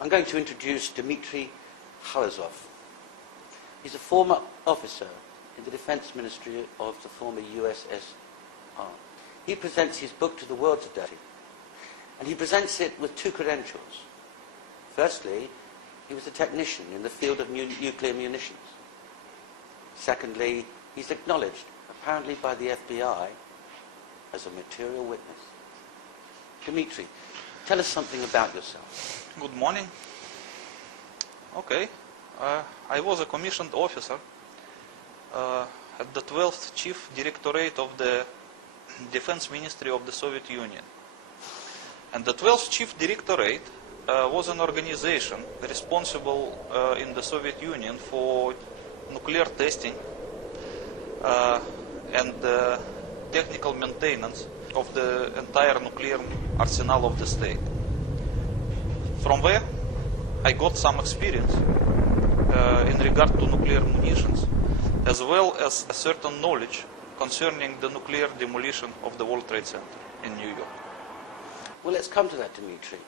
I'm going to introduce Dimitri Khalezovem. He's a former officer in the Defense Ministry of the former USSR. He presents his book to the world today, and he presents it with two credentials. Firstly, he was a technician in the field of nuclear munitions. Secondly, he's acknowledged, apparently by the FBI, as a material witness. Dimitri, tell us something about yourself. Good morning. Okay. I was a commissioned officer at the 12th Chief Directorate of the Defense Ministry of the Soviet Union. And the 12th Chief Directorate was an organization responsible in the Soviet Union for nuclear testing and technical maintenance of the entire nuclear arsenal of the state. From there, I got some experience in regard to nuclear munitions, as well as a certain knowledge concerning the nuclear demolition of the World Trade Center in New York. Well, let's come to that, Dimitri.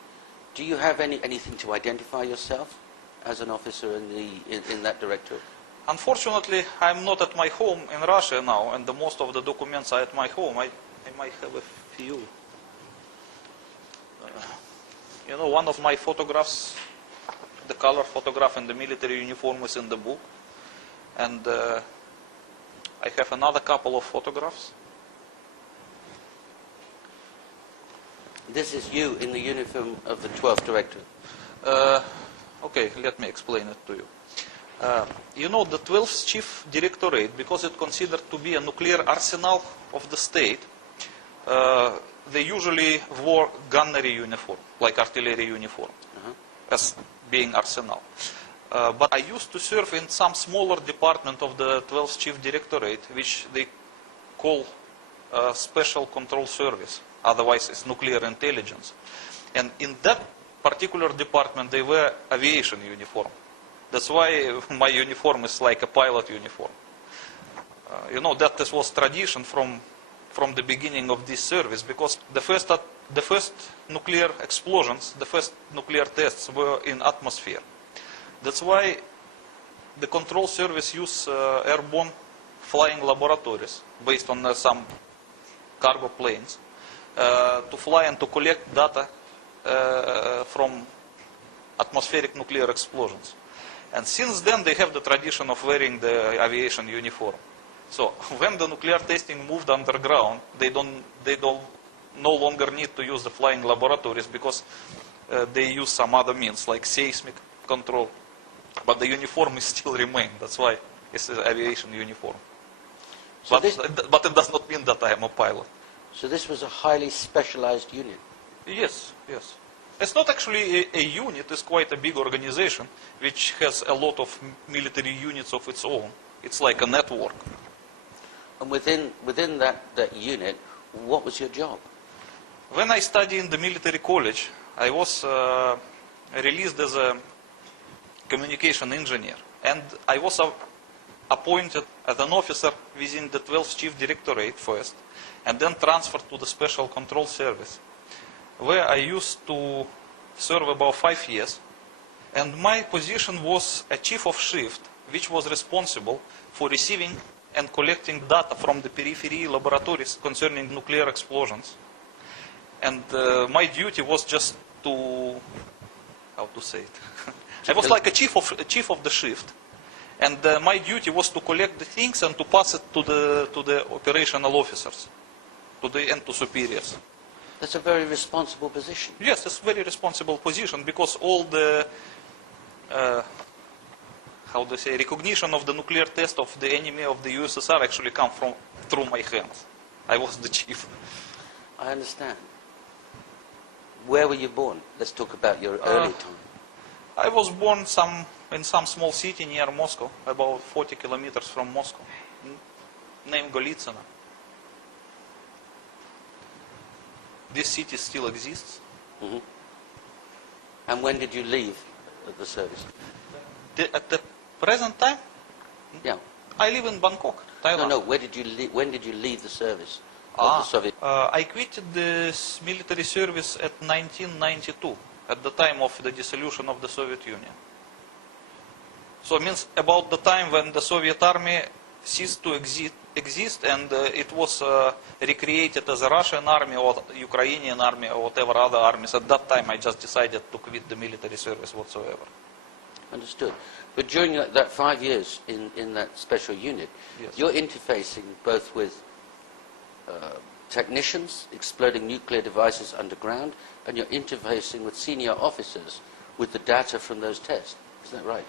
Do you have anything to identify yourself as an officer in that directorate? Unfortunately, I'm not at my home in Russia now, and most of the documents are at my home. I might have a few. You know, one of my photographs, the color photograph in the military uniform, is in the book. And I have another couple of photographs. This is you in the uniform of the 12th Directorate. Okay, let me explain it to you. You know, the 12th Chief Directorate, because it's considered to be a nuclear arsenal of the state, they usually wore gunnery uniform, like artillery uniform, as being arsenal. But I used to serve in some smaller department of the 12th Chief Directorate, which they call Special Control Service, otherwise it's nuclear intelligence. And in that particular department, they wear aviation uniform. That's why my uniform is like a pilot uniform. You know, that this was tradition from the beginning of this service, because the first nuclear explosions, the first nuclear tests were in atmosphere. That's why the control service use airborne flying laboratories based on some cargo planes to fly and to collect data from atmospheric nuclear explosions. And since then they have the tradition of wearing the aviation uniform. So when the nuclear testing moved underground, they no longer need to use the flying laboratories, because they use some other means like seismic control. But the uniform is still remain. That's why it's an aviation uniform. So but it does not mean that I am a pilot. So this was a highly specialized unit? Yes, yes. It's not actually a unit, it's quite a big organization which has a lot of military units of its own. It's like a network. And within that unit, what was your job? When I studied in the military college, I was released as a communication engineer. And I was appointed as an officer within the 12th Chief Directorate first, and then transferred to the Special Control Service, where I used to serve about 5 years. And my position was a chief of shift, which was responsible for receiving and collecting data from the periphery laboratories concerning nuclear explosions. And my duty was just to, how to say it? I was like a chief of the shift. And my duty was to collect the things and to pass it to the operational officers, and to superiors. That's a very responsible position. Yes, it's a very responsible position, because all the, how do you say, recognition of the nuclear test of the enemy of the USSR actually come through my hands. I was the chief. I understand. Where were you born? Let's talk about your early time. I was born in some small city near Moscow, about 40 kilometers from Moscow, named Golitsino. This city still exists. Mm-hmm. And when did you leave the service? At the present time? Yeah. I live in Bangkok, Thailand. No, when did you leave the service of the Soviet? I quitted this military service at 1992, at the time of the dissolution of the Soviet Union. So it means about the time when the Soviet army ceased to exist and it was recreated as a Russian army or Ukrainian army or whatever other armies. At that time I just decided to quit the military service whatsoever. Understood. But during that 5 years in that special unit, Yes. you're interfacing both with technicians exploding nuclear devices underground, and you're interfacing with senior officers with the data from those tests. Isn't that right?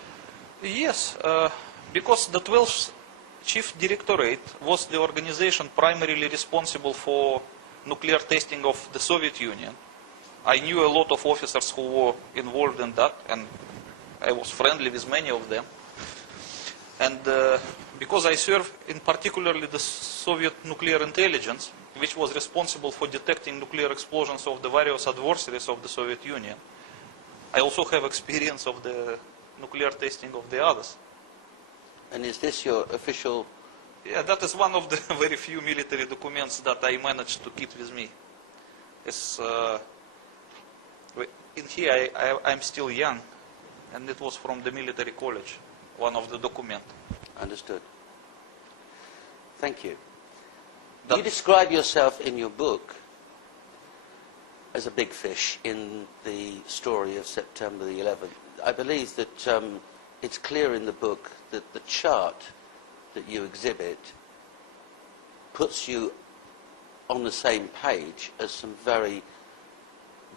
Yes, because the 12th Chief Directorate was the organization primarily responsible for nuclear testing of the Soviet Union. I knew a lot of officers who were involved in that, and I was friendly with many of them. And because I served in particularly the Soviet nuclear intelligence, which was responsible for detecting nuclear explosions of the various adversaries of the Soviet Union, I also have experience of the nuclear testing of the others. And is this your official... Yeah, that is one of the very few military documents that I managed to keep with me. It's, in here I'm still young, and it was from the military college, one of the documents. Understood. Thank you. You describe yourself in your book as a big fish in the story of September the 11th. I believe that it's clear in the book that the chart that you exhibit puts you on the same page as some very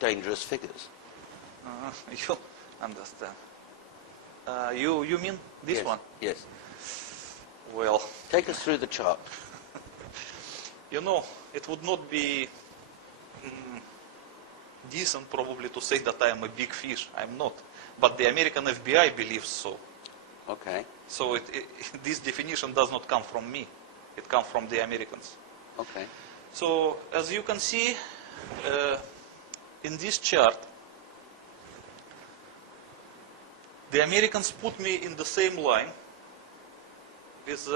dangerous figures. You understand. You mean this Yes, one? Yes. Well, Take us through the chart. you know, it would not be decent probably to say that I am a big fish. I'm not. But the American FBI believes so. Okay. So this definition does not come from me. It comes from the Americans. Okay. So as you can see in this chart, the Americans put me in the same line with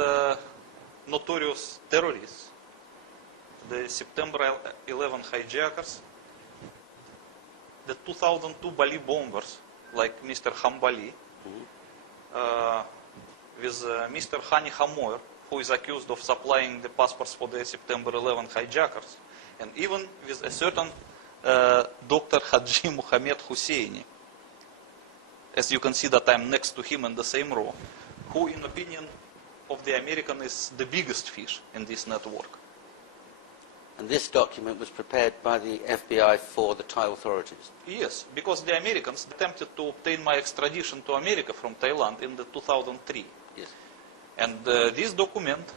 notorious terrorists, the September 11 hijackers, the 2002 Bali bombers, like Mr. Hambali, with Mr. Hani Hamoir, who is accused of supplying the passports for the September 11 hijackers, and even with a certain Dr. Haji Mohammed Husseini. As you can see that I'm next to him in the same row, who in opinion of the American is the biggest fish in this network. And this document was prepared by the FBI for the Thai authorities. Yes, because the Americans attempted to obtain my extradition to America from Thailand in the 2003. Yes. And this document,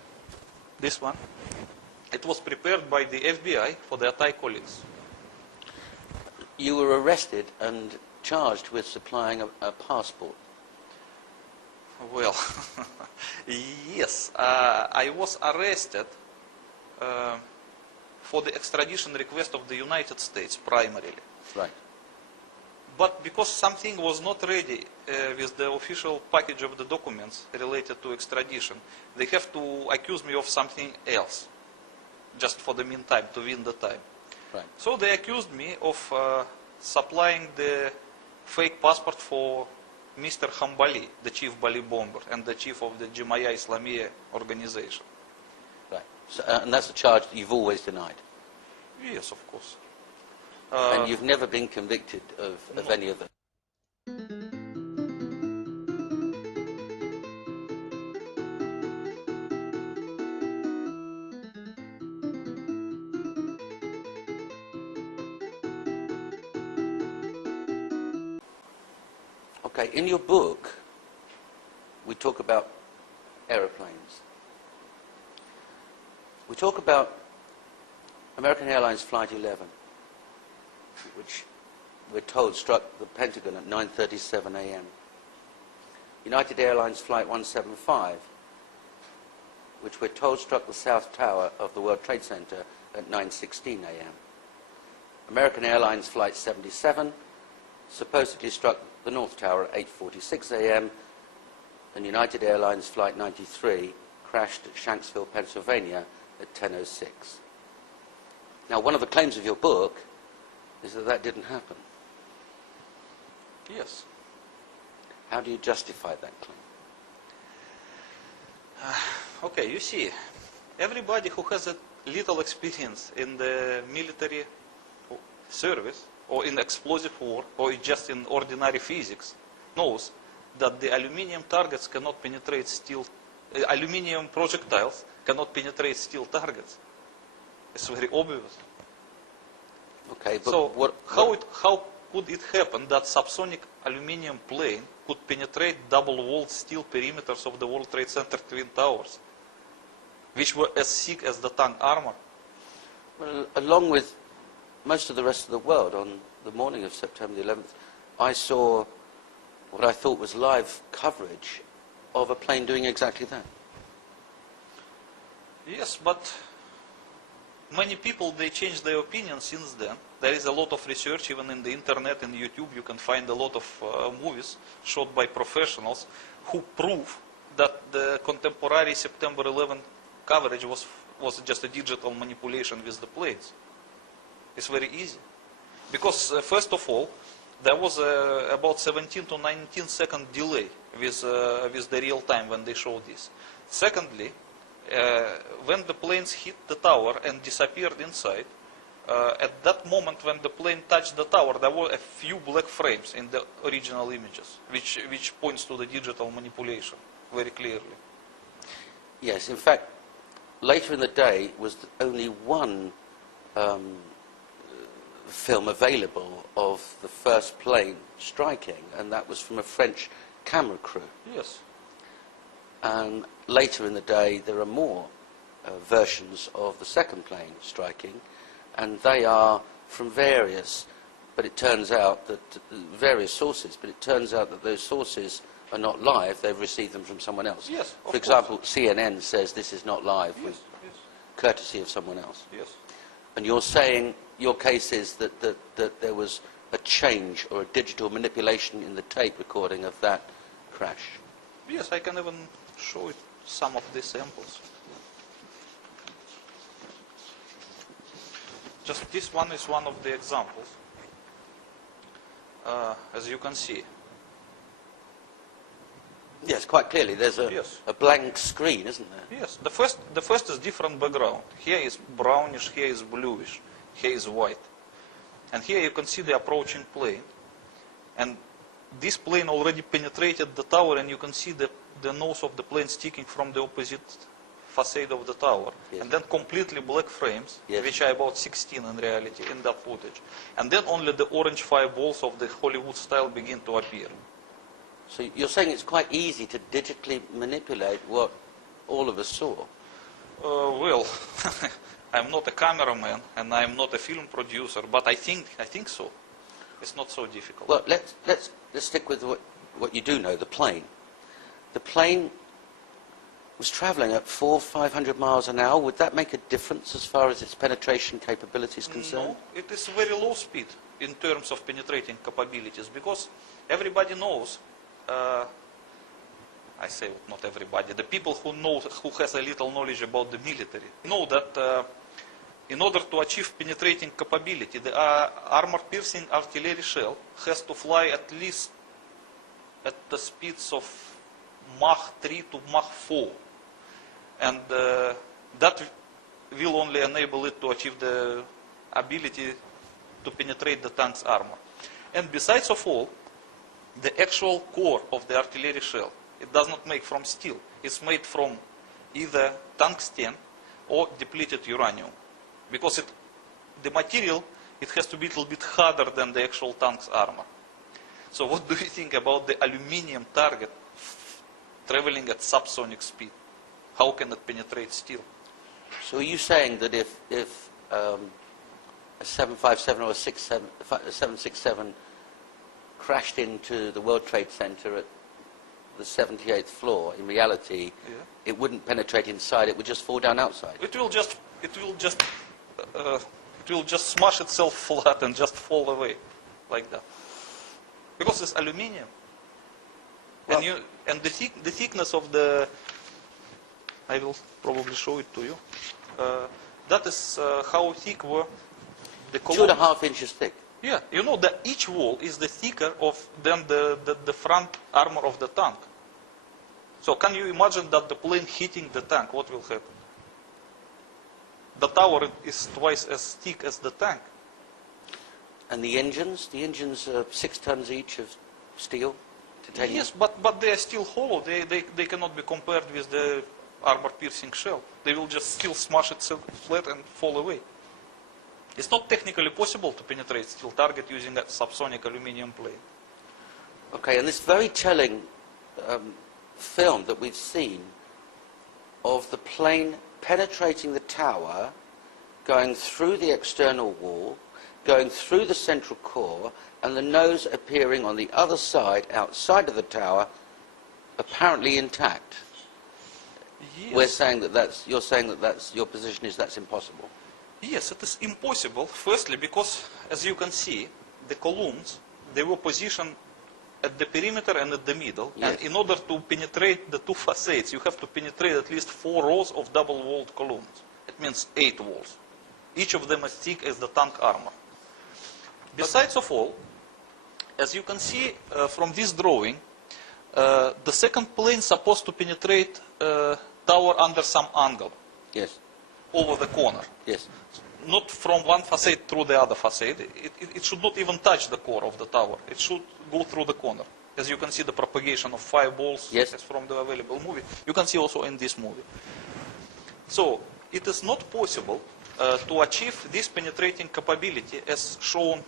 this one, it was prepared by the FBI for their Thai colleagues. You were arrested and charged with supplying a passport. Well, yes, I was arrested for the extradition request of the United States primarily. Right. But because something was not ready with the official package of the documents related to extradition, they have to accuse me of something else, just for the meantime, to win the time. Right. So they accused me of supplying the fake passport for Mr. Hambali, the chief Bali bomber and the chief of the Jemaya Islamiyah organization. Right. So, and that's a charge that you've always denied. Yes, of course. And you've never been convicted of No. any of them. Okay, in your book, we talk about aeroplanes. We talk about American Airlines Flight 11, which we're told struck the Pentagon at 9:37 a.m. United Airlines Flight 175, which we're told struck the South Tower of the World Trade Center at 9:16 a.m. American Airlines Flight 77 supposedly struck the North Tower at 8:46 a.m. and United Airlines Flight 93 crashed at Shanksville, Pennsylvania at 10:06. Now, one of the claims of your book is that that didn't happen. Yes. How do you justify that claim? Okay, you see, everybody who has a little experience in the military service, or in explosive war, or just in ordinary physics, knows that the aluminium targets cannot penetrate steel, aluminium projectiles cannot penetrate steel targets. It's very obvious. Okay, but So how could it happen that subsonic aluminium plane could penetrate double-walled steel perimeters of the World Trade Center Twin Towers, which were as thick as the tank armor? Well, along with most of the rest of the world, on the morning of September the 11th, I saw what I thought was live coverage of a plane doing exactly that. Yes, but many people, they changed their opinion since then. There is a lot of research, even in the internet and YouTube, you can find a lot of movies shot by professionals who prove that the contemporary September 11 coverage was just a digital manipulation with the planes. It's very easy. Because first of all, there was about 17 to 19 second delay with the real time when they showed this. Secondly, when the planes hit the tower and disappeared inside, at that moment when the plane touched the tower, there were a few black frames in the original images, which points to the digital manipulation very clearly. Yes, in fact, later in the day was only one film available of the first plane striking, and that was from a French camera crew. Yes. And later in the day, there are more versions of the second plane striking, and they are from various, but it turns out that various sources, but it turns out that those sources are not live, they've received them from someone else. Yes, For example, CNN says this is not live, Yes, with yes, courtesy of someone else. yes. And you're saying your case is that there was a change or a digital manipulation in the tape recording of that crash. Yes, I can even show it some of these samples. Just this one is one of the examples, as you can see. Yes, quite clearly. There's Yes. a blank screen, isn't there? Yes, the first is different background. Here is brownish, here is bluish, here is white. And here you can see the approaching plane. And this plane already penetrated the tower, and you can see the nose of the plane sticking from the opposite facade of the tower. Yes. And then completely black frames, Yes. which are about 16 in reality, in that footage. And then only the orange fireballs of the Hollywood style begin to appear. So you're saying it's quite easy to digitally manipulate what all of us saw? Well, I'm not a cameraman and I'm not a film producer, but I think so. It's not so difficult. Well, let's stick with what you do know, the plane. The plane was travelling at 400-500 miles an hour. Would that make a difference as far as its penetration capability is concerned? No, it is very low speed in terms of penetrating capabilities, because everybody knows, I say not everybody, the people who has a little knowledge about the military know that in order to achieve penetrating capability, the armor-piercing artillery shell has to fly at least at the speeds of Mach 3 to Mach 4. And that will only enable it to achieve the ability to penetrate the tank's armor. And besides of all, the actual core of the artillery shell, it does not make from steel. It's made from either tungsten or depleted uranium. Because the material, it has to be a little bit harder than the actual tank's armor. So what do you think about the aluminium target traveling at subsonic speed? How can it penetrate steel? So are you saying that if a 757 or a 767 crashed into the World Trade Center at the 78th floor, in reality, it wouldn't penetrate inside, it would just fall down outside? It will just smash itself flat and just fall away like that. Because it's aluminium. Well, and the thickness of the, I will probably show it to you. That is how thick were the columns. 2.5 inches thick. Yeah, you know that each wall is the thicker than the front armor of the tank. So can you imagine that the plane hitting the tank, what will happen? The tower is twice as thick as the tank. And the engines? The engines are 6 tons each of steel, titanium? Yes, but they are still hollow. They cannot be compared with the armor-piercing shell. They will just still smash it flat and fall away. It's not technically possible to penetrate steel target using a subsonic aluminum plane. Okay, and this very telling film that we've seen of the plane penetrating the tower, going through the external wall, going through the central core, and the nose appearing on the other side, outside of the tower, apparently intact. Yes. We're saying that you're saying that your position is that's impossible. Yes, it is impossible. Firstly, because as you can see, the columns, they were positioned at the perimeter and at the middle. Yes. And in order to penetrate the two facades, you have to penetrate at least 4 rows of double-walled columns. It means 8 walls. Each of them as thick as the tank armor. Besides of all, as you can see from this drawing, the second plane is supposed to penetrate tower under some angle. Yes. Over the corner. Yes. Not from one facade through the other facade. It should not even touch the core of the tower. It should go through the corner. As you can see, the propagation of fireballs yes. is from the available movie. You can see also in this movie. So, it is not possible to achieve this penetrating capability as shown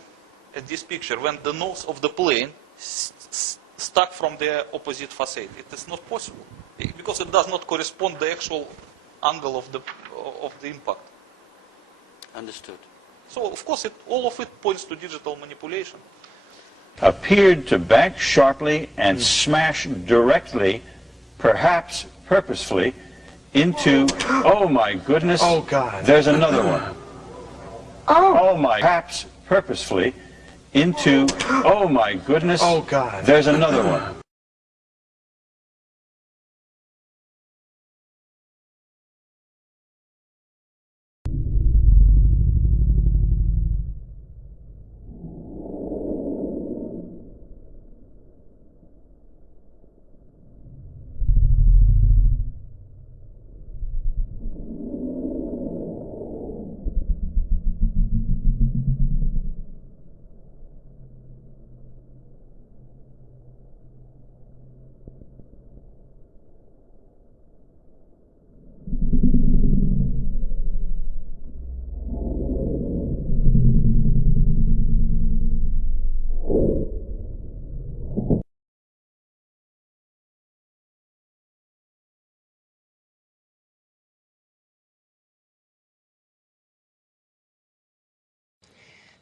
in this picture when the nose of the plane stuck from the opposite facade. It is not possible because it does not correspond to the actual angle of the impact. Understood. So, of course, all of it points to digital manipulation. Appeared to bank sharply and smash directly, perhaps purposefully, into, oh my goodness, oh God, there's another one. Oh my, perhaps purposefully, into, oh my goodness, oh God, there's another one.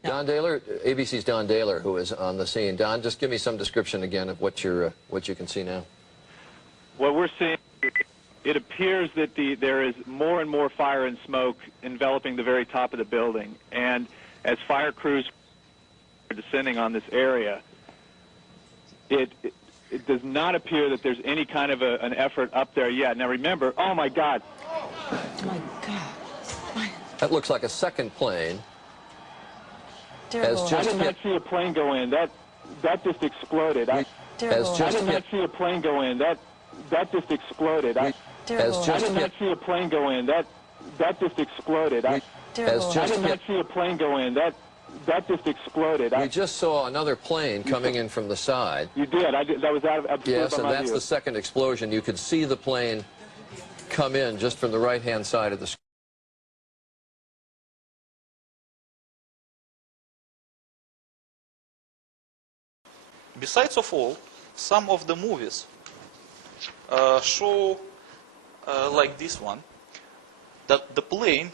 Don Daler, ABC's Don Daler, who is on the scene. Don, just give me some description again of what you can see now. What we're seeing, it appears that there is more and more fire and smoke enveloping the very top of the building. And as fire crews are descending on this area, it does not appear that there's any kind of an effort up there yet. Now remember, oh my God. Oh my God. That looks like a second plane. Terrible. I did not see a plane go in. That just exploded. I did not see a plane go in. That just exploded. I did not see a plane go in. That just exploded. I did not see a plane go in. That just exploded. We just saw another plane coming in from the side. You did. That was out of yes, and that's the second explosion. You could see the plane come in just from the right-hand side of the screen. Besides of all, some of the movies show, like this one, that the plane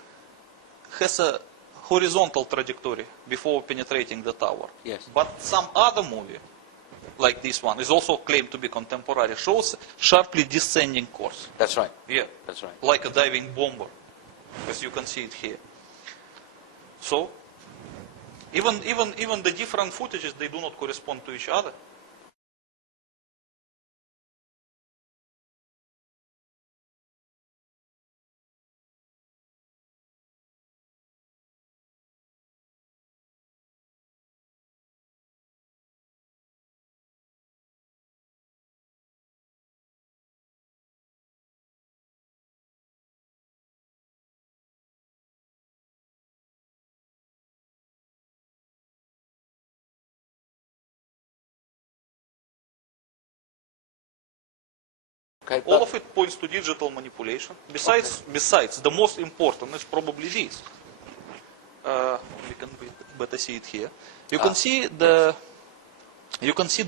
has a horizontal trajectory before penetrating the tower. Yes. But some other movie, like this one, is also claimed to be contemporary, shows sharply descending course. That's right. Yeah. That's right. Like a diving bomber, as you can see it here. So, even the different footages, they do not correspond to each other. Okay, All but- of it points to digital manipulation. Besides, the most important is probably this. We can better see it here. You can see the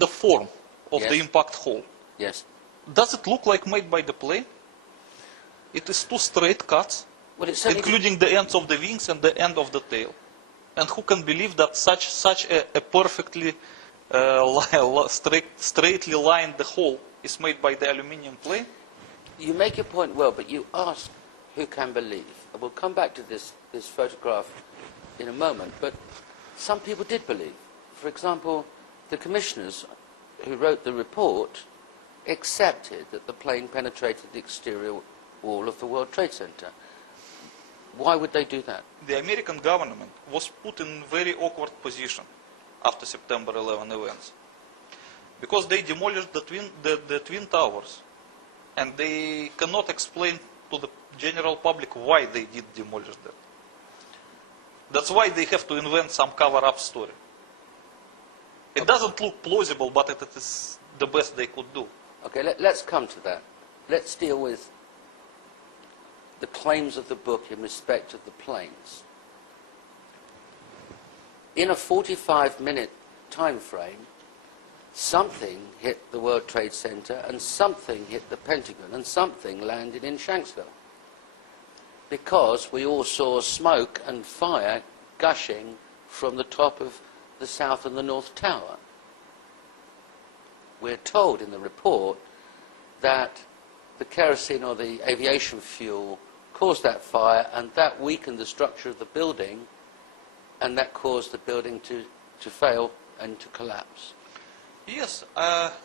form of the Yes. impact hole. Yes. Does it look like made by the plane? It is two straight cuts, Well, it certainly including the ends of the wings and the end of the tail. And who can believe that such a perfectly straightly lined hole is made by the aluminium plane? You make your point well, but you ask who can believe. And we'll come back to this photograph in a moment, but some people did believe. For example, the commissioners who wrote the report accepted that the plane penetrated the exterior wall of the World Trade Center. Why would they do that? The American government was put in a very awkward position after September 11 events, because they demolished the Twin Towers, and they cannot explain to the general public why they did demolish them. That's why they have to invent some cover-up story. It doesn't look plausible, but it is the best they could do. Okay, let's come to that. Let's deal with the claims of the book in respect of the planes. In a 45-minute time frame, something hit the World Trade Center and something hit the Pentagon and something landed in Shanksville. Because we all saw smoke and fire gushing from the top of the South and the North Tower. We're told in the report that the kerosene or the aviation fuel caused that fire, and that weakened the structure of the building, and that caused the building to fail and to collapse. Yes,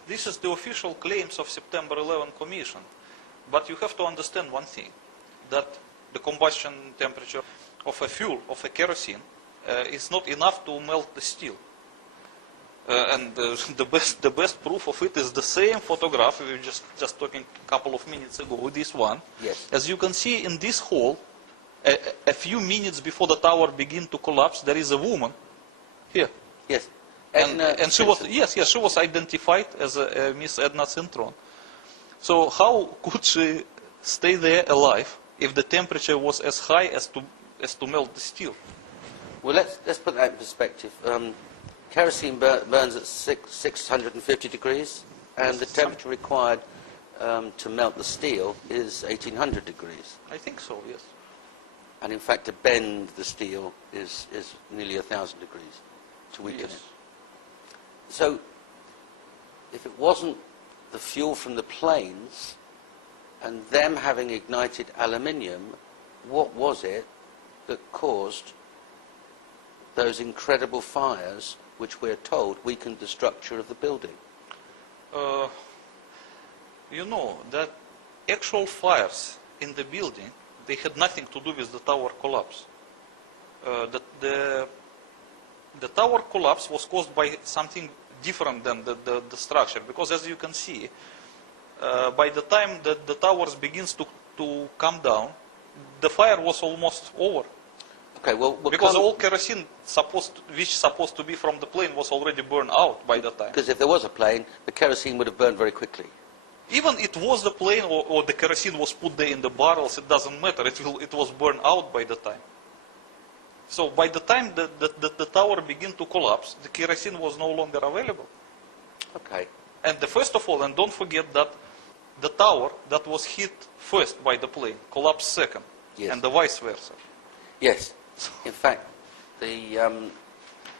this is the official claims of September 11 Commission. But you have to understand one thing, that the combustion temperature of a fuel, of a kerosene, is not enough to melt the steel. And the best proof of it is the same photograph we were just talking a couple of minutes ago, this one. Yes. As you can see in this hole, a few minutes before the tower begins to collapse, there is a woman here. Yes. And she was, she was identified as Miss Edna Cintron. So how could she stay there alive if the temperature was as high as to melt the steel? Well, let's put that in perspective. Kerosene burns at 650 degrees, and the temperature required to melt the steel is 1800 degrees. I think so, yes. And in fact, to bend the steel is nearly 1000 degrees to weaken Yes. it. So, if it wasn't the fuel from the planes and them having ignited aluminium, what was it that caused those incredible fires which we're told weakened the structure of the building? You know that actual fires in the building, they had nothing to do with the tower collapse. The tower collapse was caused by something different than the structure, because as you can see, by the time that the towers begins to come down, the fire was almost over. Okay, well, Because all kerosene which supposed to be from the plane was already burned out by the time. because if there was a plane, the kerosene would have burned very quickly. Even it was the plane or the kerosene was put there in the barrels, it doesn't matter. It was burned out by the time. So by the time the tower began to collapse, the kerosene was no longer available. Okay. And first of all, and don't forget that the tower that was hit first by the plane collapsed second, Yes. and the vice versa. Yes. In fact, the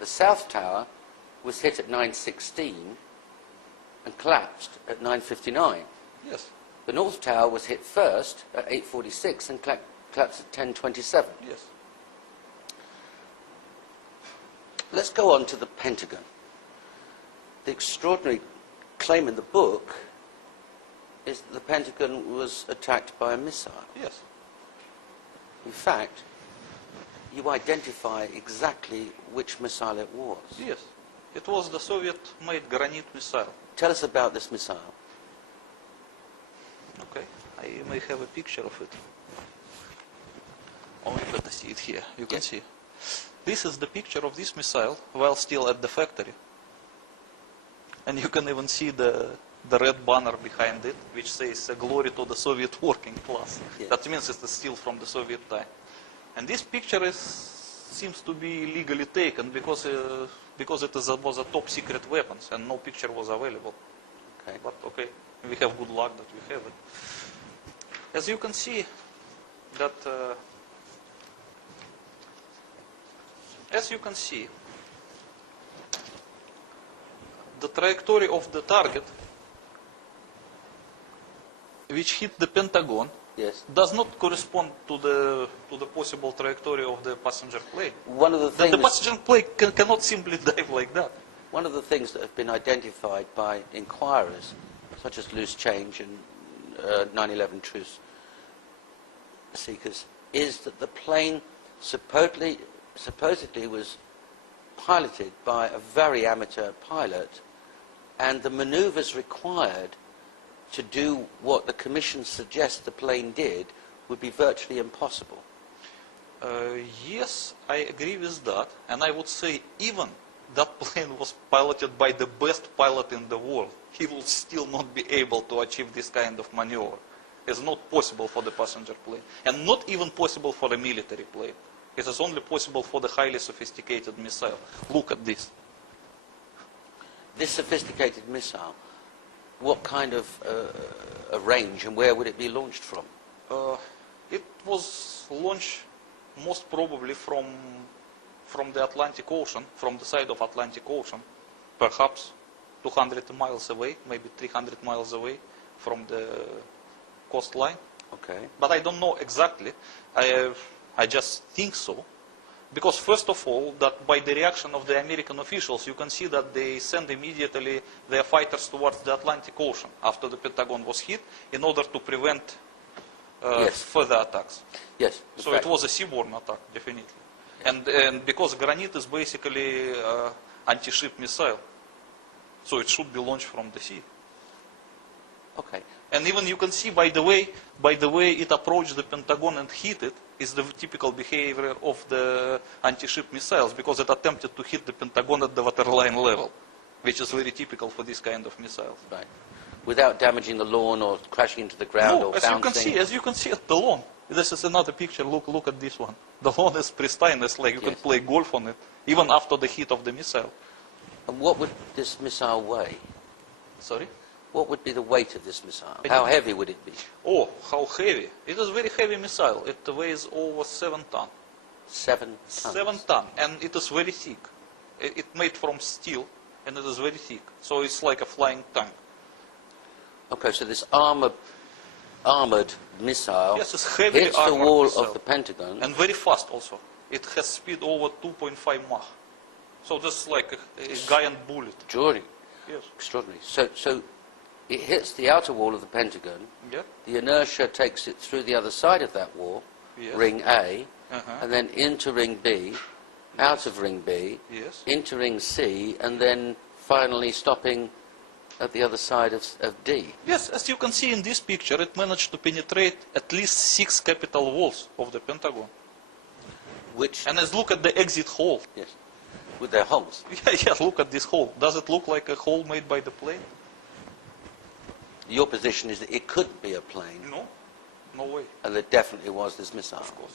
South Tower was hit at 9:16 and collapsed at 9:59. Yes, The North Tower was hit first at 8:46 and collapsed at 10:27. yes. Let's go on to the Pentagon. The extraordinary claim in the book is that the Pentagon was attacked by a missile. Yes. In fact, you identify exactly which missile it was. Yes. It was the Soviet-made Granit missile. Tell us about this missile. Okay. I may have a picture of it. Only better see it here. You can Yes. see. This is the picture of this missile while still at the factory. And you can even see the the red banner behind it, which says "Glory to the Soviet working class." Yes. That means it's still from the Soviet time. And this picture seems to be legally taken because it was a top secret weapons and no picture was available. Okay. But okay, we have good luck that we have it. As you can see, that the trajectory of the target, which hit the Pentagon, Yes. does not correspond to the possible trajectory of the passenger plane. One of the things. The passenger plane cannot simply dive like that. One of the things that have been identified by inquirers, such as Loose Change and 9/11 truth seekers, is that the plane supposedly was piloted by a very amateur pilot, and the maneuvers required to do what the Commission suggests the plane did would be virtually impossible. Yes, I agree with that, and I would say even that plane was piloted by the best pilot in the world, he will still not be able to achieve this kind of maneuver. It's not possible for the passenger plane, and not even possible for a military plane. It is only possible for the highly sophisticated missile. Look at this. This sophisticated missile, what kind of a range and where would it be launched from? It was launched most probably from the Atlantic Ocean, from the side of Atlantic Ocean, perhaps 200 miles away, maybe 300 miles away from the coastline. Okay. But I don't know exactly. I just think so. Because first of all, that by the reaction of the American officials, you can see that they send immediately their fighters towards the Atlantic Ocean after the Pentagon was hit in order to prevent Yes. further attacks. Yes. in So fact, it was a seaborne attack, definitely. And because Granite is basically anti-ship missile, so it should be launched from the sea. Okay. And even you can see by the way it approached the Pentagon and hit it is the typical behavior of the anti-ship missiles, because it attempted to hit the Pentagon at the waterline level, which is very typical for this kind of missiles. Right. Without damaging the lawn or crashing into the ground No, or as bouncing. you can see at the lawn. This is another picture. Look at this one. The lawn is pristine. It's like you can Yes. play golf on it, even after the hit of the missile. And what would this missile weigh? Sorry? What would be the weight of this missile? I How don't- heavy would it be? Oh, how heavy! It is a very heavy missile. It weighs over 7 tons. 7 tons. 7 tons, and it is very thick. It's made from steel, and it is very thick. So it's like a flying tank. Okay, so this armored missile Yes, it's heavily hits the armored wall missile. of the Pentagon. And very fast also. It has speed over 2.5 Mach. So this is like a giant bullet. Extraordinary. Yes. Extraordinary. So it hits the outer wall of the Pentagon. Yeah. The inertia takes it through the other side of that wall, Yes. ring A, Uh-huh. and then into ring B, out of ring B, Yes. into ring C, and then finally stopping at the other side of D. Yes, as you can see in this picture, it managed to penetrate at least 6 capital walls of the Pentagon. Which, And let's look at the exit hole. yes, with their holes. Yeah, look at this hole. Does it look like a hole made by the plane? Your position is that it couldn't be a plane, No, no way. and there definitely was this missile. Of course.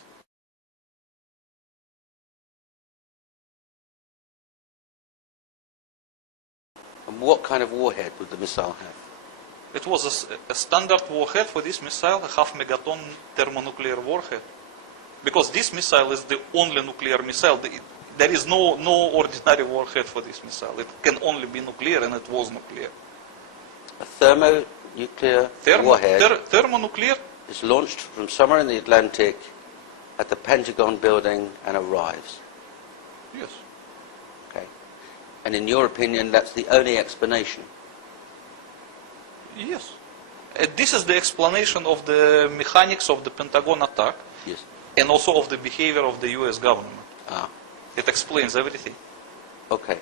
And what kind of warhead would the missile have? It was a standard warhead for this missile, a half-megaton thermonuclear warhead. Because this missile is the only nuclear missile. There is no ordinary warhead for this missile. It can only be nuclear, and it was nuclear. A thermonuclear warhead Thermonuclear? is launched from somewhere in the Atlantic at the Pentagon building and arrives. Yes. Okay. And in your opinion, that's the only explanation? Yes. This is the explanation of the mechanics of the Pentagon attack, Yes. and also of the behavior of the US government. Ah, It explains everything. okay.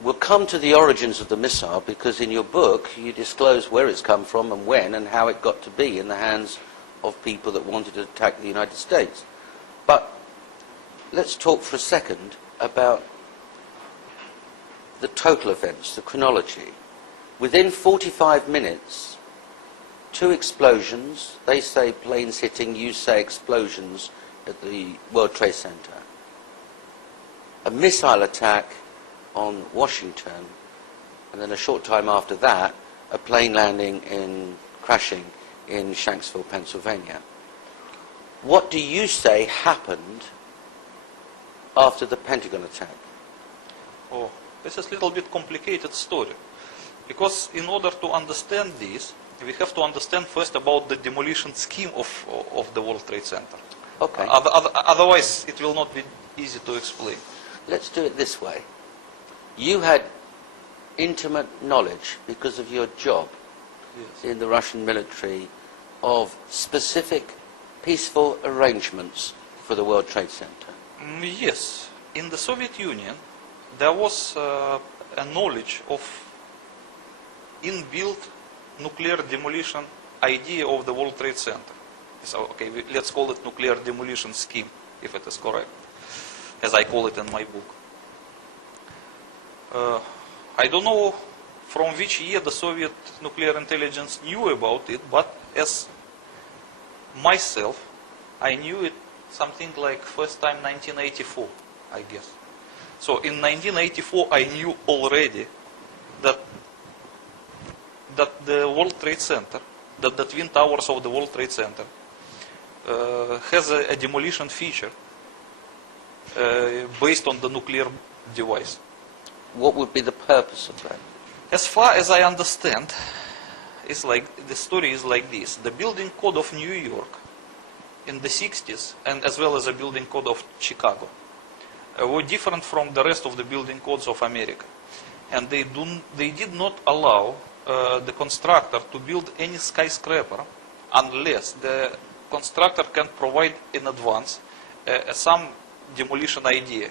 We'll come to the origins of the missile, because in your book you disclose where it's come from and when and how it got to be in the hands of people that wanted to attack the United States. But let's talk for a second about the total events, the chronology. Within 45 minutes, 2 explosions, they say planes hitting, you say explosions at the World Trade Center. A missile attack on Washington, and then a short time after that, a plane crashing in Shanksville, Pennsylvania. What do you say happened after the Pentagon attack? Oh, this is a little bit complicated story. Because in order to understand this, we have to understand first about the demolition scheme of the World Trade Center. Okay. Otherwise, it will not be easy to explain. Let's do it this way. You had intimate knowledge, because of your job in the Russian military, of specific peaceful arrangements for the World Trade Center. Yes. In the Soviet Union, there was a knowledge of inbuilt nuclear demolition idea of the World Trade Center. So, okay, let's call it nuclear demolition scheme, if it is correct, as I call it in my book. I don't know from which year the Soviet nuclear intelligence knew about it, but as myself, I knew it something like first time 1984, I guess. So in 1984, I knew already that the World Trade Center, that the Twin Towers of the World Trade Center has a demolition feature based on the nuclear device. What would be the purpose of that? As far as I understand, it's like the story is like this: the building code of New York in the 60s, and as well as the building code of Chicago, were different from the rest of the building codes of America, and they did not allow the constructor to build any skyscraper unless the constructor can provide in advance some demolition idea,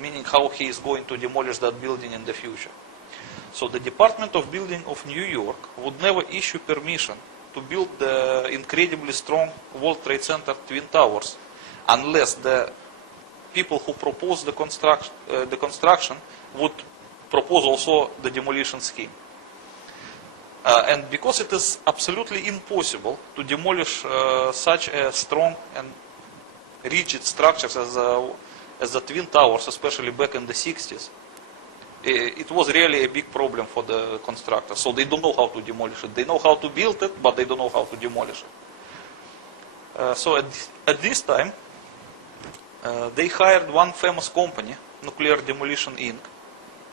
meaning how he is going to demolish that building in the future. So the Department of Building of New York would never issue permission to build the incredibly strong World Trade Center Twin Towers unless the people who propose the construction would propose also the demolition scheme. And because it is absolutely impossible to demolish such a strong and rigid structures as the Twin Towers, especially back in the 60s, it was really a big problem for the constructors. So they don't know how to demolish it. They know how to build it, but they don't know how to demolish it. So at this time, they hired one famous company, Nuclear Demolition Inc.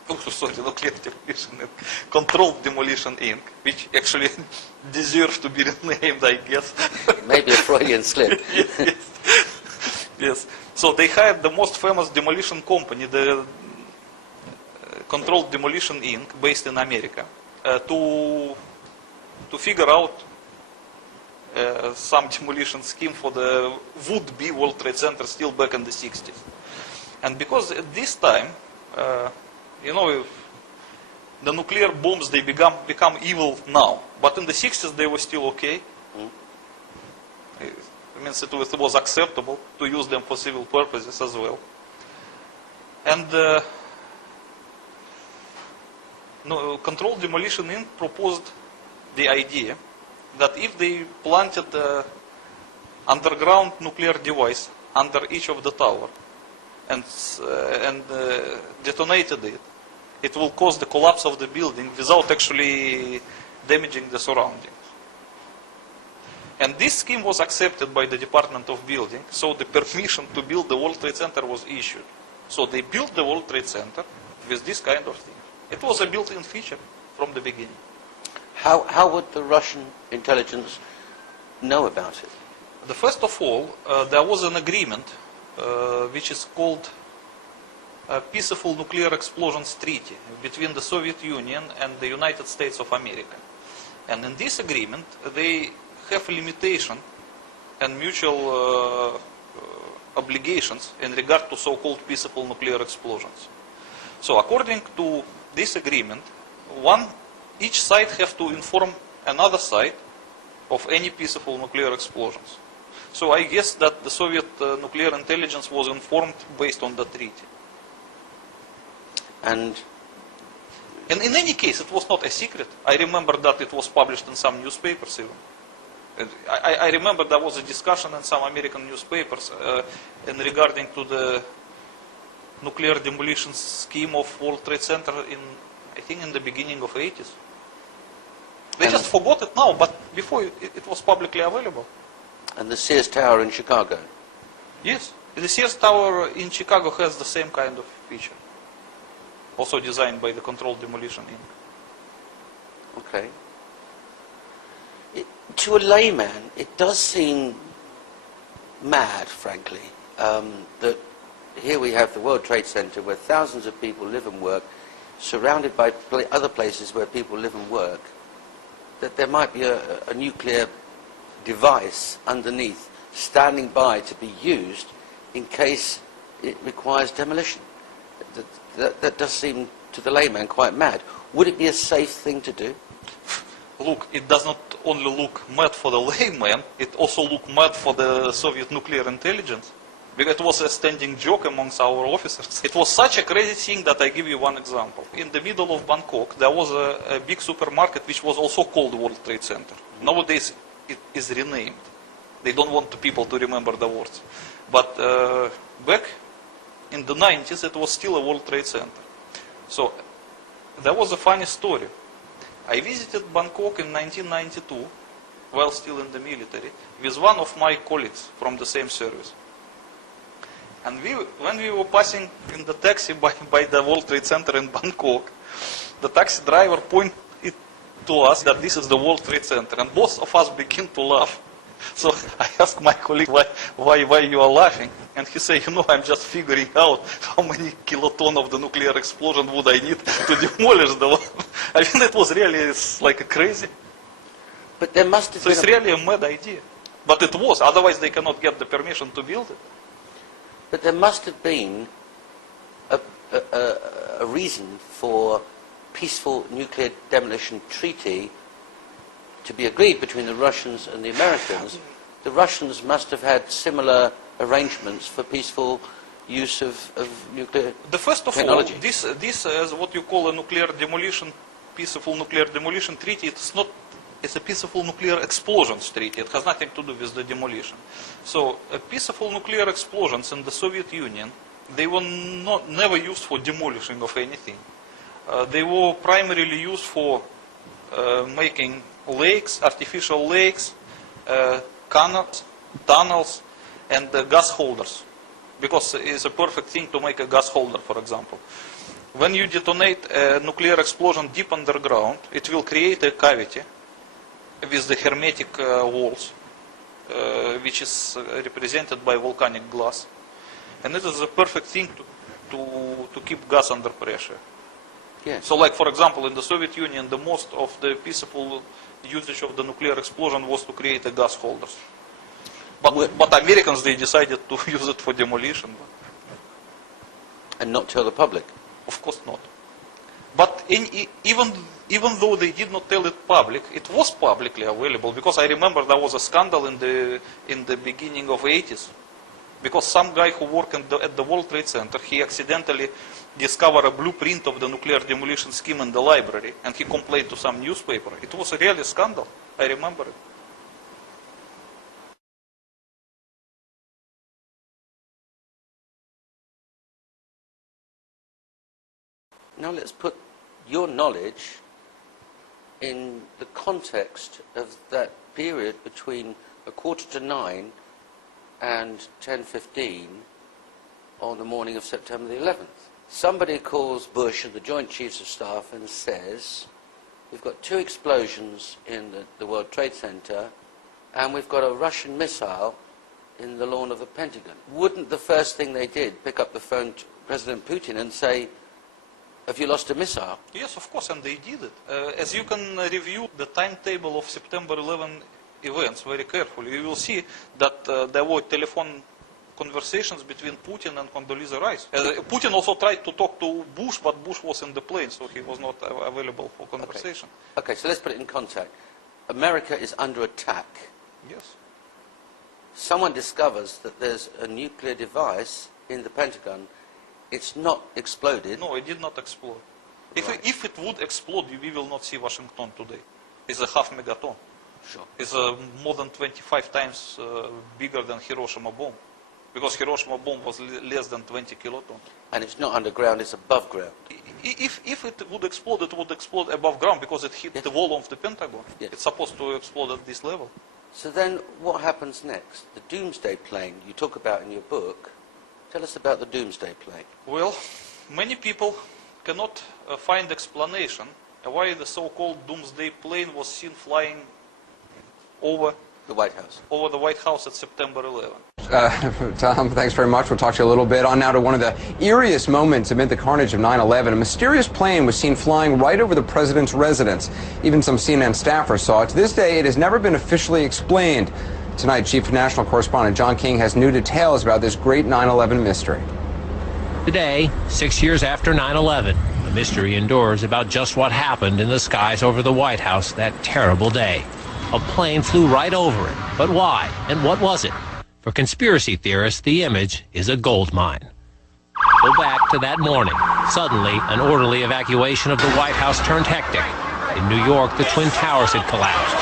Nuclear Demolition Inc. Controlled Demolition Inc., which actually deserves to be renamed, I guess. Maybe a Freudian slip. Yes. Yes. So they hired the most famous demolition company, the Controlled Demolition Inc., based in America, to figure out some demolition scheme for the would-be World Trade Center still back in the 60s. And because at this time, the nuclear bombs, they become evil now. But in the 60s, they were still okay. It means it was acceptable to use them for civil purposes as well. And Controlled Demolition Inc. proposed the idea that if they planted the underground nuclear device under each of the tower and detonated it, it will cause the collapse of the building without actually damaging the surroundings. And this scheme was accepted by the Department of Building, so the permission to build the World Trade Center was issued. So they built the World Trade Center with this kind of thing. It was a built-in feature from the beginning. How would the Russian intelligence know about it? First of all, there was an agreement which is called Peaceful Nuclear Explosions Treaty between the Soviet Union and the United States of America. And in this agreement, they have a limitation and mutual obligations in regard to so-called peaceful nuclear explosions. So according to this agreement, each side has to inform another side of any peaceful nuclear explosions. So I guess that the Soviet nuclear intelligence was informed based on the treaty. And And in any case, it was not a secret. I remember that it was published in some newspapers even. And I remember there was a discussion in some American newspapers in regarding to the nuclear demolition scheme of World Trade Center in, I think, in the beginning of 80s. They just forgot it now, but before it was publicly available. And the Sears Tower in Chicago. Yes, the Sears Tower in Chicago has the same kind of feature. Also designed by the Controlled Demolition Inc. Okay. To a layman, it does seem mad, frankly, that here we have the World Trade Center where thousands of people live and work, surrounded by other places where people live and work, that there might be a nuclear device underneath standing by to be used in case it requires demolition. That does seem to the layman quite mad. Would it be a safe thing to do? Look, it does not only look mad for the layman, it also looked mad for the Soviet nuclear intelligence. Because it was a standing joke amongst our officers. It was such a crazy thing that I give you one example. In the middle of Bangkok, there was a big supermarket which was also called World Trade Center. Nowadays, it is renamed. They don't want the people to remember the words. But back in the 90s, it was still a World Trade Center. So there was a funny story. I visited Bangkok in 1992, while still in the military, with one of my colleagues from the same service. And when we were passing in the taxi by the World Trade Center in Bangkok, the taxi driver pointed to us that this is the World Trade Center, and both of us began to laugh. So I asked my colleague why you are laughing, and he said, I'm just figuring out how many kilotons of the nuclear explosion would I need to demolish the one. I mean, it was really like crazy. But there must have So been it's really a mad idea. But it was, otherwise they cannot get the permission to build it. But there must have been a reason for peaceful nuclear demolition treaty to be agreed between the Russians and the Americans. The Russians must have had similar arrangements for peaceful use of nuclear First of technology. all, this is what you call a nuclear demolition, peaceful nuclear demolition treaty. It's a peaceful nuclear explosions treaty. It has nothing to do with the demolition. So peaceful nuclear explosions in the Soviet Union, they were never used for demolishing of anything. They were primarily used for making lakes, artificial lakes, canals, tunnels, and gas holders. Because it's a perfect thing to make a gas holder, for example. When you detonate a nuclear explosion deep underground, it will create a cavity with the hermetic walls, which is represented by volcanic glass. And it is a perfect thing to keep gas under pressure. Yes. So like, for example, in the Soviet Union, the most of the peaceful usage of the nuclear explosion was to create a gas holders. But Americans, they decided to use it for demolition. And not tell the public. Of course not. But even though they did not tell it public, it was publicly available, because I remember there was a scandal in the beginning of 80s. Because some guy who worked at the World Trade Center, he accidentally discovered a blueprint of the nuclear demolition scheme in the library, and he complained to some newspaper. It was a really scandal. I remember it. Now let's put your knowledge in the context of that period between 9:15 and 10:15 on the morning of September the 11th. Somebody calls Bush and the Joint Chiefs of Staff and says, we've got 2 explosions in the World Trade Center, and we've got a Russian missile in the lawn of the Pentagon. Wouldn't the first thing they did pick up the phone to President Putin and say, have you lost a missile? Yes, of course, and they did it. As you can review the timetable of September 11 events very carefully, you will see that there were telephone conversations between Putin and Condoleezza Rice. Putin also tried to talk to Bush, but Bush was in the plane, so he was not available for conversation. Okay, so let's put it in context. America is under attack. Yes. Someone discovers that there's a nuclear device in the Pentagon. It's not exploded. No, it did not explode. If it would explode, we will not see Washington today. It's a half megaton. Sure. It's more than 25 times bigger than Hiroshima bomb. Because Hiroshima bomb was less than 20 kilotons. And it's not underground, it's above ground. If it would explode above ground because it hit the wall of the Pentagon. Yes. It's supposed to explode at this level. So then what happens next? The doomsday plane you talk about in your book. Tell us about the doomsday plane. Well, many people cannot find explanation why the so-called doomsday plane was seen flying over The White House. the White House at September 11. Tom, thanks very much. We'll talk to you a little bit on now to one of the eeriest moments amid the carnage of 9/11. A mysterious plane was seen flying right over the president's residence. Even some CNN staffers saw it. To this day, it has never been officially explained. Tonight, Chief National Correspondent John King has new details about this great 9/11 mystery. Today, 6 years after 9/11, the mystery endures about just what happened in the skies over the White House that terrible day. A plane flew right over it. But why? And what was it? For conspiracy theorists, the image is a gold mine. Go back to that morning. Suddenly, an orderly evacuation of the White House turned hectic. In New York, the Twin Towers had collapsed.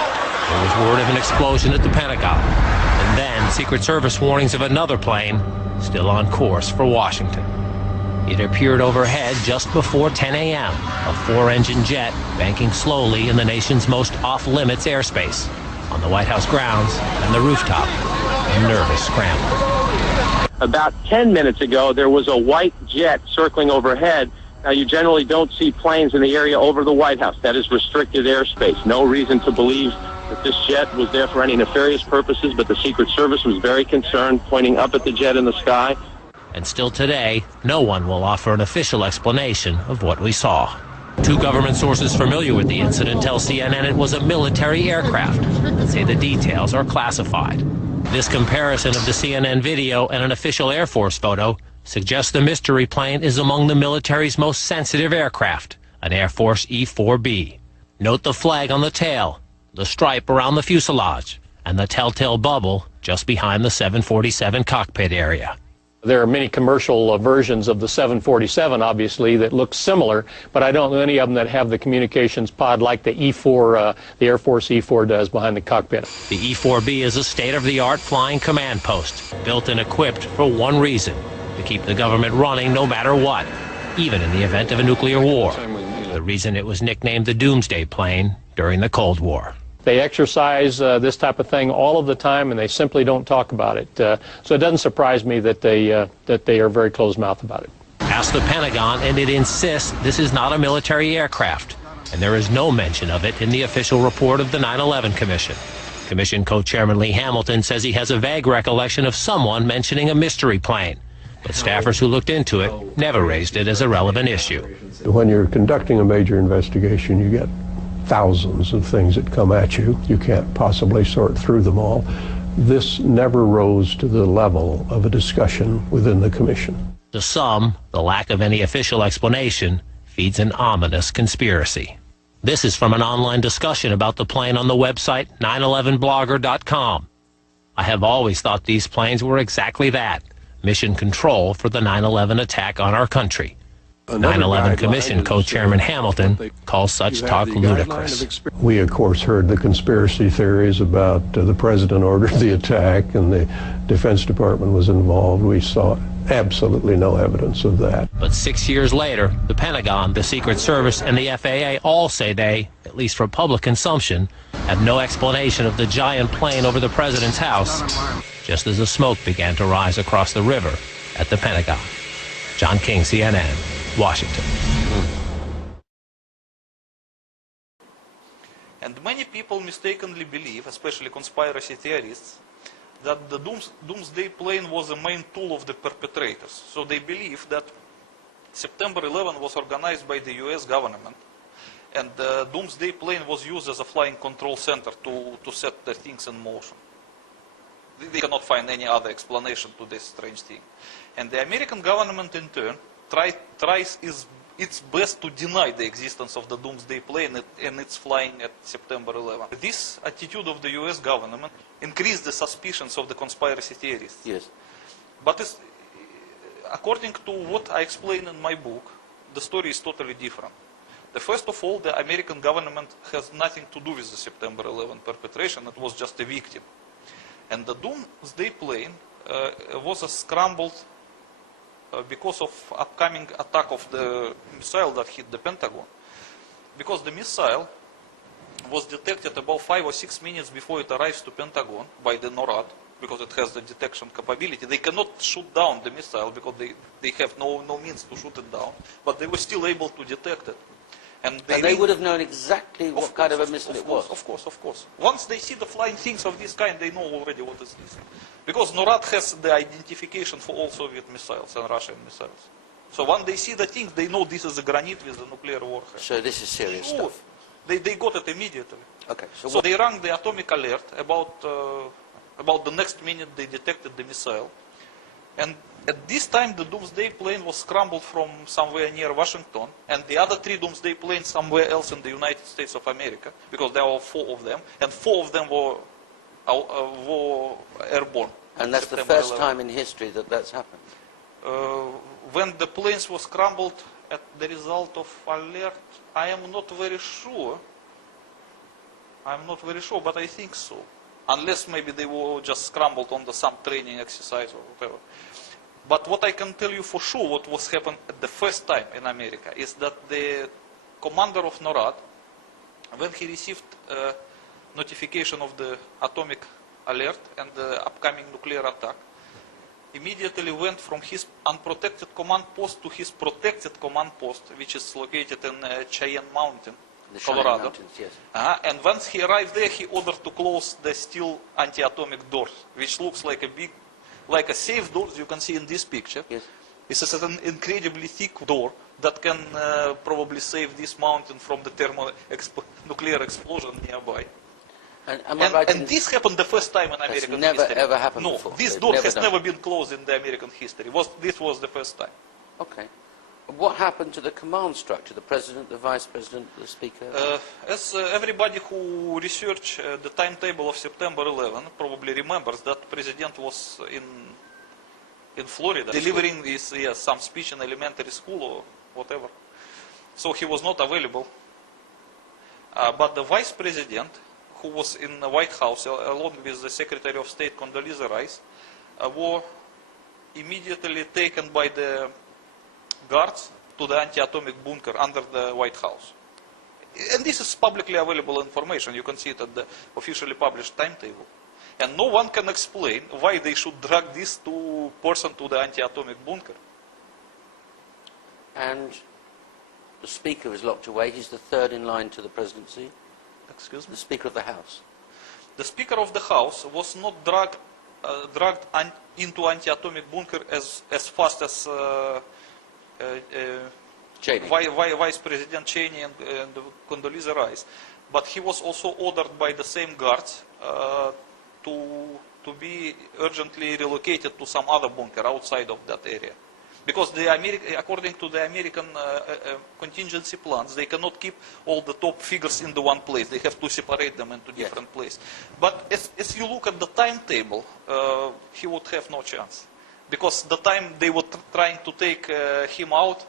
There was word of an explosion at the Pentagon. And then Secret Service warnings of another plane still on course for Washington. It appeared overhead just before 10 a.m., a 4-engine jet banking slowly in the nation's most off-limits airspace, on the White House grounds and the rooftop, a nervous scramble. About 10 minutes ago, there was a white jet circling overhead. Now, you generally don't see planes in the area over the White House. That is restricted airspace. No reason to believe that this jet was there for any nefarious purposes, but the Secret Service was very concerned, pointing up at the jet in the sky. And still today, no one will offer an official explanation of what we saw. Two government sources familiar with the incident tell CNN it was a military aircraft, but say the details are classified. This comparison of the CNN video and an official Air Force photo suggests the mystery plane is among the military's most sensitive aircraft, an Air Force E-4B. Note the flag on the tail, the stripe around the fuselage, and the telltale bubble just behind the 747 cockpit area. There are many commercial versions of the 747, obviously, that look similar, but I don't know any of them that have the communications pod like the E-4, the Air Force E-4 does behind the cockpit. The E-4B is a state-of-the-art flying command post, built and equipped for one reason, to keep the government running no matter what, even in the event of a nuclear war. The reason it was nicknamed the Doomsday Plane during the Cold War. They exercise this type of thing all of the time, and they simply don't talk about it. So it doesn't surprise me that they are very closed-mouthed about it. Ask the Pentagon, and it insists this is not a military aircraft, and there is no mention of it in the official report of the 9/11 Commission. Commission co-chairman Lee Hamilton says he has a vague recollection of someone mentioning a mystery plane, but staffers who looked into it never raised it as a relevant issue. When you're conducting a major investigation, you get thousands of things that come at you. You can't possibly sort through them all. This never rose to the level of a discussion within the commission. To some, the lack of any official explanation feeds an ominous conspiracy. This is from an online discussion about the plane on the website 911blogger.com. I have always thought these planes were exactly that, mission control for the 9/11 attack on our country. 9/11 Commission co-chairman Hamilton calls such talk ludicrous. We, of course, heard the conspiracy theories about the president ordered the attack and the Defense Department was involved. We saw absolutely no evidence of that. But 6 years later, the Pentagon, the Secret Service, and the FAA all say they, at least for public consumption, have no explanation of the giant plane over the president's house, just as the smoke began to rise across the river at the Pentagon. John King, CNN. Washington. And many people mistakenly believe, especially conspiracy theorists, that the doomsday plane was the main tool of the perpetrators. So they believe that September 11 was organized by the US government, and the doomsday plane was used as a flying control center to set the things in motion. They cannot find any other explanation to this strange thing. And the American government, in turn, tries its best to deny the existence of the doomsday plane and its flying at September 11. This attitude of the US government increased the suspicions of the conspiracy theorists. Yes. But according to what I explain in my book, the story is totally different. First of all, the American government has nothing to do with the September 11 perpetration. It was just a victim. And the doomsday plane was scrambled because of upcoming attack of the missile that hit the Pentagon. Because the missile was detected about 5 or 6 minutes before it arrives to Pentagon by the NORAD, because it has the detection capability. They cannot shoot down the missile because they have no means to shoot it down, but they were still able to detect it. And they would have known exactly what kind of a missile it was. Of course. Once they see the flying things of this kind, they know already what is this. Because NORAD has the identification for all Soviet missiles and Russian missiles. So when they see the things, they know this is a granite with a nuclear warhead. So this is serious stuff. They got it immediately. Okay. So they rang the atomic alert about the next minute they detected the missile. And at this time, the doomsday plane was scrambled from somewhere near Washington, and the other 3 doomsday planes somewhere else in the United States of America, because there were 4 of them, and 4 of them were airborne. And that's the first time in history that that's happened? When the planes were scrambled at the result of alert, I am not very sure. But I think so. Unless maybe they were just scrambled on some training exercise or whatever. But what I can tell you for sure, what was happened at the first time in America, is that the commander of NORAD, when he received notification of the atomic alert and the upcoming nuclear attack, immediately went from his unprotected command post to his protected command post, which is located in Cheyenne Mountain, Colorado. Mountains, yes. And once he arrived there, he ordered to close the steel anti-atomic doors, which looks like a safe door, as you can see in this picture. Yes. This is an incredibly thick door that can probably save this mountain from the nuclear explosion nearby. And this happened the first time in American history. Never ever happened before. No, this door has never been closed in the American history. This was the first time. Okay. What happened to the command structure? The president, the vice president, the speaker? As everybody who researched the timetable of September 11 probably remembers, that president was in Florida delivering some speech in elementary school or whatever. So he was not available. But the vice president, who was in the White House along with the Secretary of State Condoleezza Rice, were immediately taken by the guards to the anti-atomic bunker under the White House. And this is publicly available information. You can see it at the officially published timetable. And no one can explain why they should drag this person to the anti-atomic bunker. And the speaker is locked away. He's the third in line to the presidency. Excuse me? The Speaker of the House. The Speaker of the House was not dragged into anti-atomic bunker as fast as Vice President Cheney and Condoleezza Rice, but he was also ordered by the same guards to be urgently relocated to some other bunker outside of that area. Because according to the American contingency plans, they cannot keep all the top figures in the one place. They have to separate them into different places. But as you look at the timetable, he would have no chance. Because the time they were trying to take him out,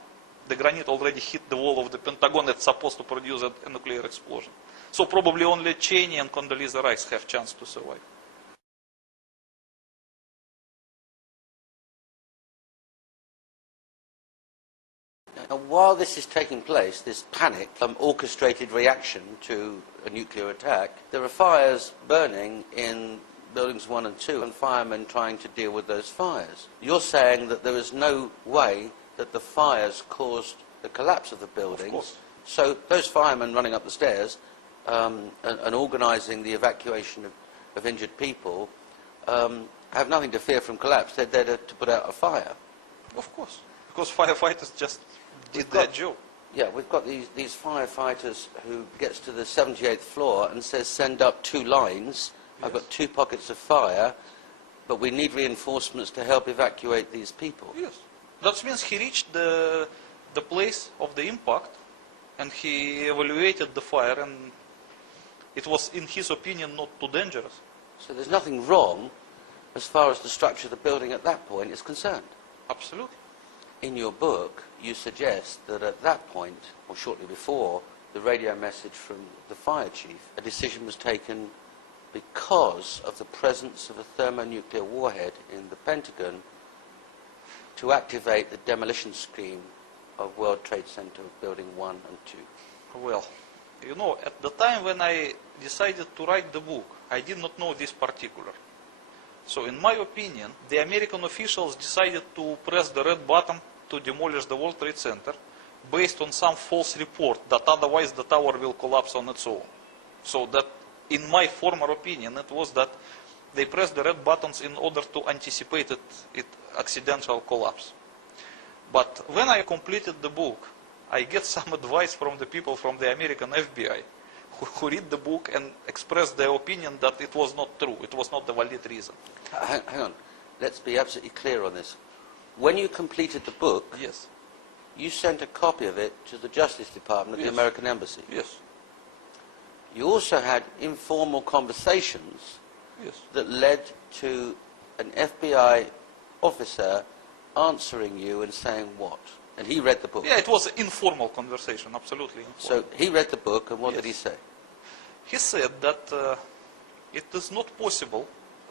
the granite already hit the wall of the Pentagon that's supposed to produce a nuclear explosion. So probably only Cheney and Condoleezza Rice have chance to survive. And while this is taking place, this panic, orchestrated reaction to a nuclear attack, there are fires burning in buildings 1 and 2 and firemen trying to deal with those fires. You're saying that there is no way that the fires caused the collapse of the buildings. Of course. So those firemen running up the stairs and organising the evacuation of injured people have nothing to fear from collapse. They're there to put out a fire. Of course. Because firefighters just did their job. Yeah, we've got these firefighters who gets to the 78th floor and says, send up 2 lines. Yes. I've got 2 pockets of fire, but we need reinforcements to help evacuate these people. Yes. That means he reached the place of the impact and he evaluated the fire, and it was, in his opinion, not too dangerous. So there's nothing wrong as far as the structure of the building at that point is concerned? Absolutely. In your book, you suggest that at that point, or shortly before, the radio message from the fire chief, a decision was taken because of the presence of a thermonuclear warhead in the Pentagon to activate the demolition scheme of World Trade Center Building 1 and 2. Well, you know, at the time when I decided to write the book, I did not know this particular. So in my opinion, the American officials decided to press the red button to demolish the World Trade Center based on some false report that otherwise the tower will collapse on its own. So that, in my former opinion, it was that they pressed the red buttons in order to anticipate its accidental collapse. But when I completed the book, I get some advice from the people from the American FBI who read the book and express their opinion that it was not true, it was not the valid reason. Hang on, let's be absolutely clear on this. When you completed the book, yes, you sent a copy of it to the Justice Department at yes, the American Embassy. Yes. You also had informal conversations yes, that led to an FBI officer answering you and saying what? And he read the book. Yeah, it was an informal conversation, absolutely informal. So he read the book, and what yes, did he say? He said that it is not possible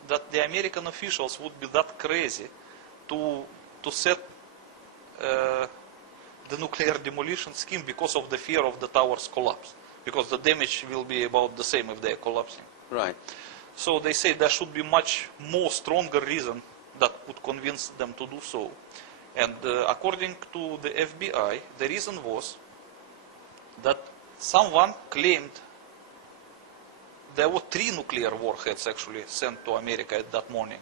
that the American officials would be that crazy to set the nuclear demolition scheme because of the fear of the tower's collapse. Because the damage will be about the same if they are collapsing. Right. So they say there should be much more stronger reason that would convince them to do so. And according to the FBI, the reason was that someone claimed there were 3 nuclear warheads actually sent to America at that morning.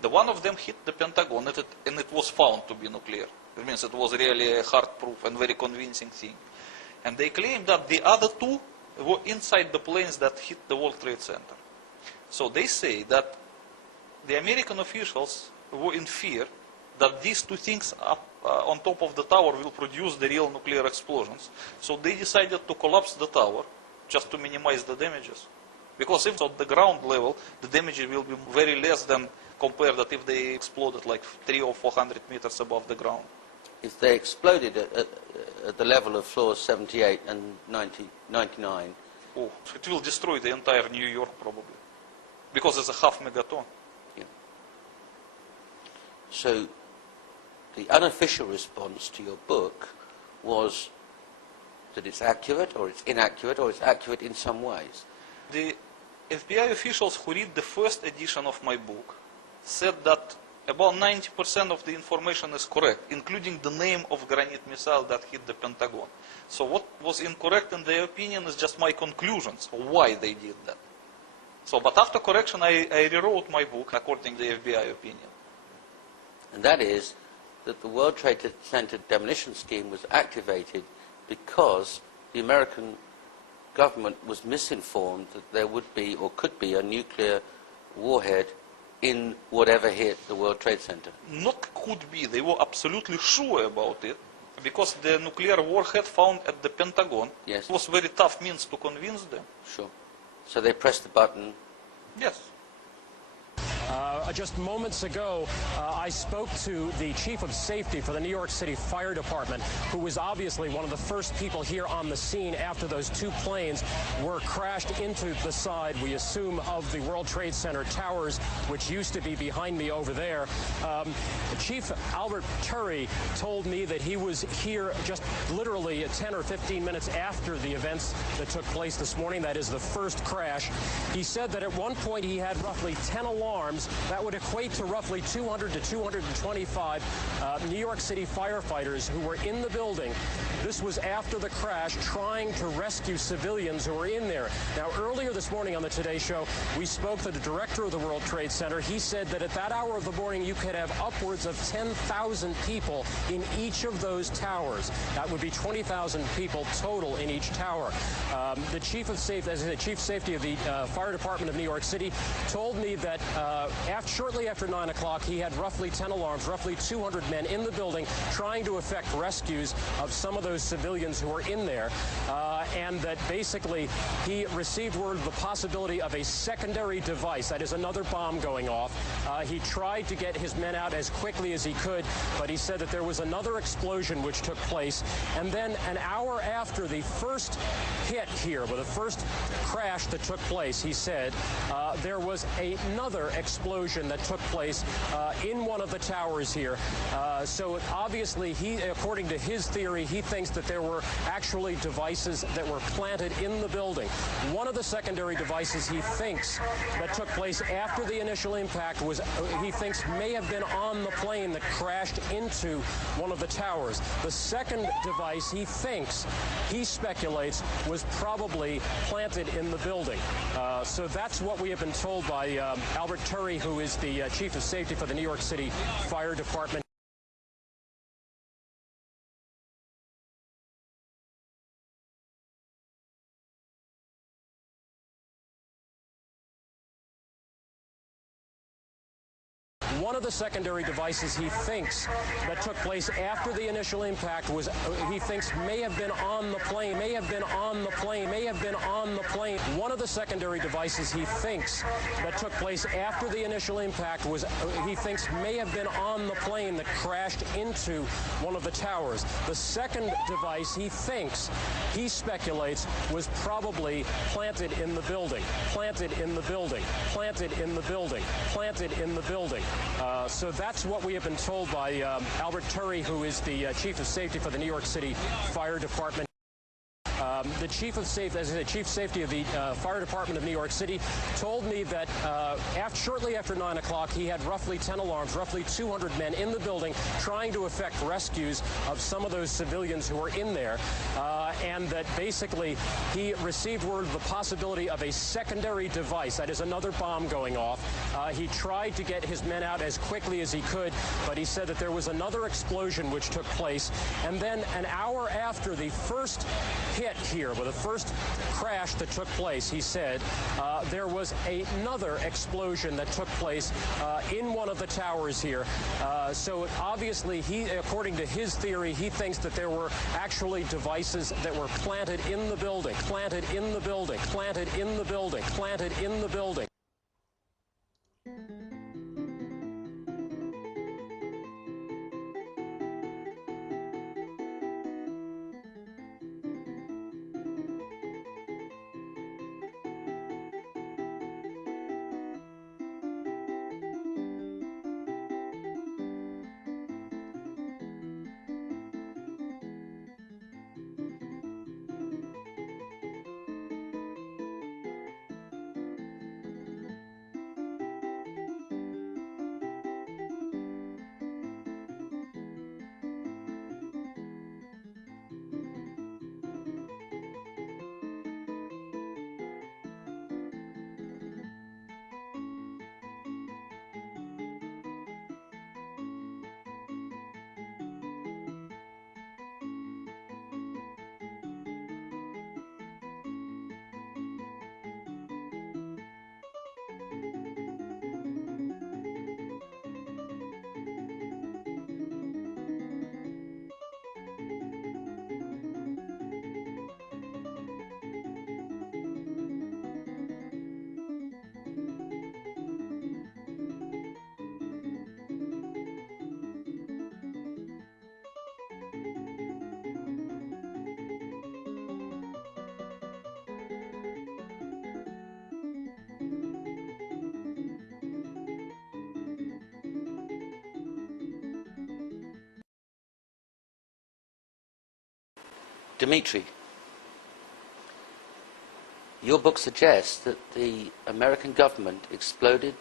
The one of them hit the Pentagon and it was found to be nuclear. It means it was really a hard-proof and very convincing thing. And they claimed that the other 2 were inside the planes that hit the World Trade Center. So they say that the American officials were in fear that these 2 things up on top of the tower will produce the real nuclear explosions. So they decided to collapse the tower just to minimize the damages. Because if at the ground level, the damage will be very less than compared that if they exploded like 300 or 400 meters above the ground. If they exploded at the level of floors 78 and 99, oh, it will destroy the entire New York probably. Because it's a half megaton. Yeah. So the unofficial response to your book was that it's accurate, or it's inaccurate, or it's accurate in some ways. The FBI officials who read the first edition of my book said that about 90% of the information is correct, including the name of granite missile that hit the Pentagon. So what was incorrect in their opinion is just my conclusions of why they did that. So, but after correction, I rewrote my book according to the FBI opinion. And that is that the World Trade Center demolition scheme was activated because the American government was misinformed that there would be or could be a nuclear warhead in whatever hit the World Trade Center. Not could be, they were absolutely sure about it, because the nuclear warhead found at the Pentagon, yes, was very tough means to convince them. Sure. So they pressed the button. Yes. Just moments ago, I spoke to the chief of safety for the New York City Fire Department, who was obviously one of the first people here on the scene after those 2 planes were crashed into the side, we assume, of the World Trade Center towers, which used to be behind me over there. Chief Albert Turry told me that he was here just literally 10 or 15 minutes after the events that took place this morning. That is the first crash. He said that at one point he had roughly 10 alarms. That would equate to roughly 200 to 225 New York City firefighters who were in the building. This was after the crash, trying to rescue civilians who were in there. Now, earlier this morning on the Today Show, we spoke to the director of the World Trade Center. He said that at that hour of the morning, you could have upwards of 10,000 people in each of those towers. That would be 20,000 people total in each tower. The chief of safety of the Fire Department of New York City told me that shortly after 9 o'clock, he had roughly 10 alarms, roughly 200 men in the building trying to effect rescues of some of those civilians who were in there. and that basically he received word of the possibility of a secondary device, that is another bomb going off. He tried to get his men out as quickly as he could, but he said that there was another explosion which took place, and then an hour after the first hit here, with the first crash that took place, he said, there was another explosion that took place in one of the towers here. So obviously, according to his theory, he thinks that there were actually devices that were planted in the building. One of the secondary devices he thinks that took place after the initial impact was, he thinks, may have been on the plane that crashed into one of the towers. The second device he thinks, he speculates, was probably planted in the building. So that's what we have been told by Albert Turry, who is the chief of safety for the New York City Fire Department. One of the secondary devices he thinks that took place after the initial impact was, he thinks, may have been on the plane, may have been on the plane, may have been on the plane. One of the secondary devices he thinks that took place after the initial impact was, he thinks, may have been on the plane that crashed into one of the towers. The second device he thinks, he speculates, was probably planted in the building, planted in the building, planted in the building, planted in the building. So that's what we have been told by Albert Turry, who is the chief of safety for the New York City Fire Department. The chief of safety, as I said, chief safety of the Fire Department of New York City, told me that shortly after 9 o'clock, he had roughly 10 alarms, roughly 200 men in the building trying to effect rescues of some of those civilians who were in there, and that basically he received word of the possibility of a secondary device, that is another bomb going off. He tried to get his men out as quickly as he could, but he said that there was another explosion which took place, and then an hour after the first hit here, with the first crash that took place, he said, there was another explosion that took place in one of the towers here. So obviously, according to his theory, he thinks that there were actually devices that were planted in the building, planted in the building, planted in the building, planted in the building. Dimitri, your book suggests that the American government exploded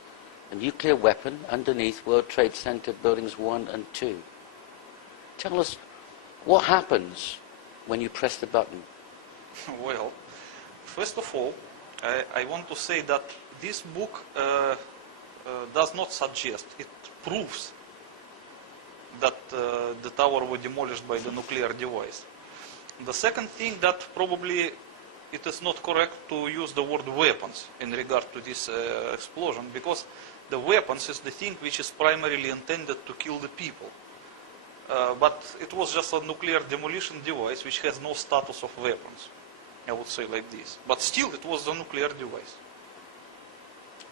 a nuclear weapon underneath World Trade Center buildings 1 and 2. Tell us, what happens when you press the button? Well, first of all, I want to say that this book does not suggest, it proves that the tower was demolished by the nuclear device. The second thing, that probably it is not correct to use the word weapons in regard to this explosion, because the weapons is the thing which is primarily intended to kill the people. But it was just a nuclear demolition device which has no status of weapons. I would say like this. But still, it was a nuclear device.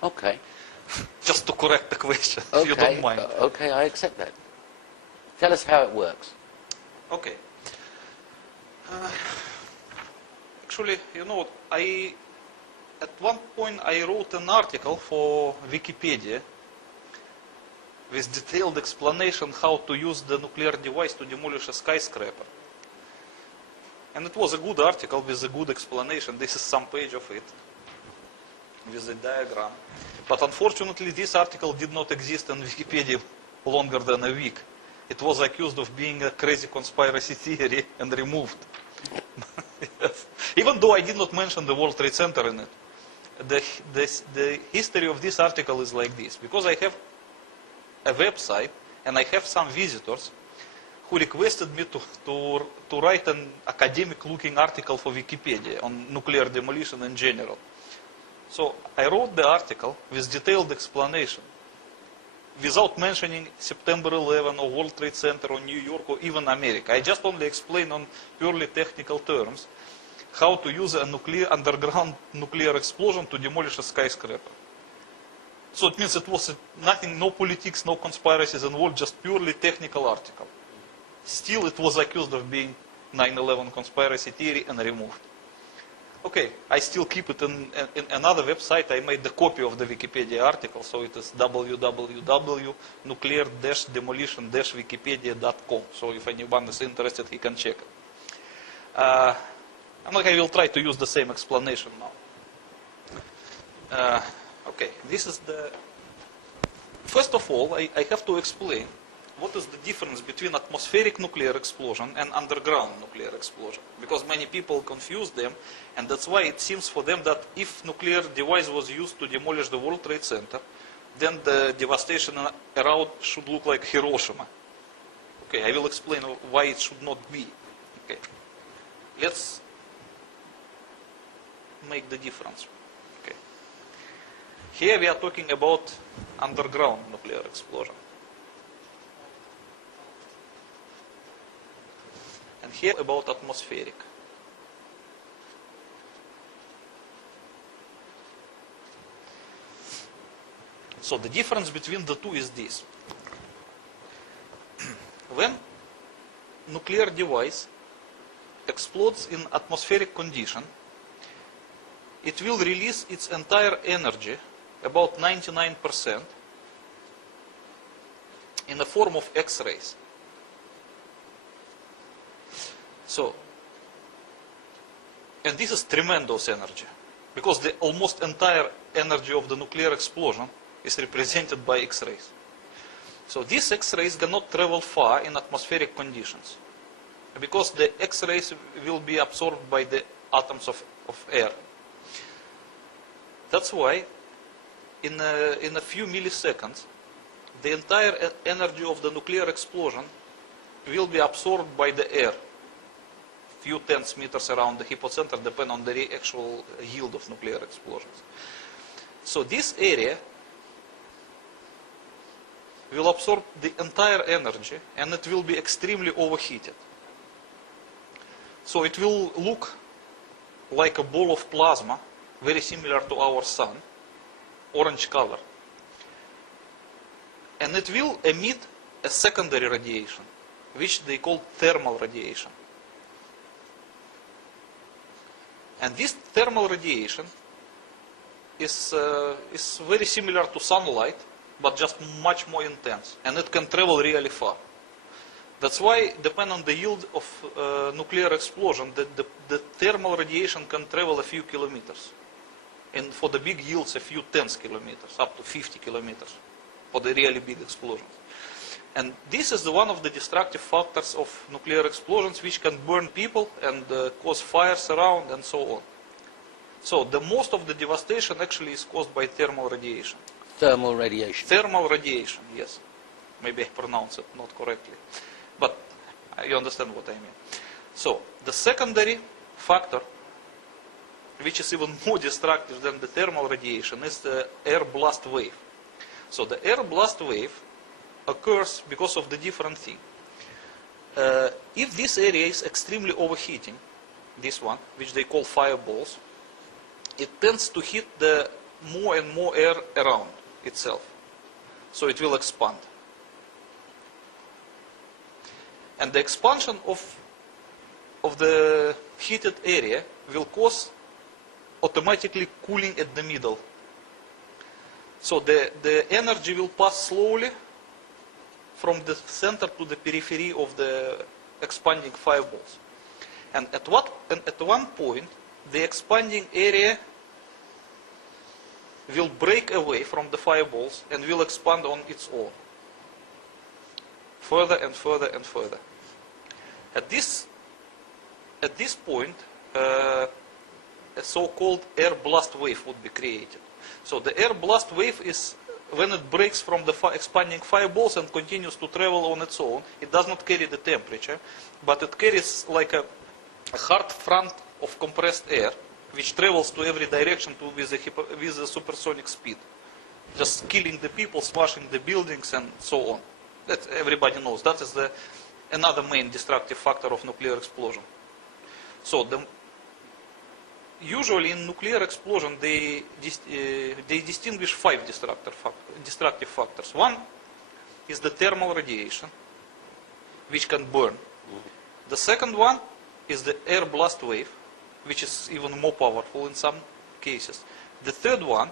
Okay. Just to correct the question, if you don't mind. Okay, I accept that. Tell us how it works. Okay. Actually, you know, at one point I wrote an article for Wikipedia with detailed explanation how to use the nuclear device to demolish a skyscraper. And it was a good article with a good explanation. This is some page of it with a diagram. But unfortunately, this article did not exist on Wikipedia longer than a week. It was accused of being a crazy conspiracy theory and removed. Yes. Even though I did not mention the World Trade Center in it. The history of this article is like this. Because I have a website and I have some visitors who requested me to write an academic-looking article for Wikipedia on nuclear demolition in general. So I wrote the article with detailed explanation, without mentioning September 11 or World Trade Center or New York or even America. I just only explained on purely technical terms how to use a underground nuclear explosion to demolish a skyscraper. So it means it was nothing, no politics, no conspiracies involved, just purely technical article. Still, it was accused of being 9/11 conspiracy theory and removed. Okay, I still keep it in another website. I made the copy of the Wikipedia article, so it is www.nuclear-demolition-wikipedia.com. So if anyone is interested, he can check it. I will try to use the same explanation now. Okay, this is the... First of all, I have to explain what is the difference between atmospheric nuclear explosion and underground nuclear explosion. Because many people confuse them, and that's why it seems for them that if nuclear device was used to demolish the World Trade Center, then the devastation around should look like Hiroshima. Okay, I will explain why it should not be. Okay, let's make the difference. Okay, here we are talking about underground nuclear explosion. And here about atmospheric. So the difference between the two is this. When nuclear device explodes in atmospheric condition, it will release its entire energy, about 99%, in the form of X-rays. So, and this is tremendous energy, because the almost entire energy of the nuclear explosion is represented by X-rays. So these X-rays cannot travel far in atmospheric conditions, because the X-rays will be absorbed by the atoms of air. That's why, in a few milliseconds, the entire energy of the nuclear explosion will be absorbed by the air. Few tens meters around the hypocenter, depend on the actual yield of nuclear explosions. So this area will absorb the entire energy, and it will be extremely overheated. So it will look like a ball of plasma, very similar to our sun, orange color. And it will emit a secondary radiation, which they call thermal radiation. And this thermal radiation is very similar to sunlight, but just much more intense. And it can travel really far. That's why, depending on the yield of nuclear explosion, the thermal radiation can travel a few kilometers. And for the big yields, a few tens kilometers, up to 50 kilometers, for the really big explosions. And this is one of the destructive factors of nuclear explosions, which can burn people and cause fires around and so on. So the most of the devastation actually is caused by thermal radiation. Thermal radiation. Thermal radiation, yes. Maybe I pronounce it not correctly. But you understand what I mean. So the secondary factor, which is even more destructive than the thermal radiation, is the air blast wave. So the air blast wave occurs because of the different thing. If this area is extremely overheating, this one, which they call fireballs, it tends to hit the more and more air around itself. So it will expand. And the expansion of the heated area will cause automatically cooling at the middle. So the energy will pass slowly from the center to the periphery of the expanding fireballs. And at one point, the expanding area will break away from the fireballs and will expand on its own. Further and further and further. At this point, a so-called air blast wave would be created. So the air blast wave is when it breaks from the expanding fireballs and continues to travel on its own. It does not carry the temperature, but it carries like a hard front of compressed air, which travels to every direction with a supersonic speed, just killing the people, smashing the buildings, and so on. That everybody knows. That is another main destructive factor of nuclear explosion. So usually in nuclear explosion they distinguish 5 destructive factors. One is the thermal radiation, which can burn. The second one is the air blast wave, which is even more powerful in some cases. The third one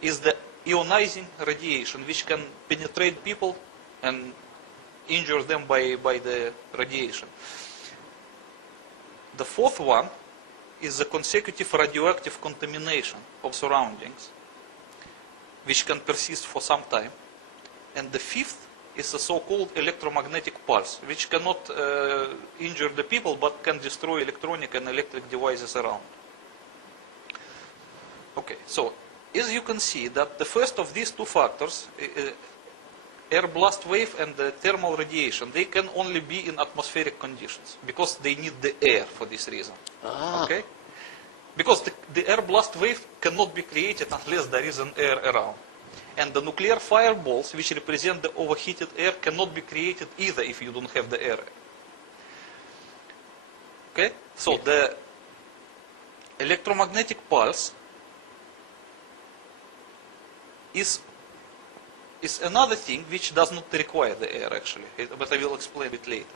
is the ionizing radiation, which can penetrate people and injure them by the radiation. The fourth one is the consecutive radioactive contamination of surroundings, which can persist for some time. And the fifth is the so-called electromagnetic pulse, which cannot injure the people, but can destroy electronic and electric devices around. Okay, so as you can see that the first of these two factors, air blast wave and the thermal radiation, they can only be in atmospheric conditions because they need the air for this reason. Okay? Because the air blast wave cannot be created unless there is an air around. And the nuclear fireballs, which represent the overheated air, cannot be created either if you don't have the air. Okay? So the electromagnetic pulse is another thing which does not require the air actually, but I will explain it later.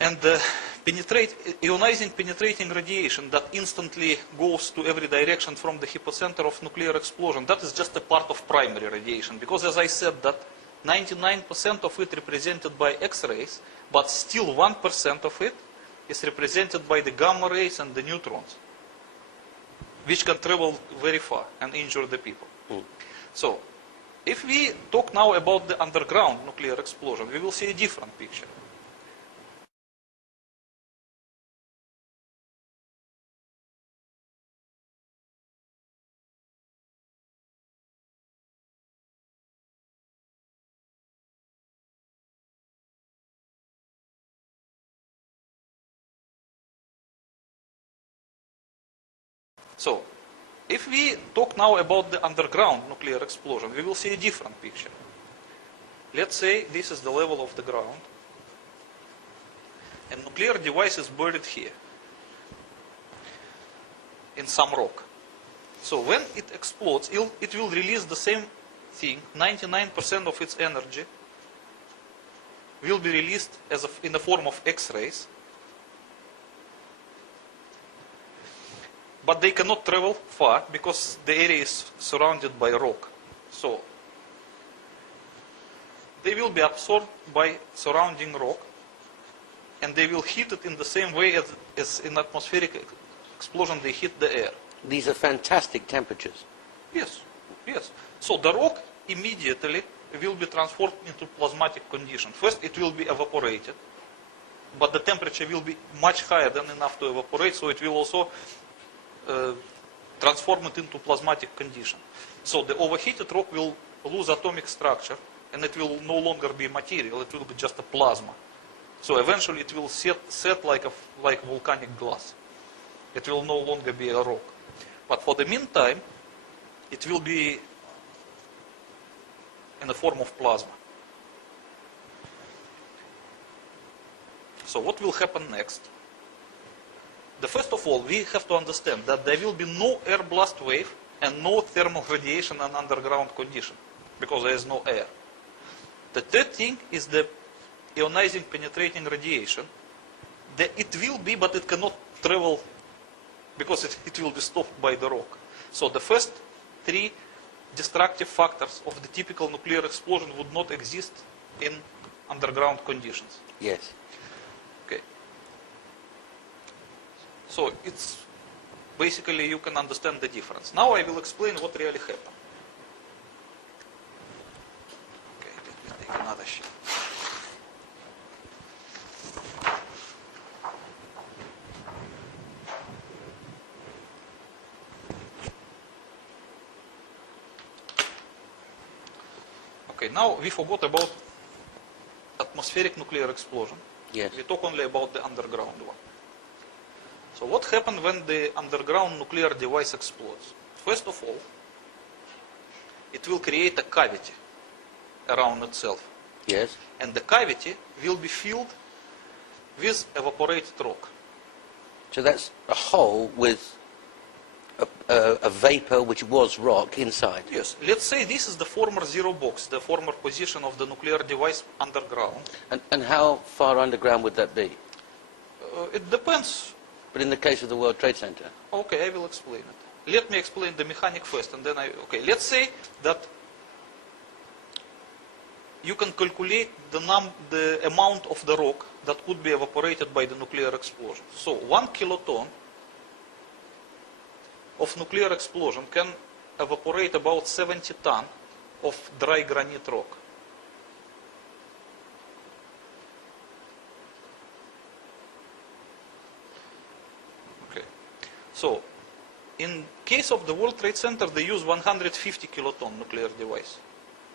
And the ionizing penetrating radiation that instantly goes to every direction from the hypocenter of nuclear explosion, that is just a part of primary radiation, because as I said that 99% of it represented by X-rays, but still 1% of it is represented by the gamma rays and the neutrons, which can travel very far and injure the people. So, if we talk now about the underground nuclear explosion, we will see a different picture. So, if we talk now about the underground nuclear explosion, we will see a different picture. Let's say this is the level of the ground, and nuclear device is buried here, in some rock. So when it explodes, it will release the same thing, 99% of its energy will be released in the form of X-rays, but they cannot travel far because the area is surrounded by rock. So they will be absorbed by surrounding rock, and they will hit it in the same way as in atmospheric explosion they hit the air. These are fantastic temperatures. Yes, yes. So the rock immediately will be transformed into plasmatic condition. First it will be evaporated, but the temperature will be much higher than enough to evaporate, so it will also transform it into plasmatic condition. So the overheated rock will lose atomic structure, and it will no longer be material, it will be just a plasma. So eventually it will set like volcanic glass. It will no longer be a rock. But for the meantime, it will be in the form of plasma. So what will happen next? First of all, we have to understand that there will be no air blast wave and no thermal radiation in underground condition, because there is no air. The third thing is the ionizing penetrating radiation. It will be, but it cannot travel because it will be stopped by the rock. So the first three destructive factors of the typical nuclear explosion would not exist in underground conditions. Yes. Okay. So it's basically you can understand the difference. Now I will explain what really happened. Okay, let me take another sheet. Okay, now we forgot about atmospheric nuclear explosion. Yes. We talk only about the underground one. So what happened when the underground nuclear device explodes? First of all, it will create a cavity around itself. Yes. And the cavity will be filled with evaporated rock. So that's a hole with a vapor which was rock inside. Yes. Let's say this is the former zero box, the former position of the nuclear device underground. And how far underground would that be? It depends. But in the case of the World Trade Center? Okay, I will explain it. Let me explain the mechanic first, and then okay, let's say that you can calculate the amount of the rock that could be evaporated by the nuclear explosion. So 1 kiloton of nuclear explosion can evaporate about 70 tons of dry granite rock. Okay. So, in case of the World Trade Center, they use 150 kiloton nuclear device,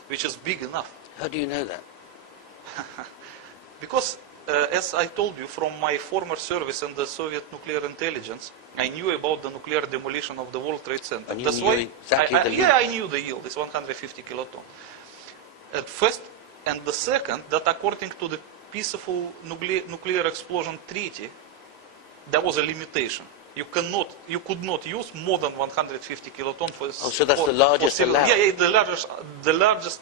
which is big enough. How do you know that? Because, as I told you, from my former service in the Soviet nuclear intelligence, I knew about the nuclear demolition of the World Trade Center. And you That's knew why exactly the yield? yeah, I knew the yield. It's 150 kiloton. At first, and the second, that according to the peaceful nuclear explosion treaty, there was a limitation. You could not use more than 150 kiloton for. Oh, so that's the largest allowed? Yeah, the largest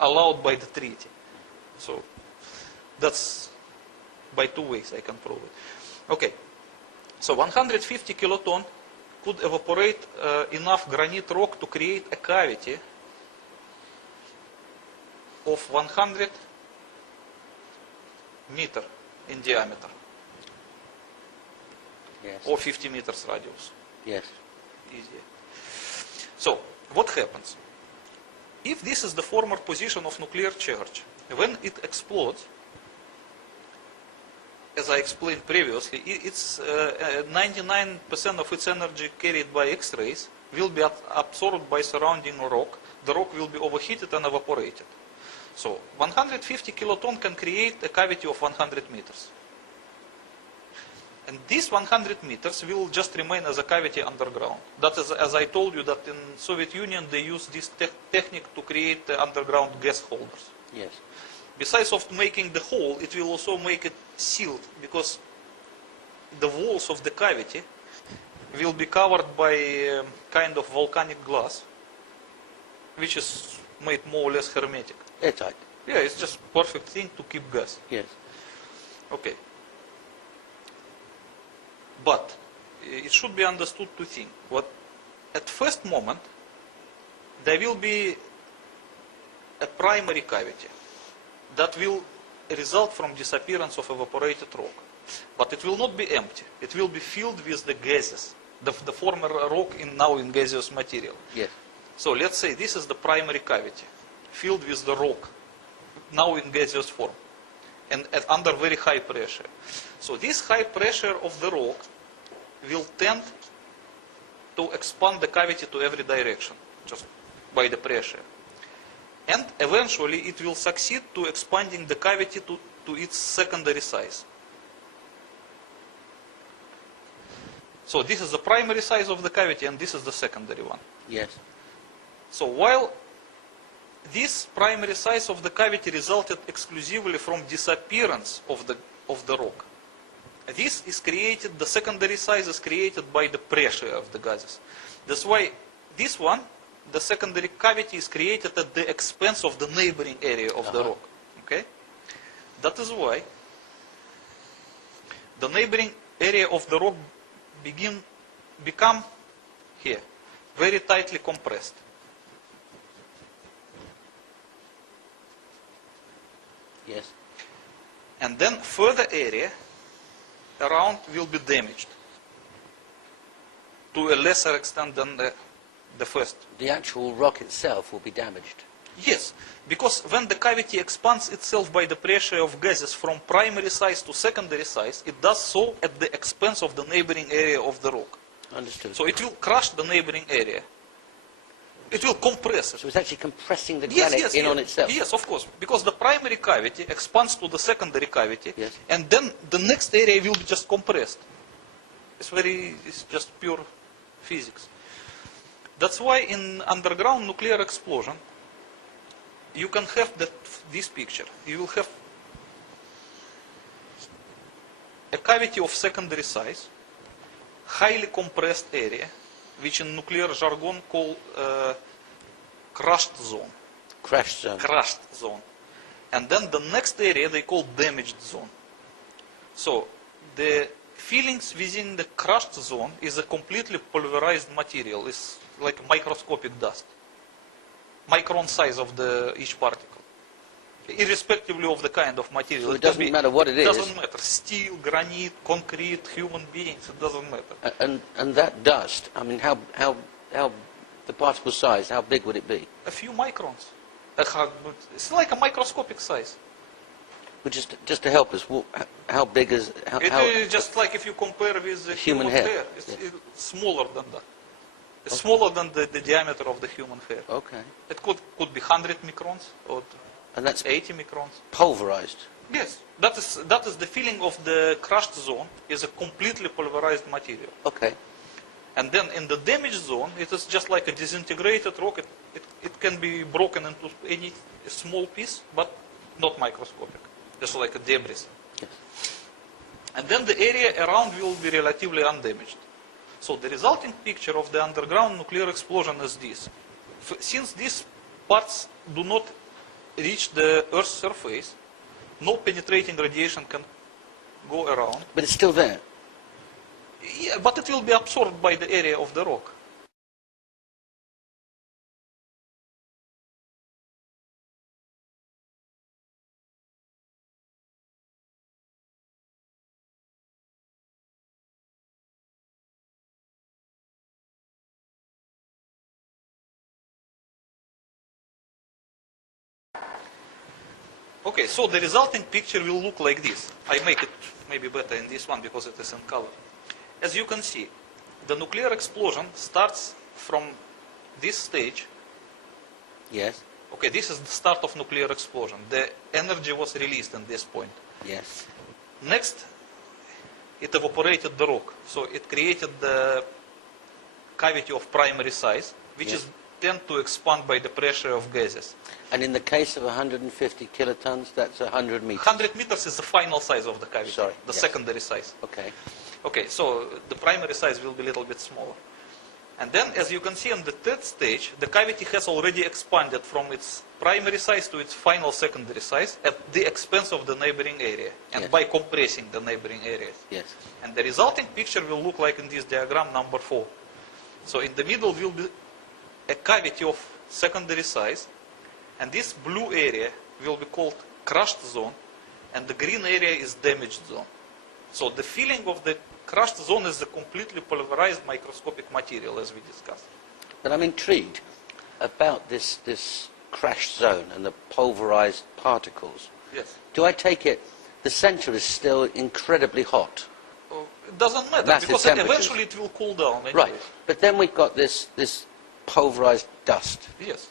allowed by the treaty. So that's by 2 ways I can prove it. Okay, so 150 kiloton could evaporate enough granite rock to create a cavity of 100 meters in diameter. Yes. Or 50 meters radius. Yes. Easier. So, what happens? If this is the former position of nuclear charge, when it explodes, as I explained previously, it's 99% of its energy carried by X-rays will be absorbed by surrounding rock. The rock will be overheated and evaporated. So, 150 kiloton can create a cavity of 100 meters. And these 100 meters will just remain as a cavity underground. That is, as I told you, that in Soviet Union they use this technique to create underground gas holders. Yes. Besides of making the hole, it will also make it sealed, because the walls of the cavity will be covered by a kind of volcanic glass, which is made more or less hermetic. Airtight. Yeah, it's just perfect thing to keep gas. Yes. Okay. But it should be understood two things. What at first moment there will be a primary cavity that will result from disappearance of evaporated rock. But it will not be empty. It will be filled with the gases, the former rock now in gaseous material. Yes. So let's say this is the primary cavity, filled with the rock, now in gaseous form, and under very high pressure. So this high pressure of the rock will tend to expand the cavity to every direction, just by the pressure. And eventually it will succeed to expanding the cavity to its secondary size. So this is the primary size of the cavity, and this is the secondary one. Yes. So while this primary size of the cavity resulted exclusively from disappearance of the rock, This is created, the secondary size is created by the pressure of the gases. That's why this one, the secondary cavity, is created at the expense of the neighboring area of the rock. Okay? That is why the neighboring area of the rock become here, very tightly compressed. Yes. And then further area around will be damaged to a lesser extent than the first. The actual rock itself will be damaged. Yes, because when the cavity expands itself by the pressure of gases from primary size to secondary size, it does so at the expense of the neighboring area of the rock. Understood. So it will crush the neighboring area. It will compress it. So it's actually compressing the granite on itself. Yes, of course. Because the primary cavity expands to the secondary cavity, and then the next area will be just compressed. It's just pure physics. That's why in underground nuclear explosion, you can have this picture. You will have a cavity of secondary size, highly compressed area, which in nuclear jargon called crushed zone. Crushed zone. Crushed zone. And then the next area they call damaged zone. So the fillings within the crushed zone is a completely pulverized material. It's like microscopic dust. Micron size of each particle. Irrespectively of the kind of material. So it doesn't matter what it is. It doesn't matter. Steel, granite, concrete, human beings, it doesn't matter. And that dust, I mean, how the particle size, how big would it be? A few microns. It's like a microscopic size. But just to help us, how big is... It is just like if you compare with the human hair. It's smaller than that. It's smaller than the diameter of the human hair. Okay. It could be 100 microns or and that's 80 microns. Pulverized. Yes. That is the feeling of the crushed zone is a completely pulverized material. Okay. And then in the damaged zone, it is just like a disintegrated rock. It can be broken into any small piece, but not microscopic. Just like a debris. Yes. And then the area around will be relatively undamaged. So the resulting picture of the underground nuclear explosion is this. Since these parts do not reach the Earth's surface, no penetrating radiation can go around. But it's still there. Yeah, but it will be absorbed by the area of the rock. Okay, so the resulting picture will look like this. I make it maybe better in this one because it is in color. As you can see, the nuclear explosion starts from this stage. Yes. Okay, this is the start of nuclear explosion. The energy was released at this point. Yes. Next, it evaporated the rock. So it created the cavity of primary size, which is tend to expand by the pressure of gases. And in the case of 150 kilotons, that's 100 meters. 100 meters is the final size of the cavity. Sorry. The secondary size. Okay. Okay, so the primary size will be a little bit smaller. And then, as you can see on the third stage, the cavity has already expanded from its primary size to its final secondary size at the expense of the neighboring area, and by compressing the neighboring areas. Yes. And the resulting picture will look like in this diagram number 4. So in the middle will be a cavity of secondary size, and this blue area will be called crushed zone, and the green area is damaged zone. So the filling of the crushed zone is the completely pulverized microscopic material, as we discussed. But I'm intrigued about this crushed zone and the pulverized particles. Yes. Do I take it the center is still incredibly hot? It doesn't matter, That's because eventually it will cool down. Anyway. Right. But then we've got this pulverized dust. Yes.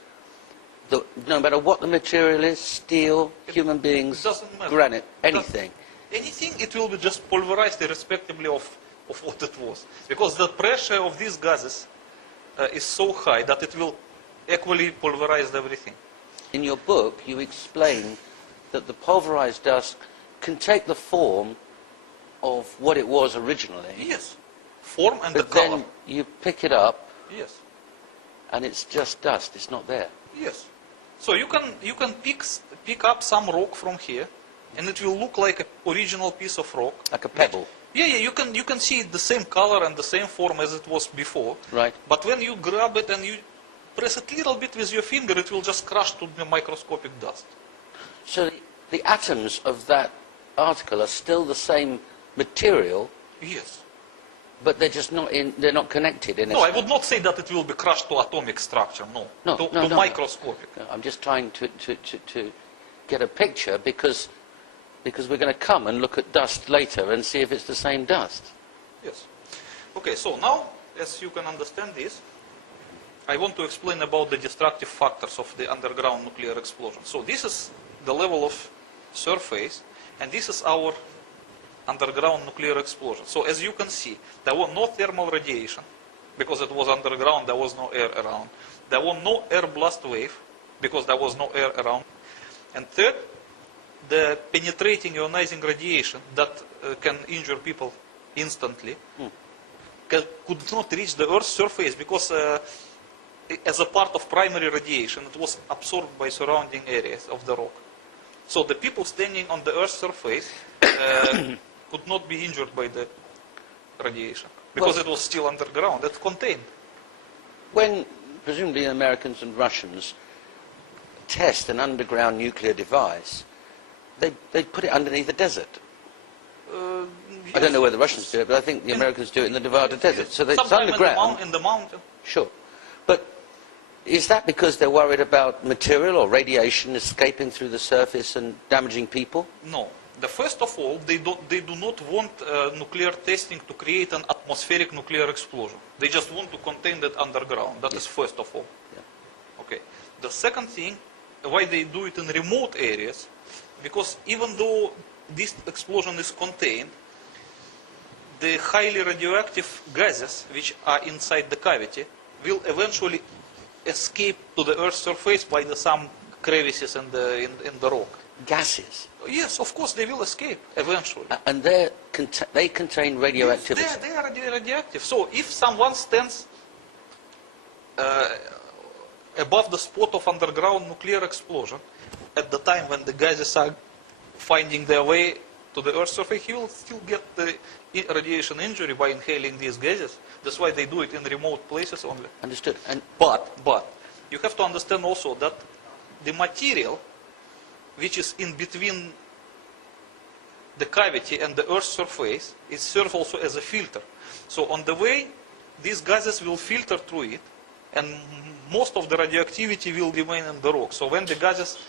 No matter what the material is, steel, human beings, granite, anything. Anything, it will be just pulverized irrespectively of what it was. Because the pressure of these gases is so high that it will equally pulverize everything. In your book, you explain that the pulverized dust can take the form of what it was originally. Yes. Form and the But color. then you pick it up, Yes. and it's just dust. It's not there. Yes. So you can pick up some rock from here, and it will look like an original piece of rock. Like a pebble. Yeah, you can see the same color and the same form as it was before. Right. But when you grab it and you press it a little bit with your finger, it will just crush to the microscopic dust. So the atoms of that article are still the same material, Yes. but they're just not in. They're not connected in. No, I would not say that it will be crushed to atomic structure. No. No, to microscopic. No, I'm just trying to get a picture because we're going to come and look at dust later and see if it's the same dust. Yes. Okay, so now, as you can understand this, I want to explain about the destructive factors of the underground nuclear explosion. So this is the level of surface, and this is our underground nuclear explosion. So as you can see, there was no thermal radiation, because it was underground, there was no air around. There was no air blast wave, because there was no air around. And third, the penetrating ionizing radiation that can injure people instantly could not reach the Earth's surface because as a part of primary radiation, it was absorbed by surrounding areas of the rock. So the people standing on the Earth's surface could not be injured by the radiation because it was still underground. It's contained. When presumably Americans and Russians test an underground nuclear device, they put it underneath the desert. Yes. I don't know where the Russians do it, but I think the Americans do it in the Nevada desert. So it's Sometime underground. in the mountain. Sure. But is that because they're worried about material or radiation escaping through the surface and damaging people? No. First of all, they do not want nuclear testing to create an atmospheric nuclear explosion. They just want to contain that underground. That is first of all. Yeah. Okay. The second thing, why they do it in remote areas, because even though this explosion is contained, the highly radioactive gases which are inside the cavity will eventually escape to the Earth's surface by some crevices in the rock. Gases? Yes, of course they will escape eventually. And they contain radioactivity? Yes, they are radioactive. So if someone stands above the spot of underground nuclear explosion, at the time when the gases are finding their way to the Earth's surface, he will still get the radiation injury by inhaling these gases. That's why they do it in remote places only. Understood. But you have to understand also that the material which is in between the cavity and the Earth's surface, it serves also as a filter. So on the way, these gases will filter through it, and most of the radioactivity will remain in the rock. So when the gases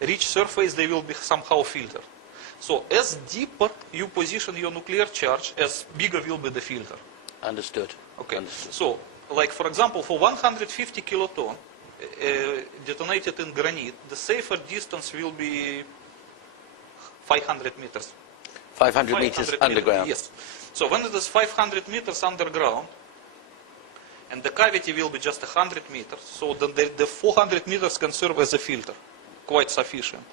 reach surface, they will be somehow filtered. So as deeper you position your nuclear charge, as bigger will be the filter. Understood. Okay. Understood. So, like for example, for 150 kiloton detonated in granite, the safer distance will be 500 meters. 500 meters underground? Yes. So when it is 500 meters underground, and the cavity will be just 100 meters, so then the 400 meters can serve as a filter, quite sufficient.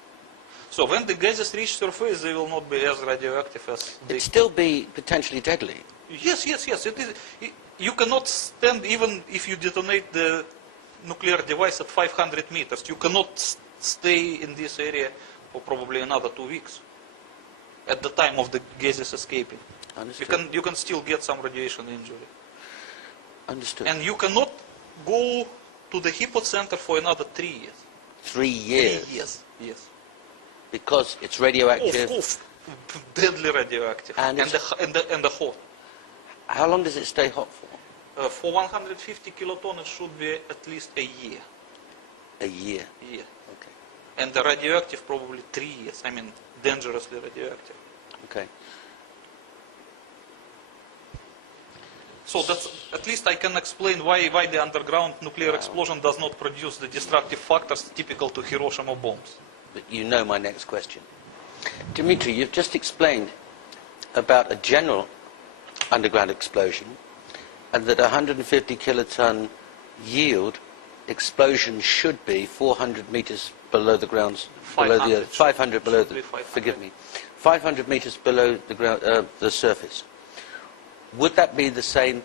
So when the gases reach surface, they will not be as radioactive as they... It'd still be potentially deadly? Yes. It is. You cannot stand, even if you detonate the nuclear device at 500 meters, you cannot stay in this area for probably another 2 weeks at the time of the gases escaping. Understood. You can still get some radiation injury. Understood. And you cannot go to the hypocenter for another 3 years. 3 years? 3 years, yes. Because it's radioactive? Of deadly radioactive. And the hot. How long does it stay hot for? For 150 kiloton, it should be at least a year. A year? Yeah. Okay. And the radioactive probably 3 years. I mean, dangerously radioactive. Okay. So that's, at least I can explain why the underground nuclear explosion does not produce the destructive factors typical to Hiroshima bombs. But you know my next question. Dimitri, you've just explained about a general underground explosion, and that 150 kiloton yield explosion should be 400 meters below the ground, below the earth, 500 below the, forgive me, 500 meters below the ground, the surface. Would that be the same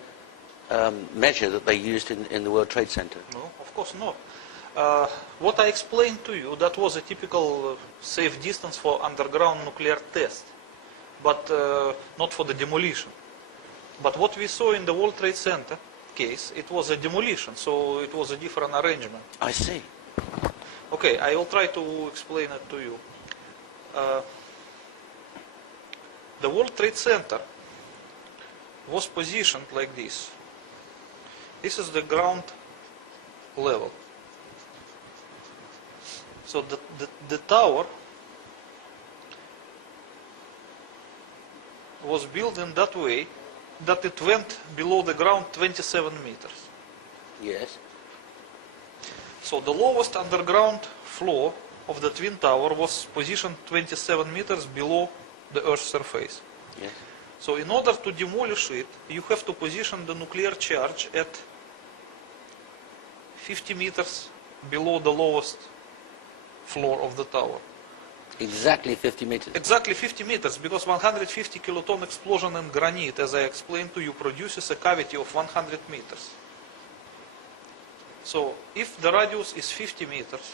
measure that they used in the World Trade Center? No, of course not. What I explained to you, that was a typical safe distance for underground nuclear test, but not for the demolition. But what we saw in the World Trade Center case, it was a demolition, so it was a different arrangement. I see. Okay, I will try to explain it to you. The World Trade Center was positioned like this. This is the ground level. So the tower was built in that way that it went below the ground 27 meters. Yes. So the lowest underground floor of the Twin Tower was positioned 27 meters below the Earth's surface. Yes. So in order to demolish it, you have to position the nuclear charge at 50 meters below the lowest floor of the tower. Exactly 50 meters. Exactly 50 meters, because 150 kiloton explosion in granite, as I explained to you, produces a cavity of 100 meters. So if the radius is 50 meters,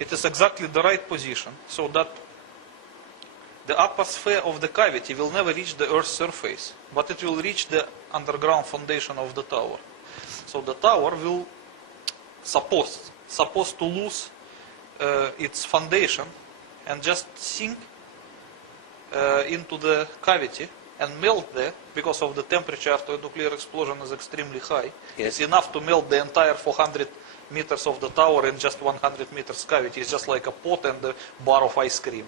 it is exactly the right position, so that the upper sphere of the cavity will never reach the Earth's surface, but it will reach the underground foundation of the tower. So the tower will supposed to lose its foundation and just sink into the cavity and melt there, because of the temperature after a nuclear explosion is extremely high. Yes. It's enough to melt the entire 400 meters of the tower in just 100 meters cavity. It's just like a pot and a bar of ice cream.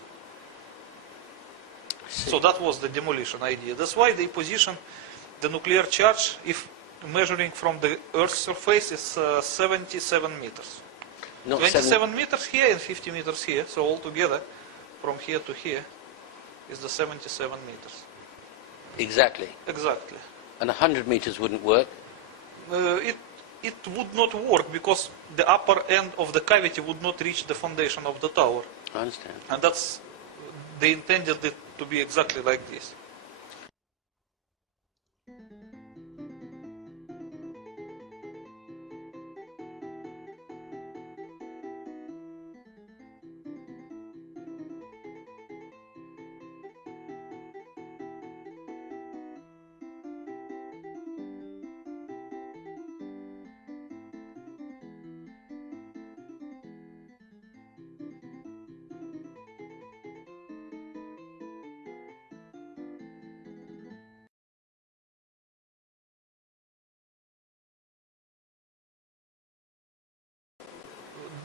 So that was the demolition idea. That's why they position the nuclear charge, if measuring from the Earth's surface, is 77 meters. Not 27 meters here and 50 meters here. So altogether, from here to here, is the 77 meters. Exactly. Exactly. And 100 meters wouldn't work? It would not work, because the upper end of the cavity would not reach the foundation of the tower. I understand. And that's, they intended it to be exactly like this.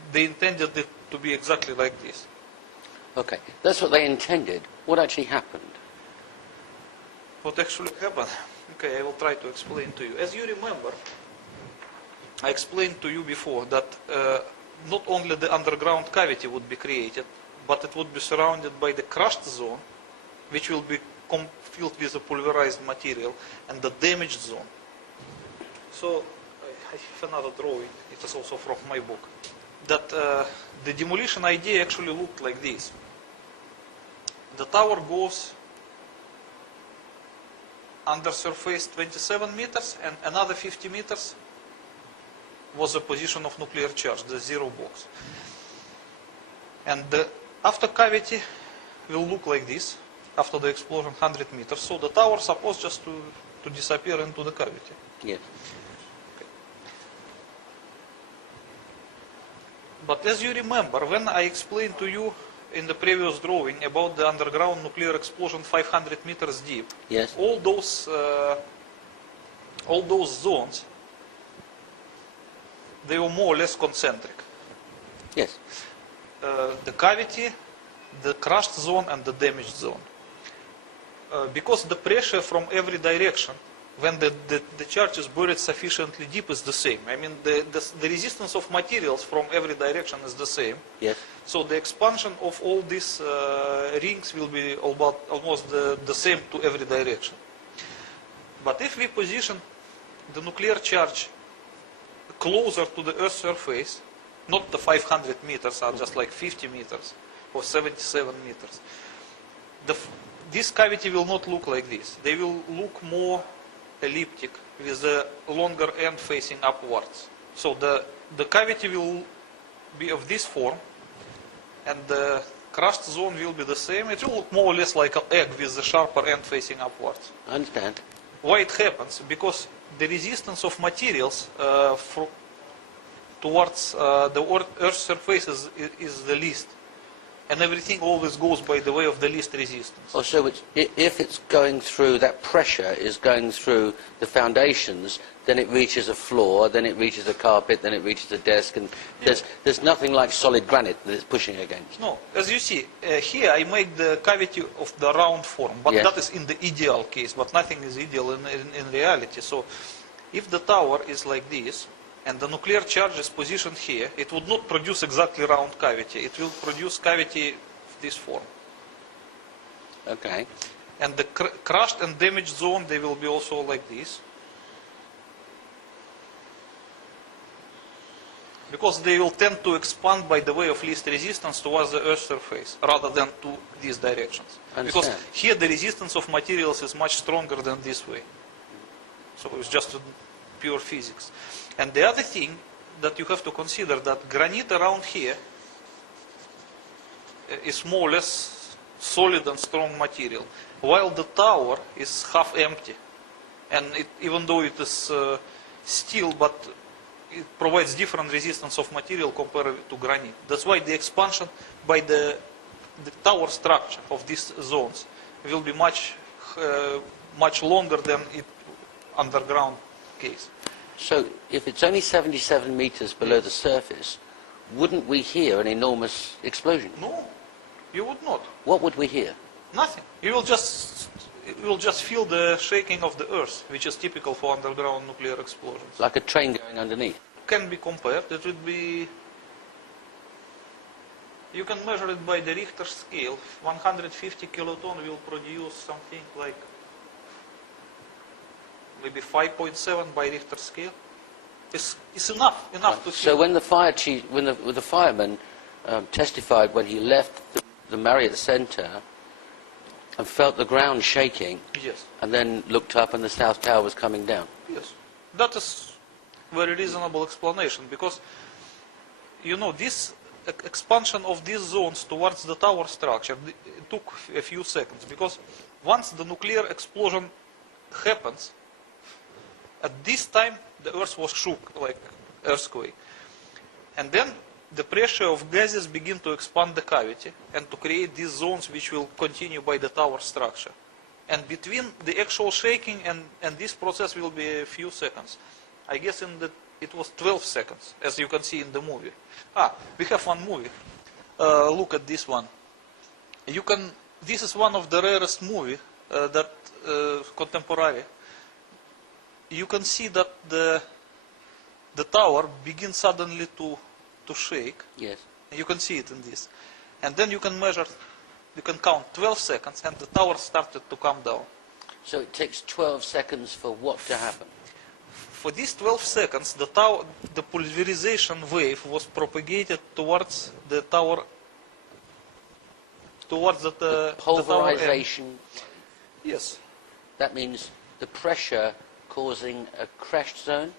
They intended it to be exactly like this. Okay, that's what they intended. What actually happened? What actually happened? Okay, I will try to explain to you. As you remember, I explained to you before that not only the underground cavity would be created, but it would be surrounded by the crushed zone, which will be filled with a pulverized material, and the damaged zone. So I have another drawing. It is also from my book. That the demolition idea actually looked like this. The tower goes under surface 27 meters, and another 50 meters was the position of nuclear charge, the zero box. And the after cavity will look like this, after the explosion 100 meters. So the tower is supposed just to disappear into the cavity. Yes. But as you remember, when I explained to you in the previous drawing about the underground nuclear explosion 500 meters deep, yes, all those zones, they were more or less concentric. Yes. The cavity, the crushed zone, and the damaged zone. Because the pressure from every direction, when the charge is buried sufficiently deep, is the same. I mean, the resistance of materials from every direction is the same. Yes. So the expansion of all these rings will be almost the same to every direction. But if we position the nuclear charge closer to the Earth's surface, not the 500 meters, or just like 50 meters, or 77 meters. This cavity will not look like this. They will look more elliptic with the longer end facing upwards. So the cavity will be of this form, and the crushed zone will be the same. It will look more or less like an egg with the sharper end facing upwards. I understand. Why it happens? Because the resistance of materials towards the Earth's surface is the least. And everything always goes by the way of the least resistance. Oh, so if it's going through, that pressure is going through the foundations, then it reaches a floor, then it reaches a carpet, then it reaches a desk, and there's nothing like solid granite that it's pushing against. No, as you see, here I make the cavity of the round form, but that is in the ideal case, but nothing is ideal in reality. So if the tower is like this, and the nuclear charge is positioned here, it would not produce exactly round cavity. It will produce cavity of this form. Okay. And the crushed and damaged zone, they will be also like this. Because they will tend to expand by the way of least resistance towards the Earth's surface, rather than to these directions. Because here the resistance of materials is much stronger than this way. So it's just pure physics. And the other thing that you have to consider, that granite around here is more or less solid and strong material, while the tower is half empty. And even though it is steel, but it provides different resistance of material compared to granite. That's why the expansion by the tower structure of these zones will be much longer than it underground case. So if it's only 77 meters below the surface, wouldn't we hear an enormous explosion? No, you would not. What would we hear? Nothing. You will just feel the shaking of the earth, which is typical for underground nuclear explosions. Like a train going underneath? Can be compared. It would be... You can measure it by the Richter scale. 150 kiloton will produce something like maybe 5.7 by Richter scale. It's enough to feel. So when the fire chief, when the fireman testified when he left the Marriott Center and felt the ground shaking, yes, and then looked up and the South Tower was coming down. Yes, that is very reasonable explanation, because you know this expansion of these zones towards the tower structure it took a few seconds, because once the nuclear explosion happens, at this time the earth was shook like earthquake, and then the pressure of gases begin to expand the cavity and to create these zones which will continue by the tower structure. And between the actual shaking and this process will be a few seconds. I guess it was 12 seconds, as you can see in the movie. We have one movie. Look at this one. This is one of the rarest movie that contemporary. You can see that the tower begins suddenly to shake. Yes. You can see it in this. And then you can measure, you can count 12 seconds and the tower started to come down. So it takes 12 seconds for what to happen? For these 12 seconds, the pulverization wave was propagated towards the tower, towards the pulverization. The tower. Yes. That means the pressure causing a crashed zone?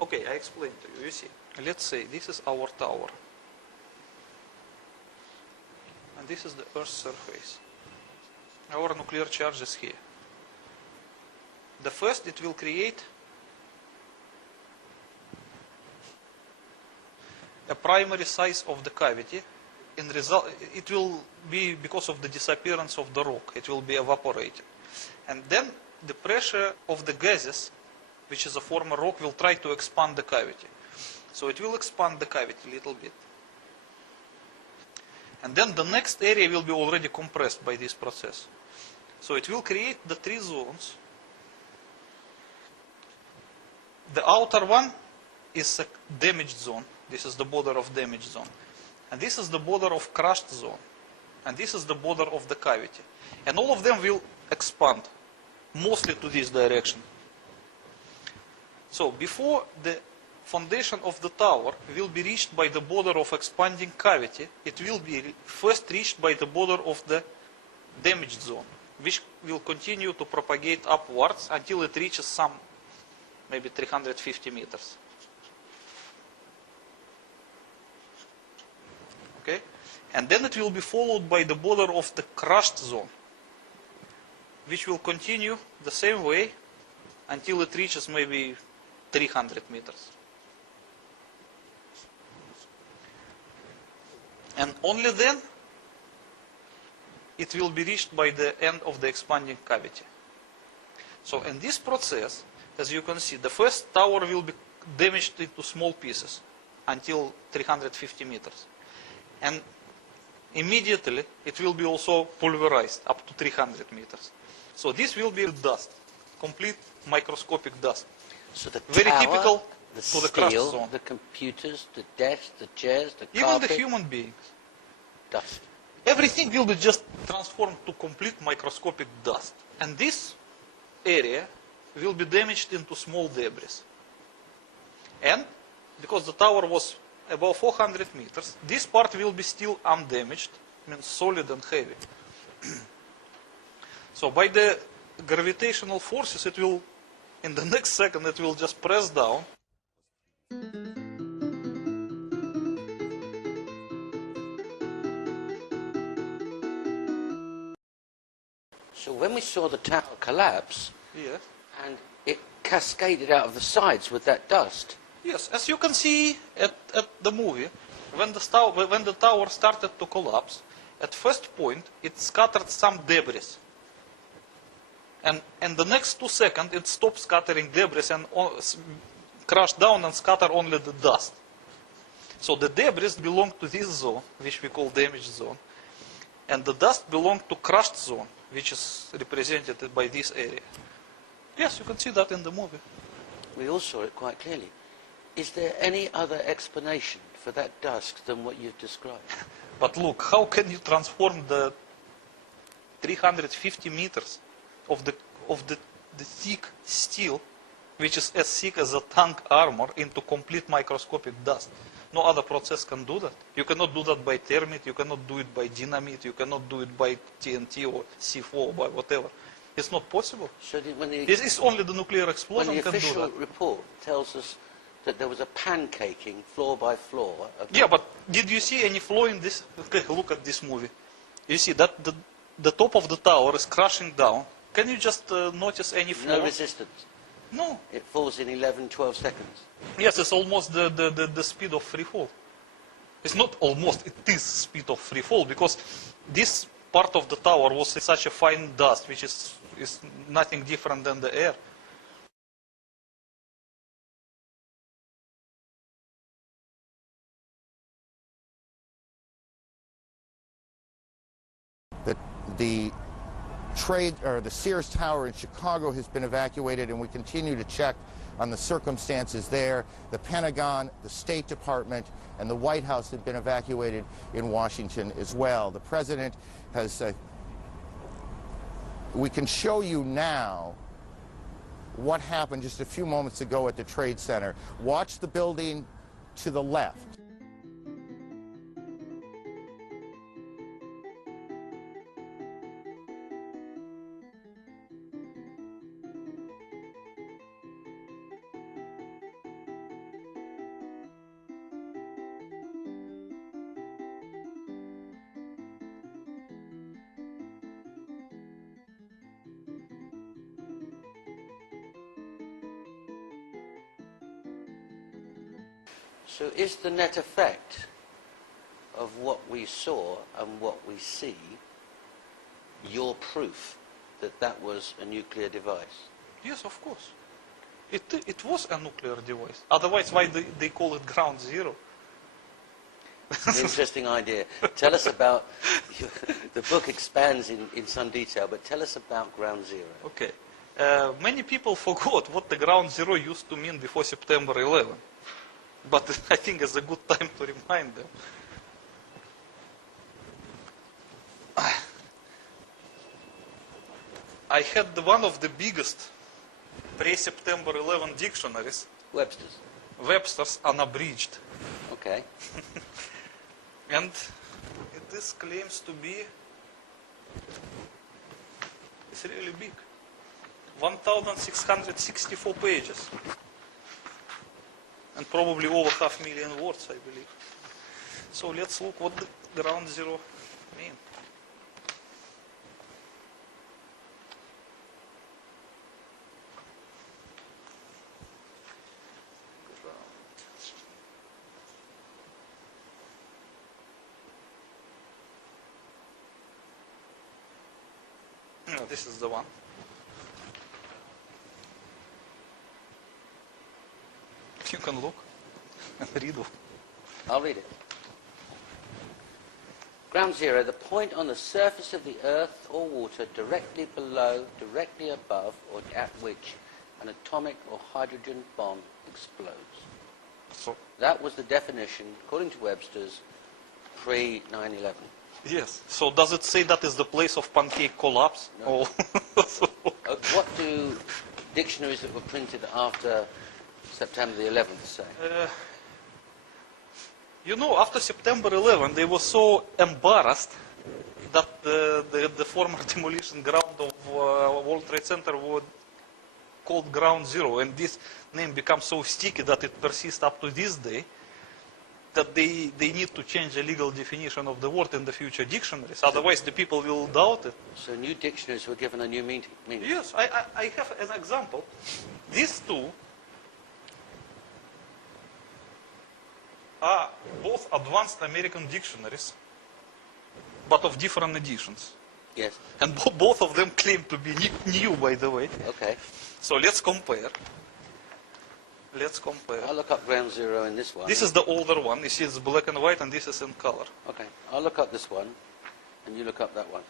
Okay, I explain to you. You see, let's say this is our tower. And this is the Earth's surface. Our nuclear charge is here. The first, it will create a primary size of the cavity. In result, it will be because of the disappearance of the rock. It will be evaporated. And then the pressure of the gases, which is a former rock, will try to expand the cavity. So it will expand the cavity a little bit. And then the next area will be already compressed by this process. So it will create the three zones. The outer one is a damaged zone. This is the border of damaged zone. And this is the border of crushed zone. And this is the border of the cavity. And all of them will expand, mostly to this direction. So before the foundation of the tower will be reached by the border of expanding cavity, it will be first reached by the border of the damaged zone, which will continue to propagate upwards until it reaches some, maybe 350 meters. Okay? And then it will be followed by the border of the crushed zone, which will continue the same way until it reaches maybe 300 meters. And only then it will be reached by the end of the expanding cavity. So in this process, as you can see, the first tower will be damaged into small pieces until 350 meters. And immediately it will be also pulverized up to 300 meters. So this will be dust, complete microscopic dust. So the very tower, typical the for the crushed steel, zone. the computers, the desks, the chairs, the Even carpet, the human beings. dust. Everything will be just transformed to complete microscopic dust. And this area will be damaged into small debris. And because the tower was above 400 meters, this part will be still undamaged, means solid and heavy. So by the gravitational forces, it will, in the next second, it will just press down. So when we saw the tower collapse, Yes. and it cascaded out of the sides with that dust. Yes, as you can see at the movie, when the tower started to collapse, at first point it scattered some debris. And in the next 2 seconds it stopped scattering debris and crashed down and scattered only the dust. So the debris belonged to this zone, which we call damaged zone. And the dust belonged to crushed zone, which is represented by this area. Yes, you can see that in the movie. We all saw it quite clearly. Is there any other explanation for that dust than what you've described? But look, how can you transform the 350 meters of the thick steel, which is as thick as a tank armor, into complete microscopic dust? No other process can do that. You cannot do that by thermite, you cannot do it by dynamite, you cannot do it by TNT or C4 or by whatever. It's not possible. So It's only the nuclear explosion when the can do official that. report tells us that there was a pancaking floor by floor. Yeah, but did you see any flaw in this? Okay, look at this movie. You see that the top of the tower is crashing down. Can you just notice any flaw? No resistance. No. It falls in 11, 12 seconds. Yes, it's almost the speed of free fall. It's not almost, it is speed of free fall, because this part of the tower was such a fine dust, which is nothing different than the air. The Sears Tower in Chicago has been evacuated, and we continue to check on the circumstances there. The Pentagon, the State Department, and the White House have been evacuated in Washington as well. The president has, we can show you now what happened just a few moments ago at the Trade Center. Watch the building to the left. So is the net effect of what we saw and what we see your proof that that was a nuclear device? Yes, of course. It was a nuclear device. Otherwise, why they call it ground zero? An interesting idea. Tell us about, the book expands in some detail, but tell us about ground zero. Okay. Many people forgot what the ground zero used to mean before September 11. But I think it's a good time to remind them. I had one of the biggest pre-September 11 dictionaries. Webster's unabridged. Okay. And this claims to be, it's really big. 1,664 pages. And probably over 500,000 words, I believe. So let's look what the ground zero mean. No, this is the one. You can look and read it. I'll read it. Ground zero, the point on the surface of the earth or water directly below, directly above, or at which an atomic or hydrogen bomb explodes. So that was the definition, according to Webster's, pre-9/11. Yes. So does it say that is the place of pancake collapse? No. What do dictionaries that were printed after September the 11th say? You know, after September 11, they were so embarrassed that the former demolition ground of World Trade Center was called Ground Zero, and this name becomes so sticky that it persists up to this day, that they need to change the legal definition of the word in the future dictionaries. Otherwise, the people will doubt it. So new dictionaries were given a new meaning? Yes, I have an example. These two are both advanced American dictionaries, but of different editions. Yes. And both of them claim to be new, by the way. Okay. So let's compare. Let's compare. I'll look up ground zero in this one. This is the older one. You see it's black and white, and this is in color. Okay. I'll look up this one, and you look up that one.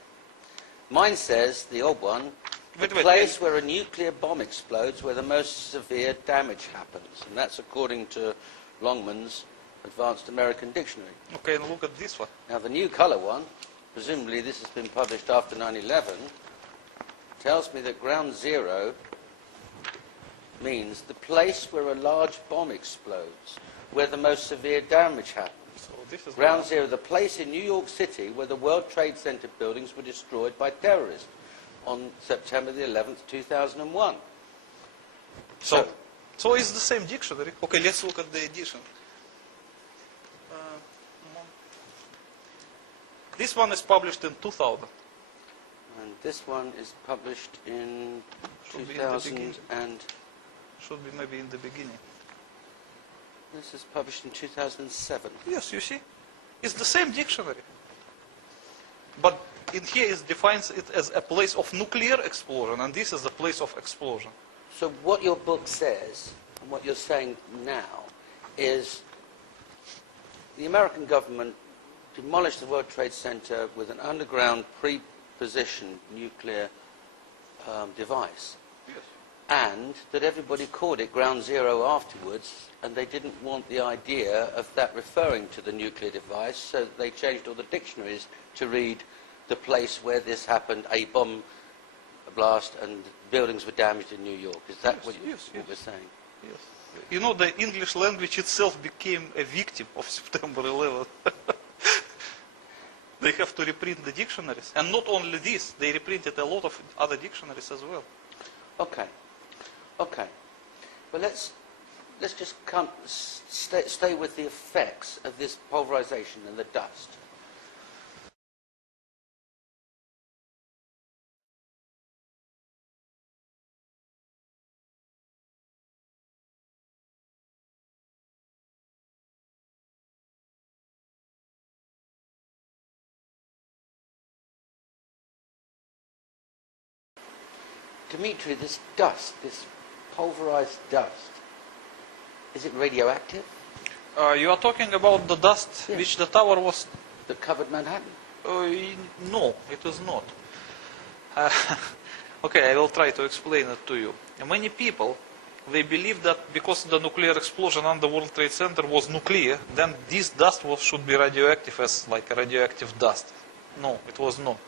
Mine says, the old one, the place where a nuclear bomb explodes where the most severe damage happens. And that's according to Longman's Advanced American Dictionary. Okay, and look at this one. Now the new color one, presumably this has been published after 9/11, tells me that ground zero means the place where a large bomb explodes, where the most severe damage happens. So this is ground zero, the place in New York City where the World Trade Center buildings were destroyed by terrorists on September the 11th, 2001. So it's the same dictionary. Okay, let's look at the edition. This one is published in 2000. And this one is published in 2000 and... Should be maybe in the beginning. This is published in 2007. Yes, you see? It's the same dictionary. But in here it defines it as a place of nuclear explosion, and this is a place of explosion. So what your book says, and what you're saying now, is the American government demolished the World Trade Center with an underground pre-positioned nuclear device. Yes. And that everybody called it ground zero afterwards, and they didn't want the idea of that referring to the nuclear device, so they changed all the dictionaries to read the place where this happened, a bomb blast, and buildings were damaged in New York. Is that what we're saying? Yes. You know, the English language itself became a victim of September 11th. They have to reprint the dictionaries. And not only this, they reprinted a lot of other dictionaries as well. Okay. Okay. Well, let's just stay with the effects of this pulverization and the dust. Dimitri, this dust, this pulverized dust, is it radioactive? You are talking about the dust which the tower was... That covered Manhattan? No, it is not. Okay, I will try to explain it to you. Many people, they believe that because the nuclear explosion on the World Trade Center was nuclear, then this dust should be radioactive as like a radioactive dust. No, it was not.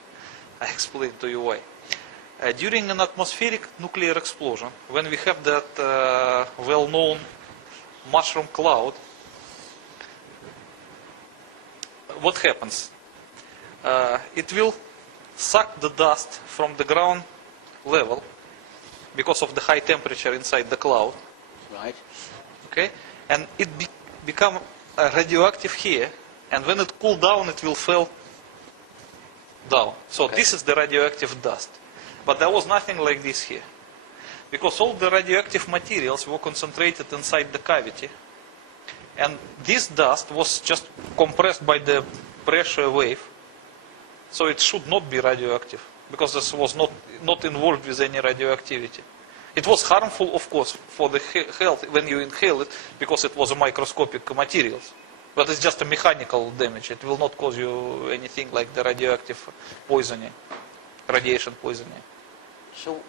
I explain to you why. During an atmospheric nuclear explosion, when we have that well-known mushroom cloud, what happens? It will suck the dust from the ground level because of the high temperature inside the cloud. Right. Okay, and it become radioactive here, and when it cool down, it will fall down. So this is the radioactive dust. But there was nothing like this here, because all the radioactive materials were concentrated inside the cavity, and this dust was just compressed by the pressure wave, so it should not be radioactive, because this was not involved with any radioactivity. It was harmful, of course, for the health when you inhale it, because it was a microscopic materials. But it's just a mechanical damage. It will not cause you anything like the radioactive poisoning, radiation poisoning. So,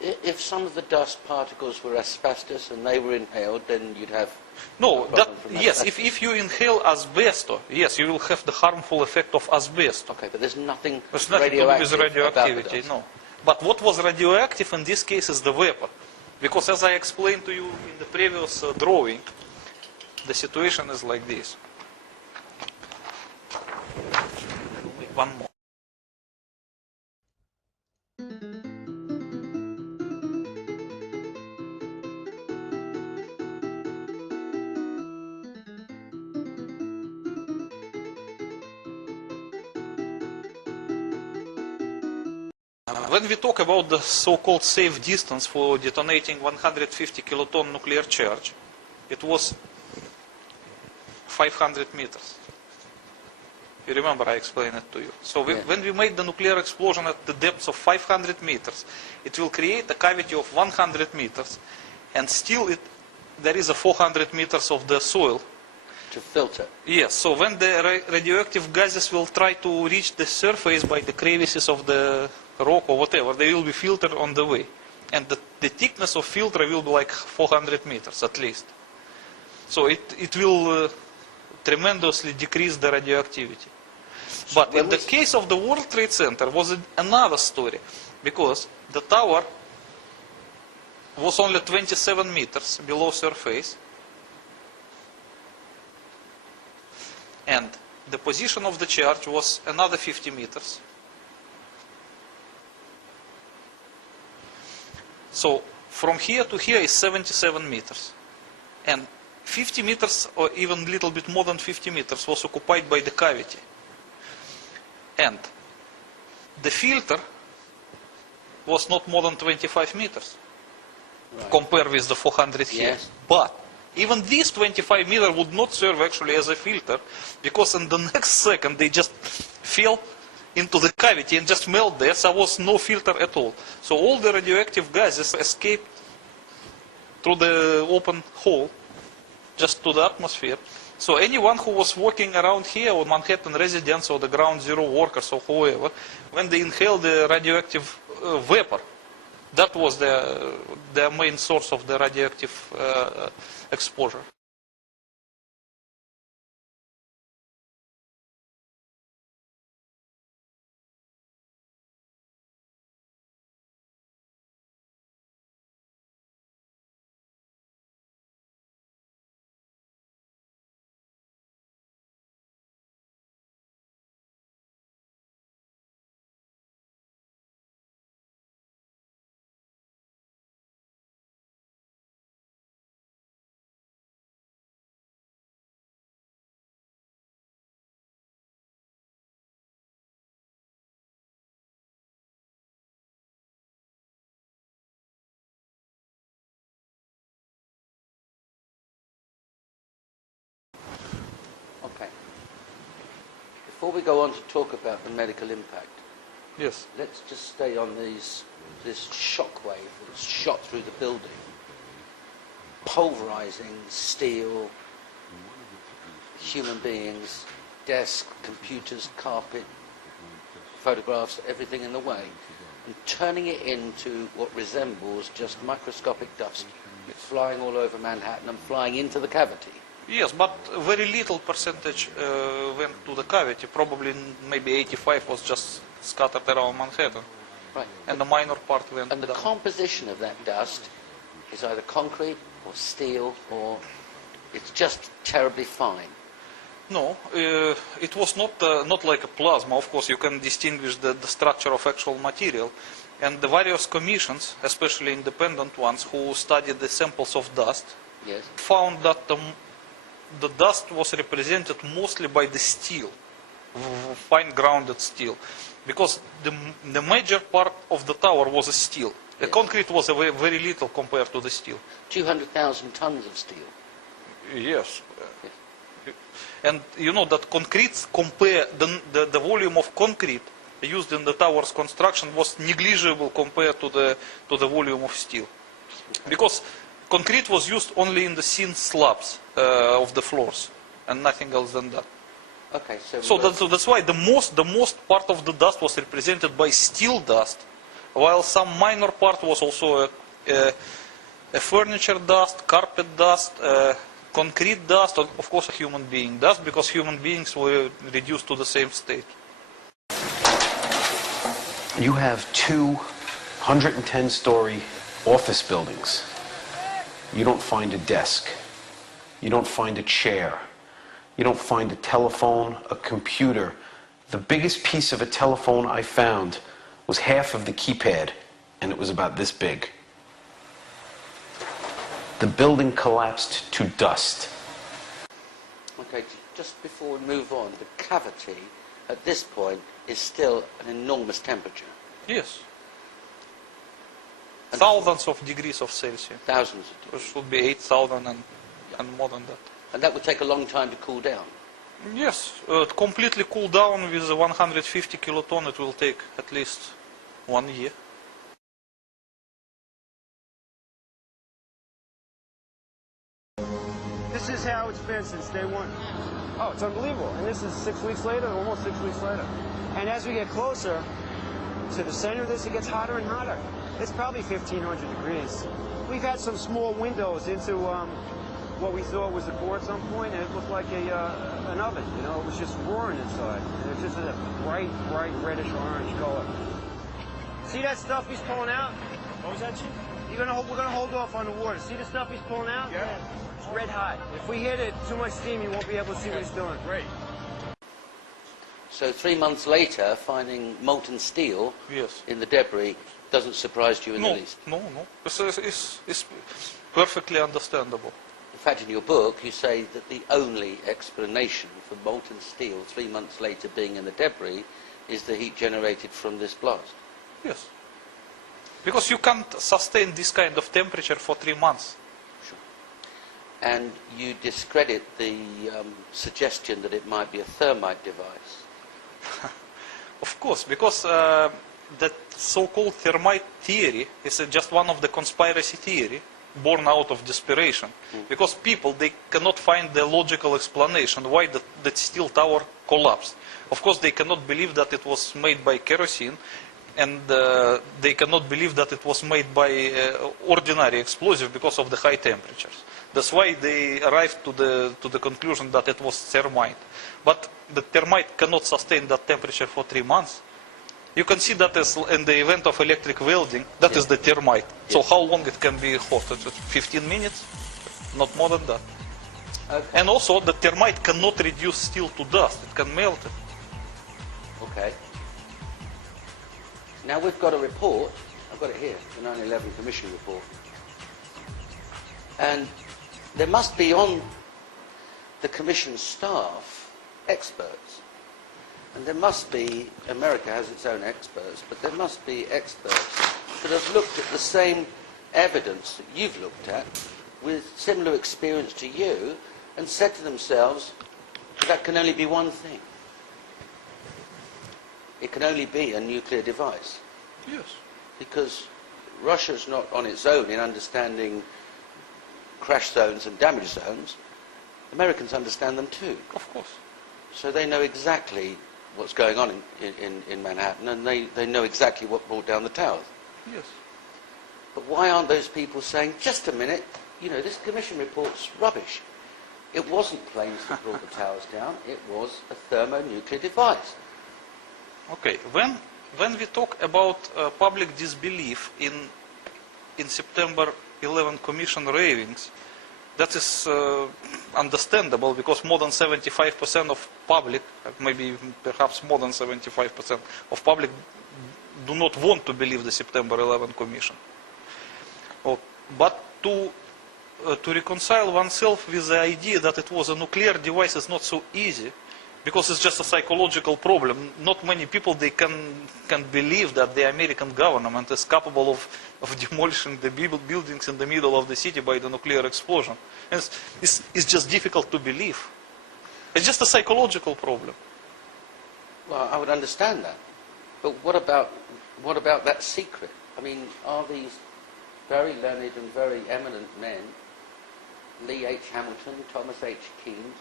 if some of the dust particles were asbestos and they were inhaled, then you'd have... No, yes, if you inhale asbestos, yes, you will have the harmful effect of asbestos. Okay, but there's nothing to do with radioactivity, no. But what was radioactive in this case is the vapor. Because as I explained to you in the previous drawing, the situation is like this. One more. When we talk about the so-called safe distance for detonating 150 kiloton nuclear charge, it was 500 meters. You remember I explained it to you. So when we make the nuclear explosion at the depth of 500 meters, it will create a cavity of 100 meters, and still there is a 400 meters of the soil. To filter. Yes, so when the radioactive gases will try to reach the surface by the crevices of the rock or whatever, they will be filtered on the way. And the thickness of filter will be like 400 meters at least. So it will tremendously decrease the radioactivity. But in the case of the World Trade Center was another story, because the tower was only 27 meters below surface, and the position of the charge was another 50 meters. So from here to here is 77 meters. And 50 meters, or even a little bit more than 50 meters, was occupied by the cavity. And the filter was not more than 25 meters, compared with the 400 here. Yes. But even this 25 meter would not serve actually as a filter, because in the next second they just fell into the cavity and just melt there, so there was no filter at all. So all the radioactive gases escaped through the open hole, just to the atmosphere. So anyone who was walking around here, or Manhattan residents, or the ground zero workers, or whoever, when they inhaled the radioactive vapor, that was their main source of the radioactive exposure. Okay. Before we go on to talk about the medical impact, Yes. Let's just stay on this shockwave that's shot through the building, pulverizing steel, human beings, desks, computers, carpet, photographs, everything in the way, and turning it into what resembles just microscopic dust, flying all over Manhattan and flying into the cavity. Yes, but very little percentage went to the cavity. Probably maybe 85 was just scattered around Manhattan. Right. And the minor part went And the down. composition of that dust is either concrete or steel, or it's just terribly fine. No, it was not like a plasma. Of course, you can distinguish the structure of actual material. And the various commissions, especially independent ones, who studied the samples of dust, Yes. found that the dust was represented mostly by the steel, fine grounded steel, because the major part of the tower was a steel. The concrete was very little compared to the steel. 200,000 tons of steel. Yes. And you know that concrete, compare the volume of concrete used in the tower's construction was negligible compared to the volume of steel, because concrete was used only in the thin slabs of the floors, and nothing else than that. Okay, So that's why the most part of the dust was represented by steel dust, while some minor part was also a furniture dust, carpet dust, concrete dust, and of course a human being dust, because human beings were reduced to the same state. You have 210-story office buildings. You don't find a desk. You don't find a chair. You don't find a telephone, a computer. The biggest piece of a telephone I found was half of the keypad, and it was about this big. The building collapsed to dust. Okay, just before we move on, the cavity at this point is still an enormous temperature. Yes. Thousands of degrees of Celsius. Thousands of degrees. It should be 8,000 and more than that. And that would take a long time to cool down. Yes, completely cool down with 150 kiloton, it will take at least 1 year. This is how it's been since day one. Oh, it's unbelievable. And this is 6 weeks later, almost 6 weeks later. And as we get closer to the center of this, it gets hotter and hotter. It's probably 1,500 degrees. We've had some small windows into what we thought was a core at some point, and it looked like an oven. You know, it was just roaring inside. And it's just a bright reddish orange color. See that stuff he's pulling out? What was that, Chief? We're gonna hold off on the water. See the stuff he's pulling out? Yeah. It's red hot. If we hit it too much steam, you won't be able to see what he's doing. Great. So 3 months later, finding molten steel in the debris doesn't surprise you in the least. No. It's perfectly understandable. In fact, in your book, you say that the only explanation for molten steel 3 months later being in the debris is the heat generated from this blast. Yes. Because you can't sustain this kind of temperature for 3 months. Sure. And you discredit the suggestion that it might be a thermite device. Of course, because that so-called thermite theory is just one of the conspiracy theory born out of desperation. Because people, they cannot find the logical explanation why that steel tower collapsed. Of course, they cannot believe that it was made by kerosene, and they cannot believe that it was made by ordinary explosive because of the high temperatures. That's why they arrived to the conclusion that it was thermite. But the thermite cannot sustain that temperature for 3 months. You can see that as in the event of electric welding, that is the thermite. So how long it can be hot? 15 minutes? Not more than that. Okay. And also, the thermite cannot reduce steel to dust. It can melt it. Okay. Now we've got a report. I've got it here, the 9/11 Commission report. And there must be on the Commission staff experts. And there must be, America has its own experts, but there must be experts that have looked at the same evidence that you've looked at with similar experience to you and said to themselves, that can only be one thing. it can only be a nuclear device. Yes. Because Russia's not on its own in understanding crash zones and damage zones. Americans understand them too. Of course. So they know exactly what's going on in Manhattan, and they know exactly what brought down the towers. Yes. But why aren't those people saying, just a minute, you know, this commission report's rubbish. It wasn't planes that brought the towers down, it was a thermonuclear device. Okay, when we talk about public disbelief in September 11 Commission ravings, that is understandable, because more than 75% of public, maybe perhaps more than 75% of public, do not want to believe the September 11 Commission. But to reconcile oneself with the idea that it was a nuclear device is not so easy, because it's just a psychological problem. Not many people they can believe that the American government is capable of demolishing the buildings in the middle of the city by the nuclear explosion. It's just difficult to believe. It's just a psychological problem. Well, I would understand that. But what about that secret? I mean, are these very learned and very eminent men, Lee H. Hamilton, Thomas H. Keane,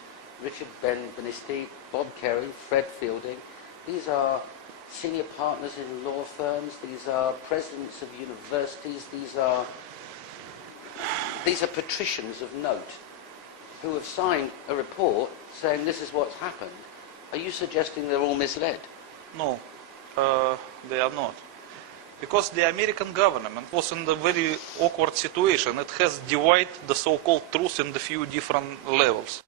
Richard Benveniste, Bob Kerry, Fred Fielding, these are senior partners in law firms, these are presidents of universities, these are patricians of note who have signed a report saying this is what's happened. Are you suggesting they're all misled? No, they are not. Because the American government was in a very awkward situation. It has divided the so-called truth in the few different levels.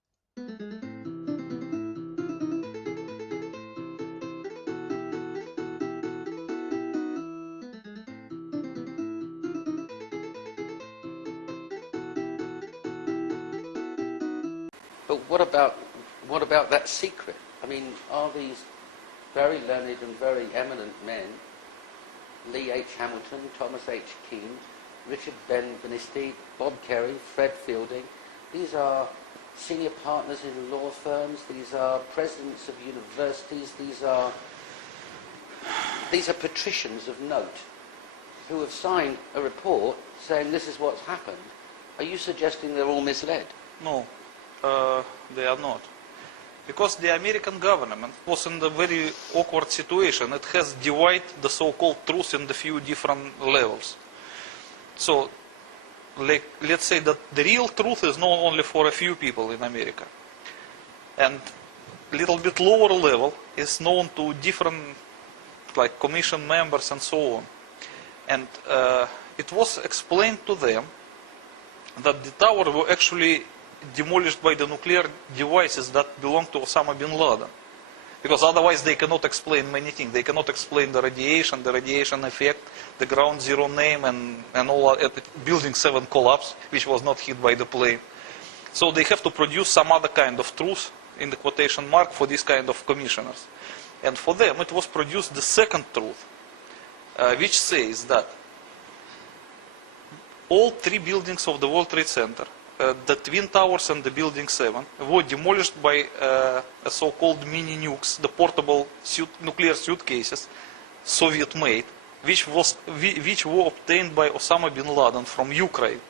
But what about that secret? I mean, are these very learned and very eminent men, Lee H. Hamilton, Thomas H. Keane, Richard Benveniste, Bob Kerry, Fred Fielding, these are senior partners in law firms, these are presidents of universities, these are patricians of note who have signed a report saying this is what's happened. Are you suggesting they're all misled? No, they are not. Because the American government was in a very awkward situation. It has divided the so-called truth in the few different levels. So, let's say that the real truth is known only for a few people in America. And a little bit lower level is known to different, like, commission members and so on. And it was explained to them that the tower were actually demolished by the nuclear devices that belong to Osama bin Laden. Because otherwise they cannot explain many things. They cannot explain the radiation effect, the ground zero name, and all building 7 collapse, which was not hit by the plane. So they have to produce some other kind of truth, in the quotation mark, for this kind of commissioners. And for them it was produced the second truth, which says that all 3 buildings of the World Trade Center, the Twin Towers and the Building 7, were demolished by so-called mini nukes, the portable nuclear suitcases, Soviet-made, which were obtained by Osama bin Laden from Ukraine.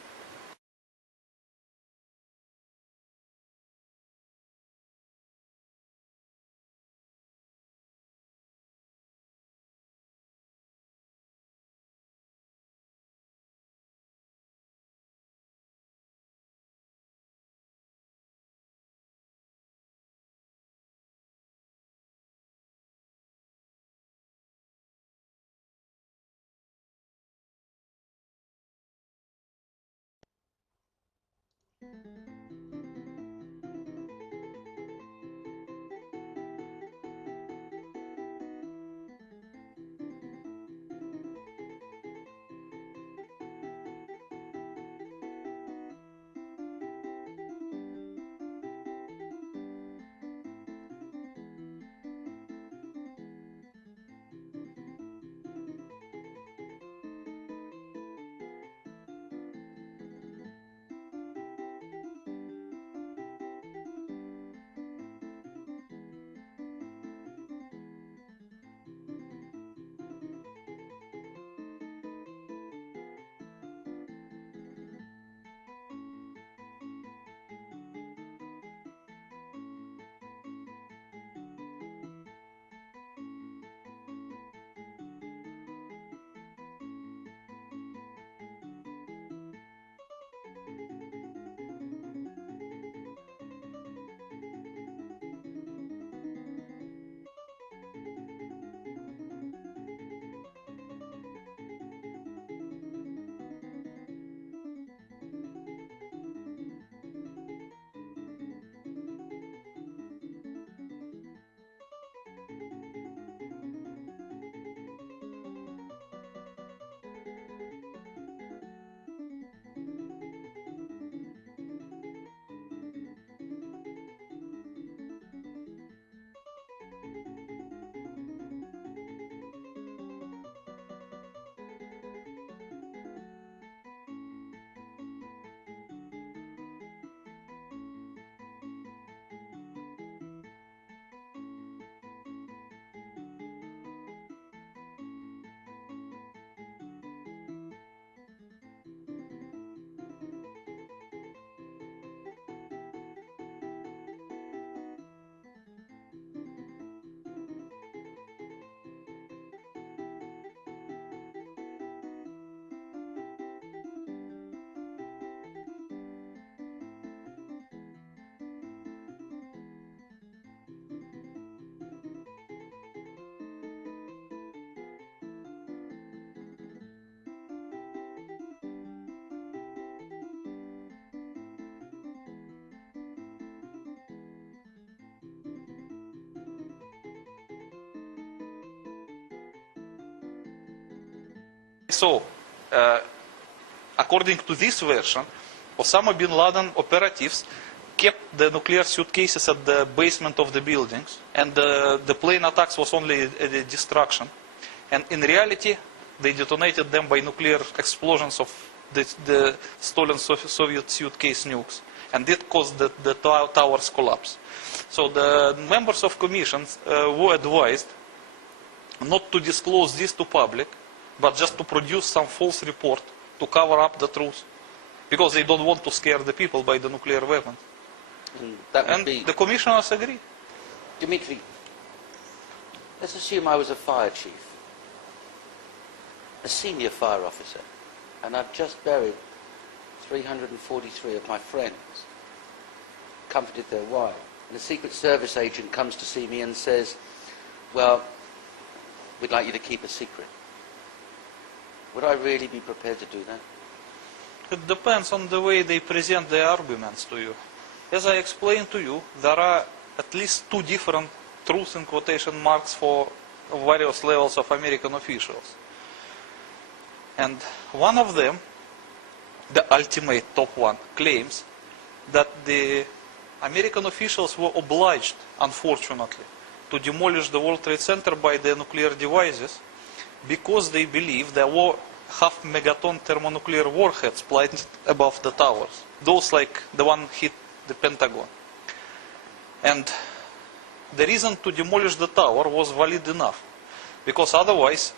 So, according to this version, Osama bin Laden operatives kept the nuclear suitcases at the basement of the buildings, and the plane attacks was only a distraction. And in reality, they detonated them by nuclear explosions of the stolen Soviet suitcase nukes. And it caused the towers collapse. So the members of commissions were advised not to disclose this to public, but just to produce some false report to cover up the truth. Because they don't want to scare the people by the nuclear weapon. And the commissioners agree. Dimitri, let's assume I was a fire chief, a senior fire officer, and I've just buried 343 of my friends, comforted their wives, and a Secret Service agent comes to see me and says, well, we'd like you to keep a secret. Would I really be prepared to do that? It depends on the way they present their arguments to you. As I explained to you, there are at least two different truth in quotation marks for various levels of American officials. And one of them, the ultimate top one, claims that the American officials were obliged, unfortunately, to demolish the World Trade Center by the nuclear devices because they believe there were half-megaton thermonuclear warheads planted above the towers. Those like the one hit the Pentagon. And the reason to demolish the tower was valid enough, because otherwise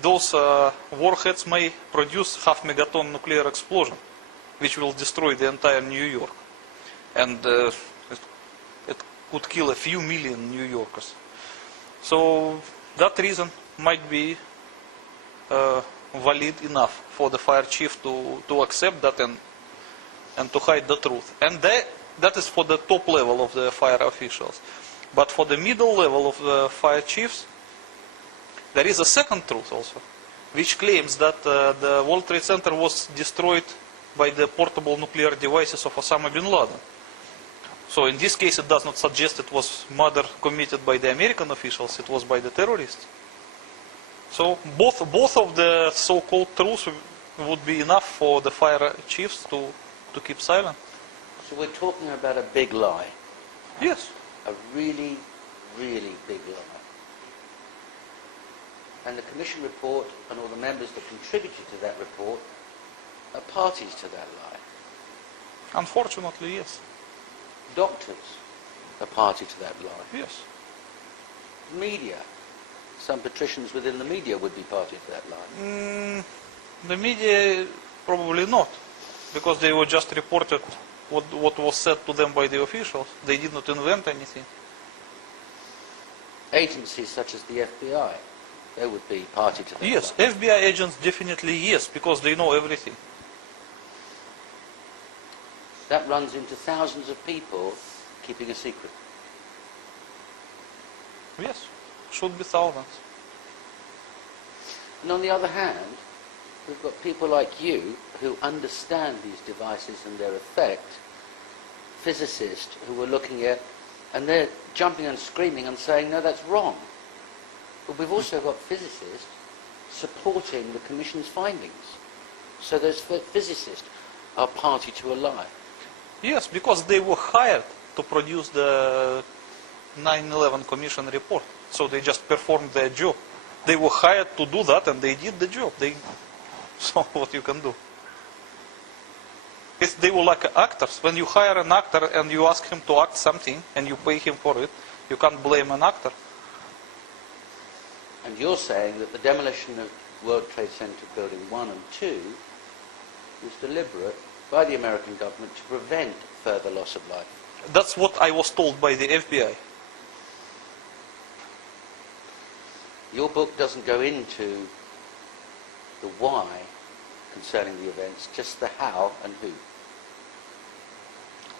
those warheads may produce half-megaton nuclear explosion, which will destroy the entire New York. And it could kill a few million New Yorkers. So that reason might be valid enough for the fire chief to accept that and to hide the truth. And that is for the top level of the fire officials. But for the middle level of the fire chiefs, there is a second truth also, which claims that the World Trade Center was destroyed by the portable nuclear devices of Osama bin Laden. So in this case, it does not suggest it was murder committed by the American officials, it was by the terrorists. So both of the so-called truths would be enough for the fire chiefs to keep silent. So we're talking about a big lie. Yes. A really, really big lie. And the Commission report and all the members that contributed to that report are parties to that lie. Unfortunately, yes. Doctors are party to that lie. Yes. Media. Some patricians within the media would be party to that lie. The media probably not, because they were just reported what was said to them by the officials. They did not invent anything. Agencies such as the FBI, they would be party to that Yes, lie. FBI agents definitely yes, because they know everything. That runs into thousands of people keeping a secret. Yes, should be thousands. And on the other hand, we've got people like you who understand these devices and their effect, physicists who are looking at, and they're jumping and screaming and saying, no, that's wrong. But we've also got physicists supporting the Commission's findings. So those physicists are party to a lie. Yes, because they were hired to produce the 9/11 Commission report. So they just performed their job. They were hired to do that and they did the job. So what you can do? They were like actors. When you hire an actor and you ask him to act something and you pay him for it, you can't blame an actor. And you're saying that the demolition of World Trade Center Building 1 and 2 was deliberate by the American government to prevent further loss of life. That's what I was told by the FBI. Your book doesn't go into the why concerning the events, just the how and who.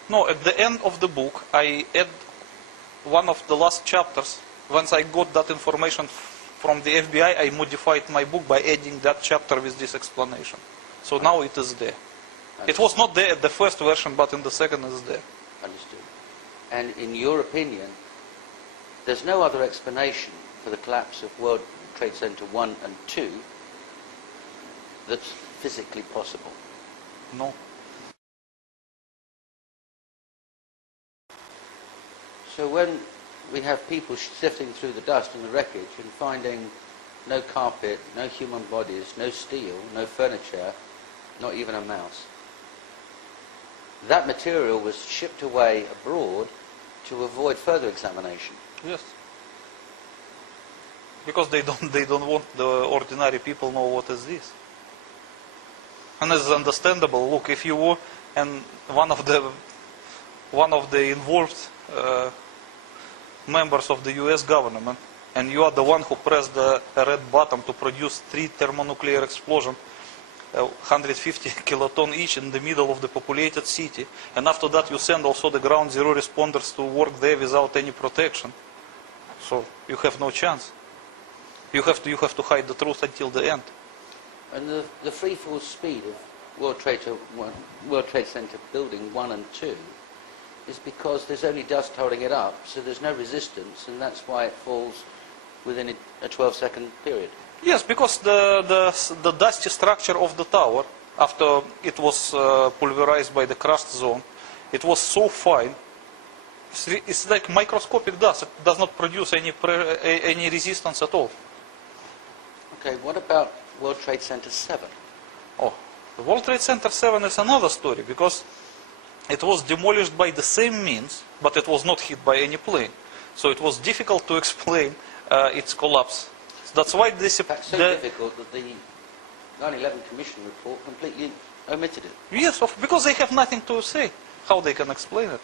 No, at the end of the book, I add one of the last chapters. Once I got that information from the FBI, I modified my book by adding that chapter with this explanation. So now it is there. It was not there at the first version, but in the second it is there. Understood. And in your opinion, there's no other explanation for the collapse of World Trade Center 1 and 2 that's physically possible? No. So when we have people sifting through the dust and the wreckage and finding no carpet, no human bodies, no steel, no furniture, not even a mouse, that material was shipped away abroad to avoid further examination. Yes. Because they don't want the ordinary people know what is this. And it's understandable. Look, if you were and one of the involved members of the US government, and you are the one who pressed the red button to produce 3 thermonuclear explosions, 150 kiloton each in the middle of the populated city, and after that you send also the ground zero responders to work there without any protection. So you have no chance. You have to hide the truth until the end. And the free fall speed of World Trade Center building 1 and 2 is because there's only dust holding it up, so there's no resistance, and that's why it falls within a 12-second period. Yes, because the dusty structure of the tower, after it was pulverized by the crust zone, it was so fine. It's like microscopic dust. It does not produce any resistance at all. Okay, what about World Trade Center 7? Oh, the World Trade Center 7 is another story, because it was demolished by the same means, but it was not hit by any plane. So it was difficult to explain its collapse. That's why this... That's so difficult that the 9/11 Commission report completely omitted it. Yes, because they have nothing to say. How they can explain it?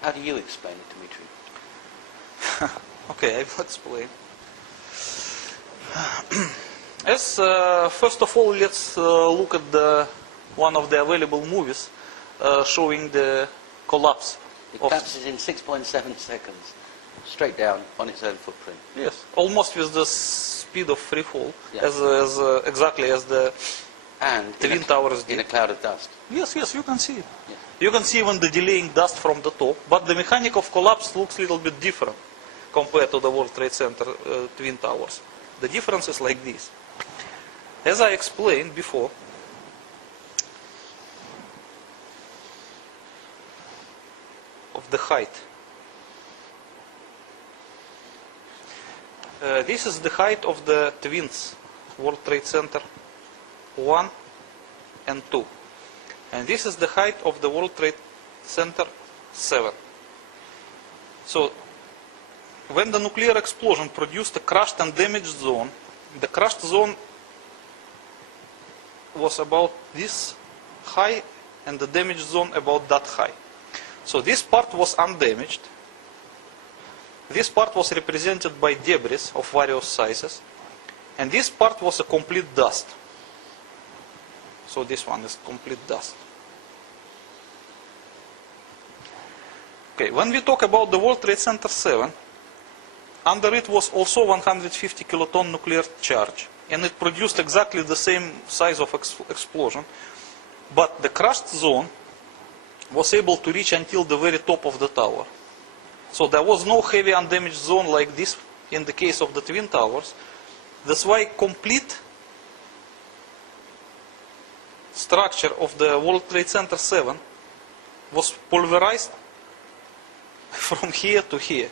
How do you explain it, Dimitri? Okay, I will explain. First of all, let's look at one of the available movies showing the collapse. It collapses in 6.7 seconds, straight down on its own footprint. Yes, almost with the speed of free fall, Yeah. exactly as the Twin Towers did. In a cloud of dust. Yes, you can see it. Yes. You can see even the delaying dust from the top, but the mechanic of collapse looks a little bit different compared to the World Trade Center Twin Towers. The difference is like this. As I explained before, of the height. This is the height of the twins, World Trade Center 1 and 2. And this is the height of the World Trade Center 7. So, when the nuclear explosion produced a crushed and damaged zone, the crushed zone was about this high and the damaged zone about that high. So this part was undamaged. This part was represented by debris of various sizes. And this part was a complete dust. So this one is complete dust. Okay, when we talk about the World Trade Center 7, under it was also 150 kiloton nuclear charge. And it produced exactly the same size of explosion. But the crushed zone was able to reach until the very top of the tower. So there was no heavy undamaged zone like this in the case of the Twin Towers. That's why complete structure of the World Trade Center 7 was pulverized from here to here.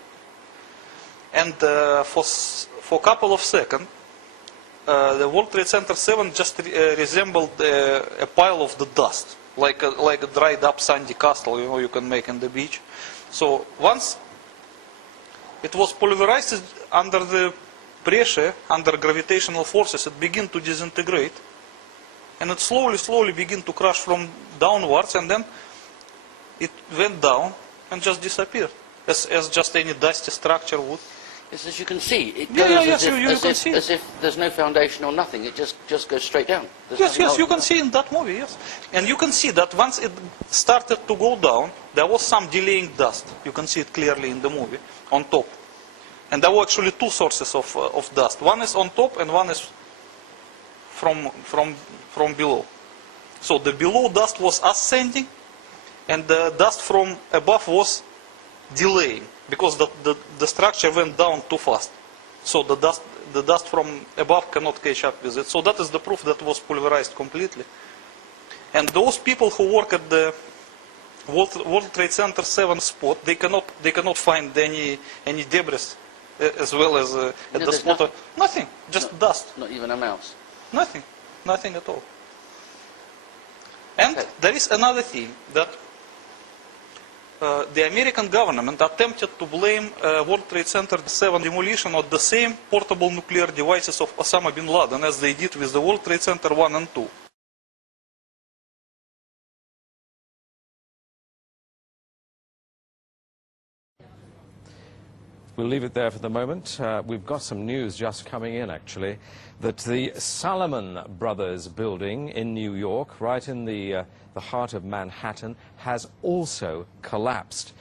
And for a couple of seconds, the World Trade Center 7 just resembled a pile of the dust, like a dried up sandy castle, you can make on the beach. So once it was pulverized under the pressure, under gravitational forces, it began to disintegrate, and it slowly began to crash from downwards, and then it went down and just disappeared, as just any dusty structure would. Yes, as you can see, it goes as if there's no foundation or nothing. It just goes straight down. Yes, you can see in that movie, yes. And you can see that once it started to go down, there was some delaying dust. You can see it clearly in the movie, on top. And there were actually two sources of dust. One is on top and one is from below. So the below dust was ascending, and the dust from above was delaying, because the structure went down too fast. So the dust from above cannot catch up with it. So that is the proof that was pulverized completely. And those people who work at the World Trade Center 7 spot, they cannot find any debris as well as at the spot. Nothing, just dust. Not even a mouse. Nothing at all. And there is another thing that the American government attempted to blame World Trade Center 7 demolition on the same portable nuclear devices of Osama bin Laden as they did with the World Trade Center 1 and 2. We'll leave it there for the moment. We've got some news just coming in, actually, that the Salomon Brothers building in New York, right in the heart of Manhattan, has also collapsed.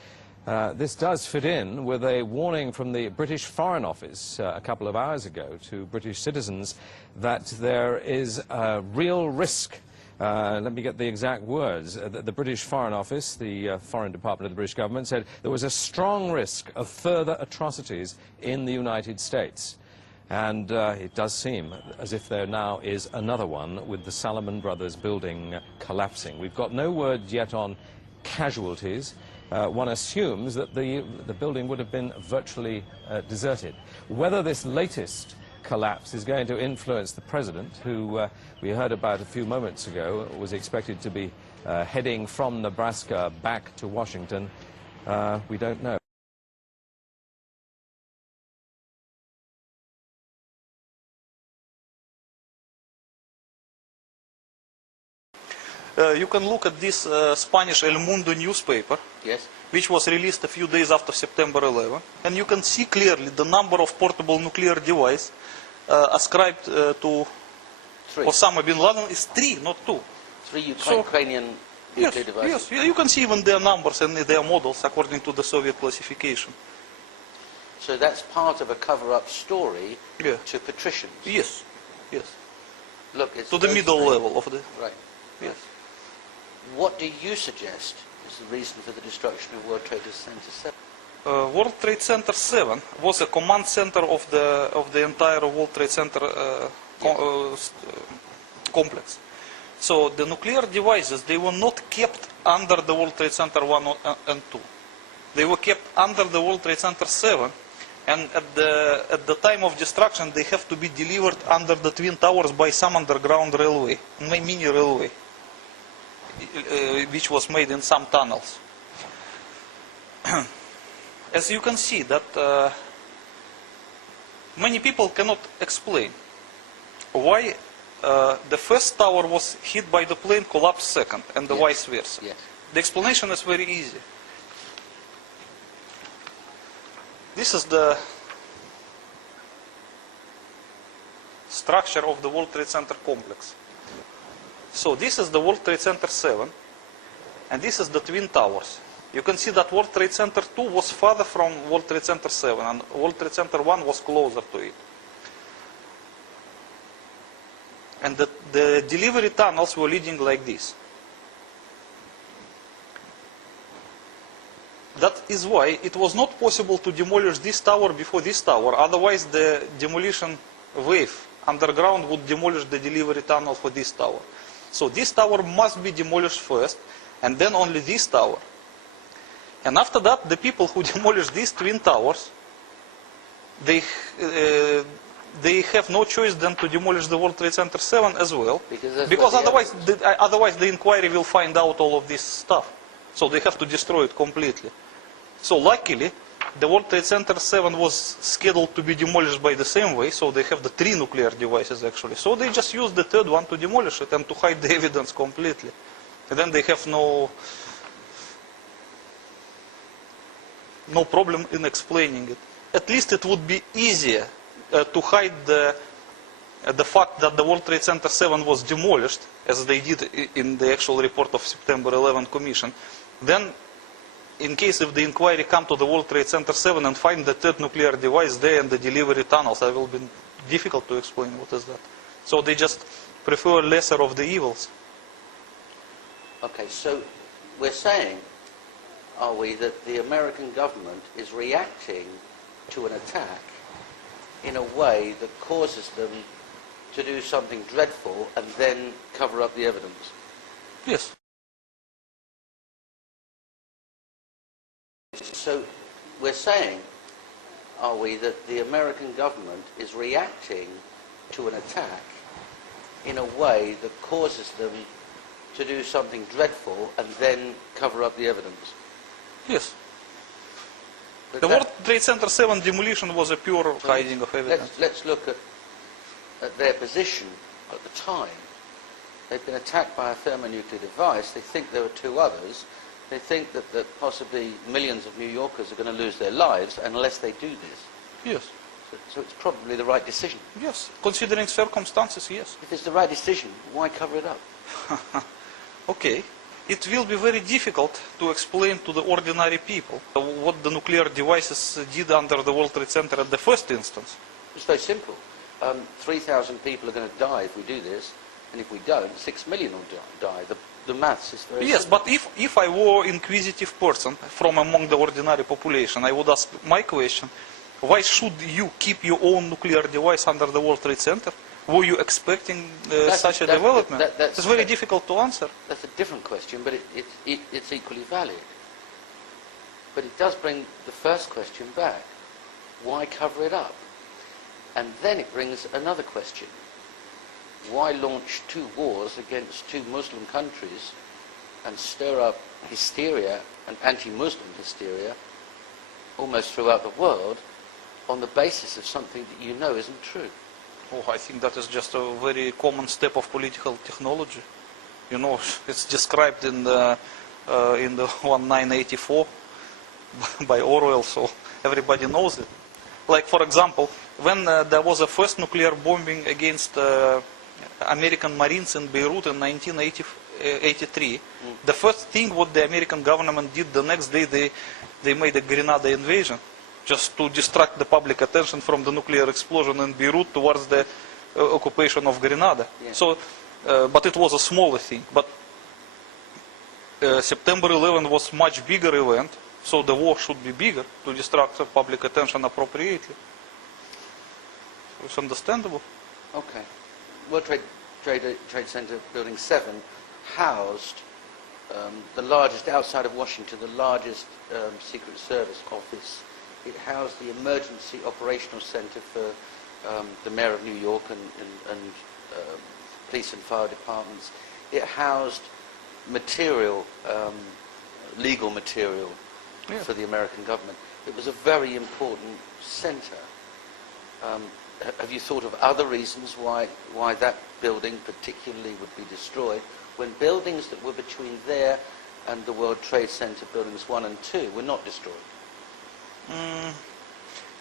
This does fit in with a warning from the British Foreign Office a couple of hours ago to British citizens that there is a real risk. Let me get the exact words. The British Foreign Office, the Foreign Department of the British government, said there was a strong risk of further atrocities in the United States. And it does seem as if there now is another one with the Salomon Brothers building collapsing. We've got no word yet on casualties. One assumes that the building would have been virtually deserted. Whether this latest collapse is going to influence the president, who we heard about a few moments ago, was expected to be heading from Nebraska back to Washington, we don't know. You can look at this Spanish El Mundo newspaper, yes, which was released a few days after September 11, and you can see clearly the number of portable nuclear devices ascribed to Osama bin Laden is 3, not 2. 3 Ukrainian nuclear devices. Yes, you can see even their numbers and their models according to the Soviet classification. So that's part of a cover-up story to patricians. Yes, yes. Look, it's to the middle strange. level of the. Right. Yes. What do you suggest is the reason for the destruction of World Trade Center 7? World Trade Center 7 was a command center of the entire World Trade Center complex. So the nuclear devices, they were not kept under the World Trade Center 1 and 2. They were kept under the World Trade Center 7, and at the time of destruction they have to be delivered under the Twin Towers by some underground railway, mini railway, which was made in some tunnels. As you can see that many people cannot explain why the first tower was hit by the plane, collapsed second, and the vice versa. Yes. The explanation is very easy. This is the structure of the World Trade Center complex. So this is the World Trade Center 7, and this is the Twin Towers. You can see that World Trade Center 2 was farther from World Trade Center 7, and World Trade Center 1 was closer to it. And the delivery tunnels were leading like this. That is why it was not possible to demolish this tower before this tower, otherwise the demolition wave underground would demolish the delivery tunnel for this tower. So this tower must be demolished first, and then only this tower. And after that, the people who demolished these twin towers, they have no choice than to demolish the World Trade Center 7 as well, because otherwise the inquiry will find out all of this stuff. So they have to destroy it completely. So luckily, the World Trade Center 7 was scheduled to be demolished by the same way, so they have the 3 nuclear devices actually. So they just used the third one to demolish it and to hide the evidence completely. And then they have no problem in explaining it. At least it would be easier to hide the fact that the World Trade Center 7 was demolished, as they did in the actual report of September 11 Commission. Then, in case if the inquiry come to the World Trade Center 7 and find the third nuclear device there and the delivery tunnels, it will be difficult to explain what is that. So they just prefer lesser of the evils. Okay, so we're saying, are we, that the American government is reacting to an attack in a way that causes them to do something dreadful and then cover up the evidence. Yes. So we're saying, are we, that the American government is reacting to an attack in a way that causes them to do something dreadful and then cover up the evidence? Yes. But The World Trade Center 7 demolition was a pure hiding of evidence. Let's look at their position at the time. They've been attacked by a thermonuclear device. They think there were two others. They think that possibly millions of New Yorkers are going to lose their lives unless they do this. Yes. So it's probably the right decision. Yes. Considering circumstances, yes. If it's the right decision, why cover it up? Okay. It will be very difficult to explain to the ordinary people what the nuclear devices did under the World Trade Center at the first instance. It's very simple. 3,000 people are going to die if we do this, and if we don't, 6 million will die. The maths is very simple. But if I were an inquisitive person from among the ordinary population, I would ask my question, why should you keep your own nuclear device under the World Trade Center? Were you expecting such a development? It's very difficult to answer. That's a different question, but it's equally valid. But it does bring the first question back. Why cover it up? And then it brings another question. Why launch two wars against two Muslim countries and stir up hysteria and anti-Muslim hysteria almost throughout the world on the basis of something that you know isn't true? Oh, I think that is just a very common step of political technology. You know, it's described in the 1984 by Orwell, so everybody knows it. Like, for example, when there was a first nuclear bombing against American Marines in Beirut in 1983, the first thing what the American government did the next day, they made a Grenada invasion, just to distract the public attention from the nuclear explosion in Beirut towards the occupation of Grenada. Yeah. So, but it was a smaller thing. But September 11 was much bigger event, so the war should be bigger to distract the public attention appropriately. It's understandable. Okay. World Trade Center Building 7 housed the largest, outside of Washington, the largest Secret Service office. It housed the emergency operational center for the mayor of New York and police and fire departments. It housed material, legal material for the American government. It was a very important center. Have you thought of other reasons why that building particularly would be destroyed when buildings that were between there and the World Trade Center buildings 1 and 2 were not destroyed?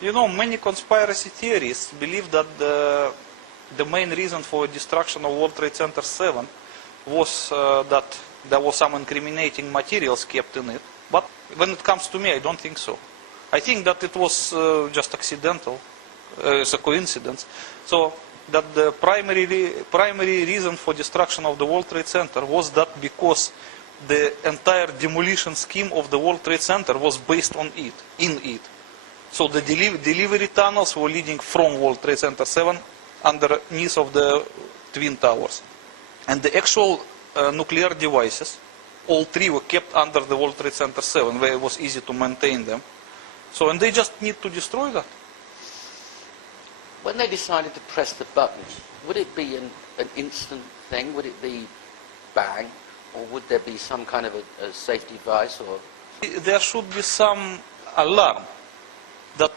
You know, many conspiracy theorists believe that the main reason for destruction of World Trade Center 7 was that there was some incriminating materials kept in it. But when it comes to me, I don't think so. I think that it was just accidental. It's a coincidence. So that the primary reason for destruction of the World Trade Center was that because the entire demolition scheme of the World Trade Center was based on it, in it. So the delivery tunnels were leading from World Trade Center 7 underneath of the Twin Towers. And the actual nuclear devices, all three were kept under the World Trade Center 7, where it was easy to maintain them. So, and they just need to destroy that. When they decided to press the button, would it be an instant thing? Would it be bang? Or would there be some kind of a safety device? Or there should be some alarm that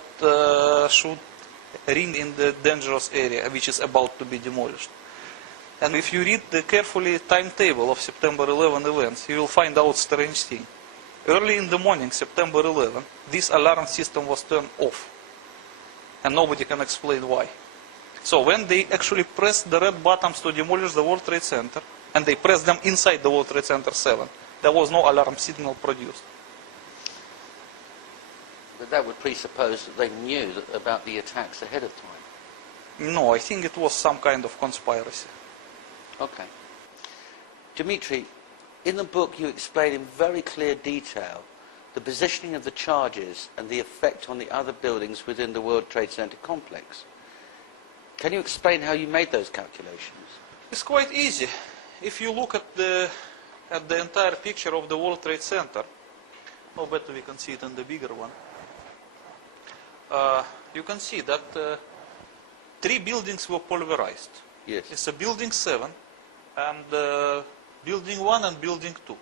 should ring in the dangerous area which is about to be demolished. And if you read the carefully timetable of September 11 events, you will find out strange thing. Early in the morning, September 11, this alarm system was turned off. And nobody can explain why. So when they actually pressed the red buttons to demolish the World Trade Center, and they pressed them inside the World Trade Center 7, there was no alarm signal produced. But that would presuppose that they knew about the attacks ahead of time. No, I think it was some kind of conspiracy. Okay. Dimitri, in the book you explain in very clear detail the positioning of the charges and the effect on the other buildings within the World Trade Center complex. Can you explain how you made those calculations? It's quite easy. If you look at the entire picture of the World Trade Center, oh, better we can see it in the bigger one. You can see that 3 buildings were pulverized. Yes. It's a building 7, and building 1 and building 2.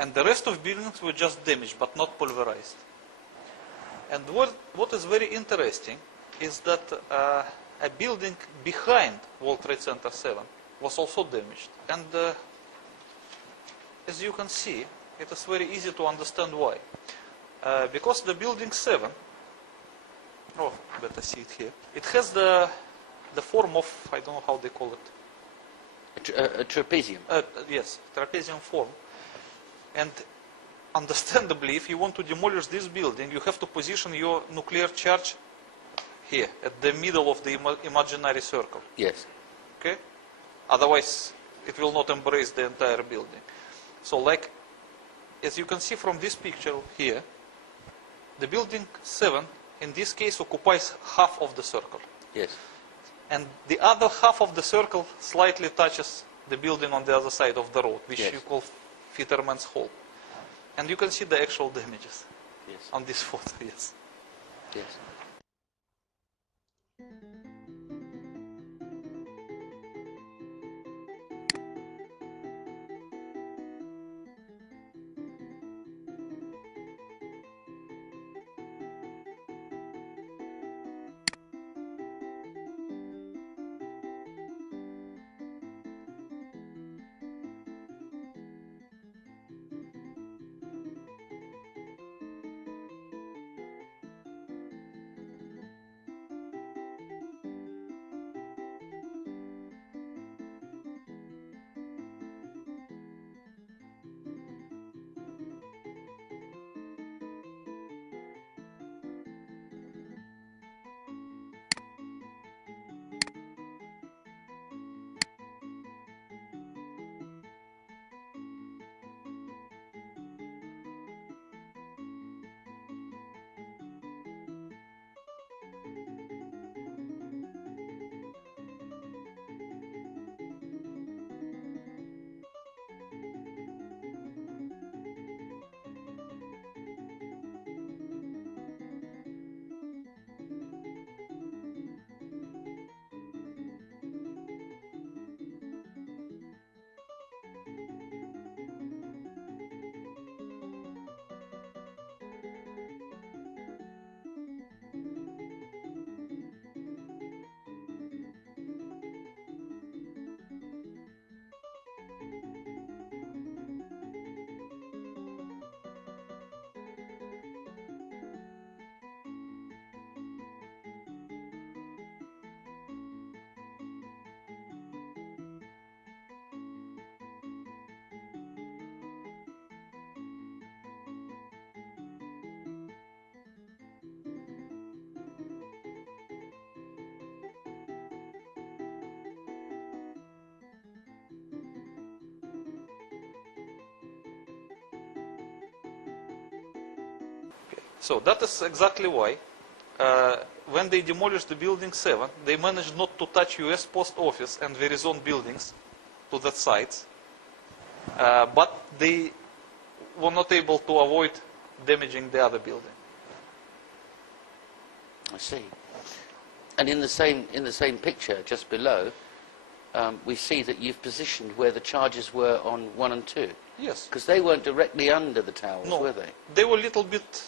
And the rest of buildings were just damaged, but not pulverized. And what is very interesting is that a building behind World Trade Center 7 was also damaged. And as you can see, it is very easy to understand why. Because the building 7, oh, better see it here, it has the form of, I don't know how they call it. A trapezium. Yes, trapezium form. And understandably, if you want to demolish this building, you have to position your nuclear charge here, at the middle of the imaginary circle. Yes. Okay? Otherwise, it will not embrace the entire building. So, like, as you can see from this picture here, the building 7, in this case, occupies half of the circle. Yes. And the other half of the circle slightly touches the building on the other side of the road, which yes. you call Fitterman's Hole. And you can see the actual damages yes. on this photo, yes. Yes. So that is exactly why when they demolished the building 7, they managed not to touch US Post Office and Verizon buildings to that site, but they were not able to avoid damaging the other building. I see. And in the same picture just below, we see that you've positioned where the charges were on 1 and 2. Yes. Because they weren't directly under the towers, no, were they? They were a little bit,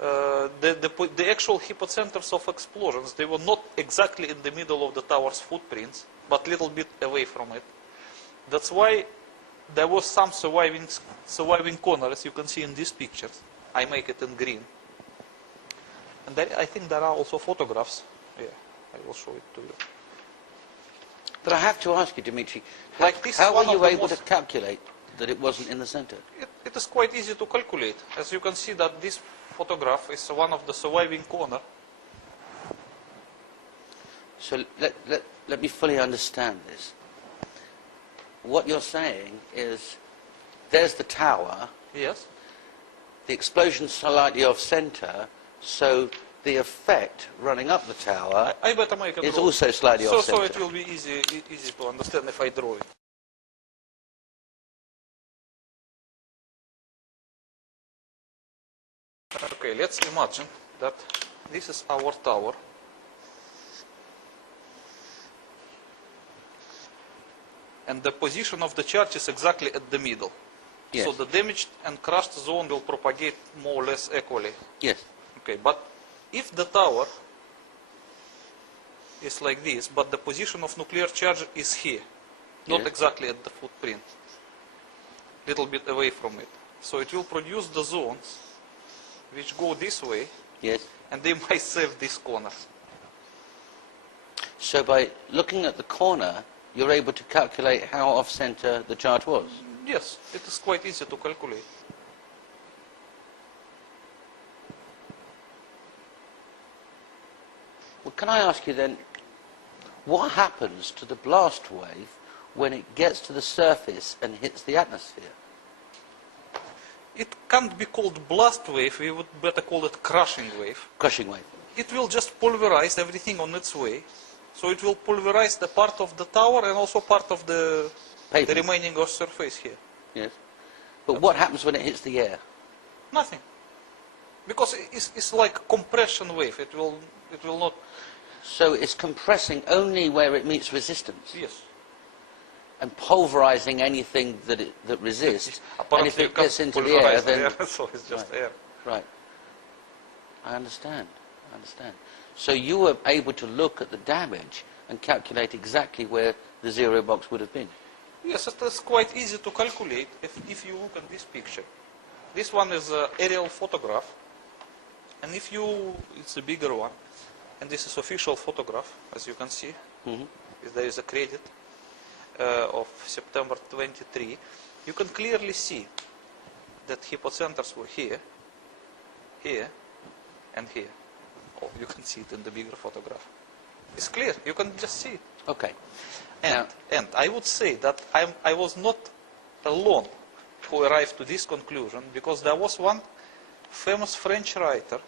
the actual hypocenters of explosions, they were not exactly in the middle of the tower's footprints, but a little bit away from it. That's why there was some surviving corner, as you can see in these pictures. I make it in green. And there, I think there are also photographs. Yeah, I will show it to you. But I have to ask you, Dimitri, Like this how one were you of the able to most- calculate that it wasn't in the center? It is quite easy to calculate. As you can see that this photograph is one of the surviving corner. So let me fully understand this. What you're saying is, there's the tower. Yes. The explosion's slightly off center, so the effect running up the tower I better make a is drawing. also slightly so off-center. it will be easy to understand if I draw it. Okay, let's imagine that this is our tower. And the position of the charge is exactly at the middle. Yes. So the damaged and crushed zone will propagate more or less equally. Yes. Okay, but if the tower is like this, but the position of nuclear charge is here, not Yes. exactly at the footprint, little bit away from it. So it will produce the zones which go this way, Yes. and they might save this corner. So by looking at the corner, you're able to calculate how off-center the charge was. Yes, it is quite easy to calculate. Well, can I ask you then, what happens to the blast wave when it gets to the surface and hits the atmosphere? It can't be called blast wave, we would better call it crushing wave. Crushing wave. It will just pulverize everything on its way. So it will pulverize the part of the tower and also part of the remaining of surface here. Yes. But what happens when it hits the air? Nothing. Because it's like compression wave. It will not. So it's compressing only where it meets resistance. Yes. And pulverizing anything that resists. And if Apparently it gets into the air, then so it's just right. air. Right. I understand. I understand. So you were able to look at the damage and calculate exactly where the zero box would have been. Yes, it is quite easy to calculate if you look at this picture. This one is an aerial photograph, and it's a bigger one, and this is official photograph, as you can see. There is a credit of September 23. You can clearly see that hypocenters were here, here, and here. Oh, you can see it in the bigger photograph. It's clear. You can just see it. Okay. And I would say that I was not alone who arrived to this conclusion, because there was one famous French writer.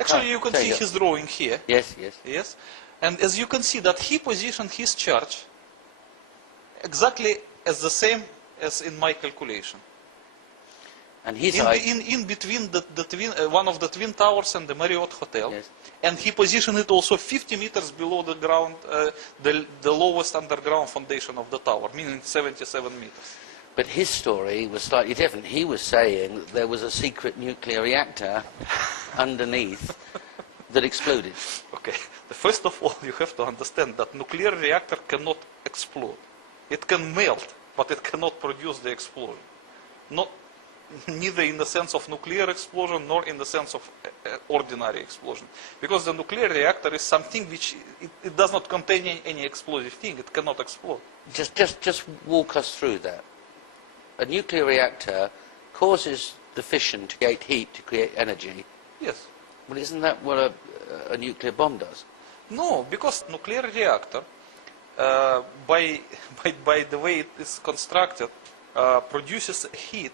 Actually, you can see his drawing here. Yes, yes. Yes. And as you can see that he positioned his charge exactly as the same as in my calculation. And he's in between the twin, one of the twin towers and the Marriott Hotel. Yes. And he positioned it also 50 meters below the ground, the lowest underground foundation of the tower, meaning 77 meters. But his story was slightly different. He was saying that there was a secret nuclear reactor underneath that exploded. Okay. First of all, you have to understand that nuclear reactor cannot explode. It can melt, but it cannot produce the explosion. Neither in the sense of nuclear explosion nor in the sense of ordinary explosion. Because the nuclear reactor is something which it does not contain any explosive thing. It cannot explode. Just walk us through that. A nuclear reactor causes the fission to create heat, to create energy. Yes. Well, isn't that what a nuclear bomb does? No, because nuclear reactor, by the way it is constructed, produces heat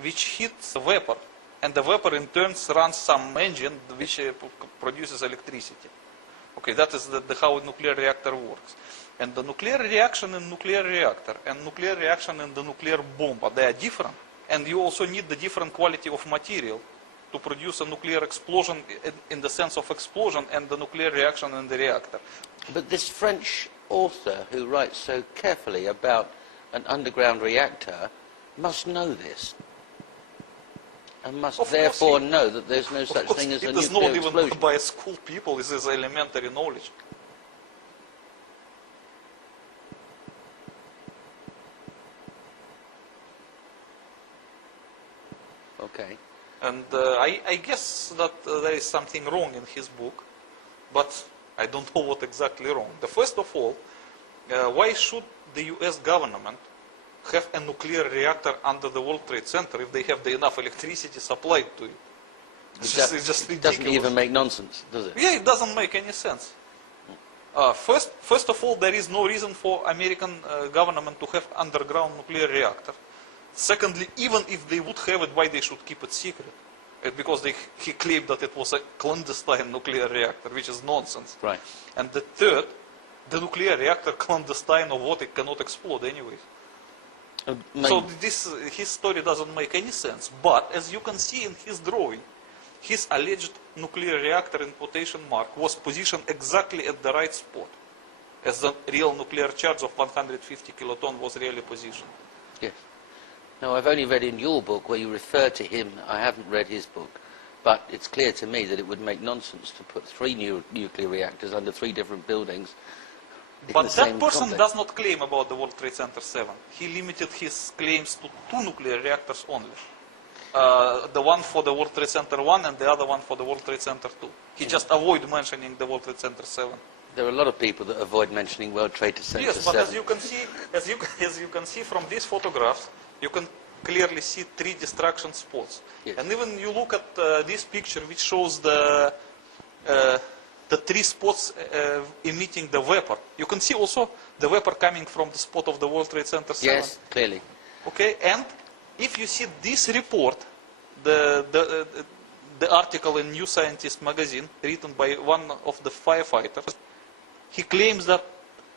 which hits the vapor, and the vapor in turn runs some engine which produces electricity. Okay, that is how a nuclear reactor works. And the nuclear reaction in nuclear reactor and nuclear reaction in the nuclear bomb, they are different. And you also need the different quality of material to produce a nuclear explosion in the sense of explosion and the nuclear reaction in the reactor. But this French author who writes so carefully about an underground reactor must know this. And must therefore know that there's no such thing as a nuclear explosion. It is not even by school people, this is elementary knowledge. Okay. And I guess that there is something wrong in his book, but I don't know what exactly wrong. First of all, why should the US government have a nuclear reactor under the World Trade Center if they have enough electricity supplied to it? It's just ridiculous. It doesn't even make nonsense, does it? Yeah, it doesn't make any sense. First of all, there is no reason for American government to have underground nuclear reactor. Secondly, even if they would have it, why they should keep it secret? because he claimed that it was a clandestine nuclear reactor, which is nonsense. Right. And the third, the nuclear reactor clandestine or what, it cannot explode anyways. So his story doesn't make any sense. But as you can see in his drawing, his alleged nuclear reactor, in quotation mark, was positioned exactly at the right spot, as the real nuclear charge of 150 kiloton was really positioned. Yes. Now, I've only read in your book where you refer to him. I haven't read his book. But it's clear to me that it would make nonsense to put 3 nuclear reactors under 3 different buildings. But that person does not claim about the World Trade Center 7. He limited his claims to 2 nuclear reactors only. The one for the World Trade Center 1 and the other one for the World Trade Center 2. He just avoided mentioning the World Trade Center 7. There are a lot of people that avoid mentioning World Trade Center 7. Yes, but as you can see from these photographs, you can clearly see 3 destruction spots. Yes. And even you look at this picture, which shows the 3 spots emitting the vapor. You can see also the vapor coming from the spot of the World Trade Center 7. Yes, clearly. Okay, and if you see this report, the article in New Scientist magazine, written by one of the firefighters, he claims that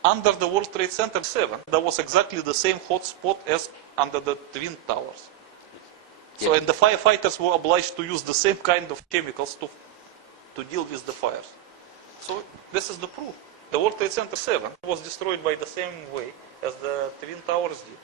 under the World Trade Center 7, there was exactly the same hot spot as under the Twin Towers. So, and the firefighters were obliged to use the same kind of chemicals to deal with the fires. So, this is the proof. The World Trade Center 7 was destroyed by the same way as the Twin Towers did.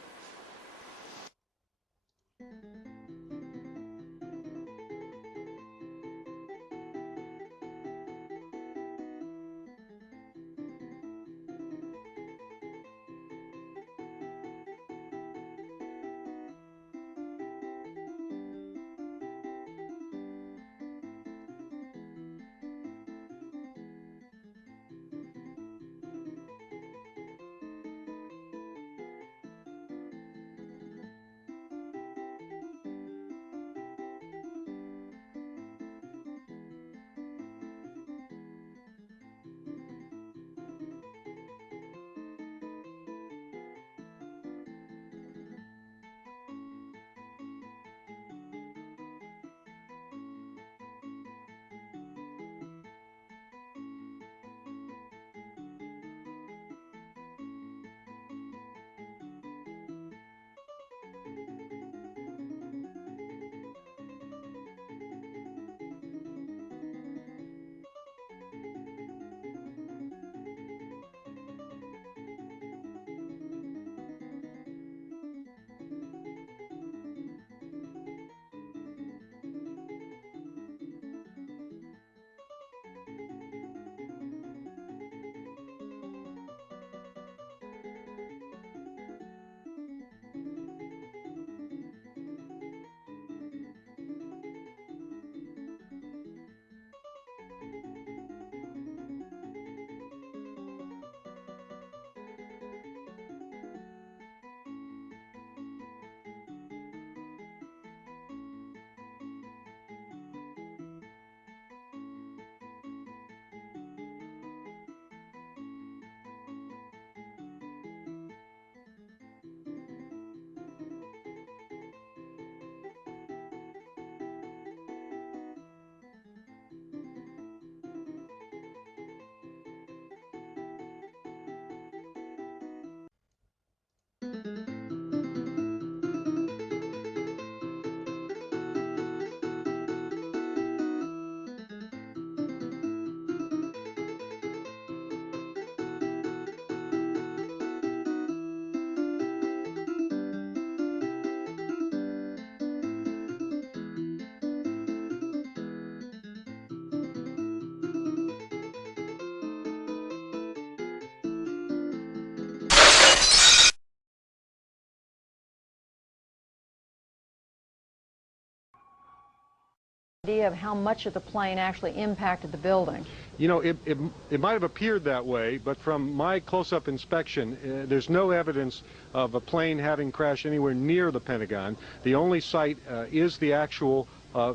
Idea of how much of the plane actually impacted the building. You know, it might have appeared that way, but from my close-up inspection, there's no evidence of a plane having crashed anywhere near the Pentagon. The only site is the actual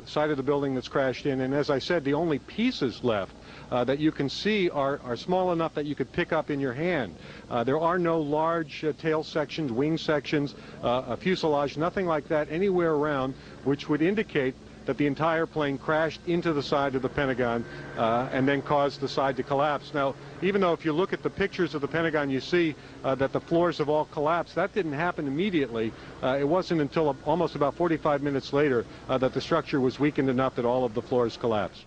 site of the building that's crashed in, and as I said, the only pieces left that you can see are small enough that you could pick up in your hand. There are no large tail sections, wing sections, a fuselage, nothing like that anywhere around, which would indicate that the entire plane crashed into the side of the Pentagon and then caused the side to collapse. Now, even though if you look at the pictures of the Pentagon, you see that the floors have all collapsed, that didn't happen immediately. It wasn't until almost about 45 minutes later that the structure was weakened enough that all of the floors collapsed.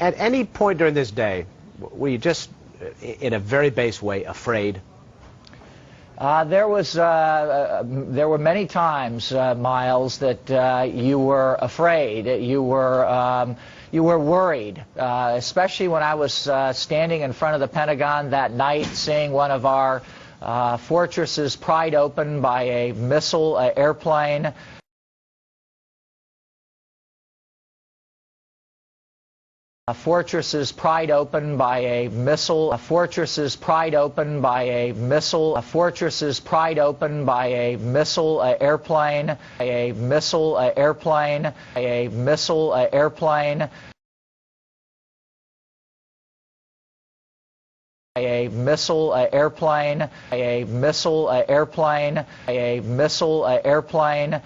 At any point during this day, were you just, in a very base way, afraid? There were many times, Miles, that you were afraid. You were worried, especially when I was standing in front of the Pentagon that night, seeing one of our fortresses pried open by a missile airplane. Fortresses pried open by a missile. Fortresses pried open by a missile. Fortresses pried open by a missile airplane. A missile airplane. A missile airplane. A missile airplane. A missile airplane. A missile airplane.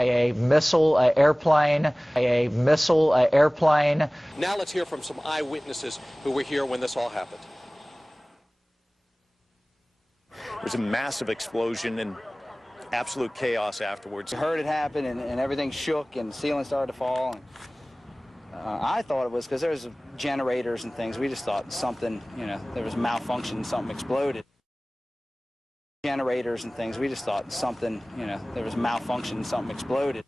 A missile airplane, a missile airplane. Now let's hear from some eyewitnesses who were here when this all happened. There was a massive explosion and absolute chaos afterwards. We heard it happen and everything shook and the ceiling started to fall. And, I thought it was because there was generators and things. We just thought something, you know, there was a malfunction, something exploded. Generators and things. We just thought something, you know, there was a malfunction, something exploded.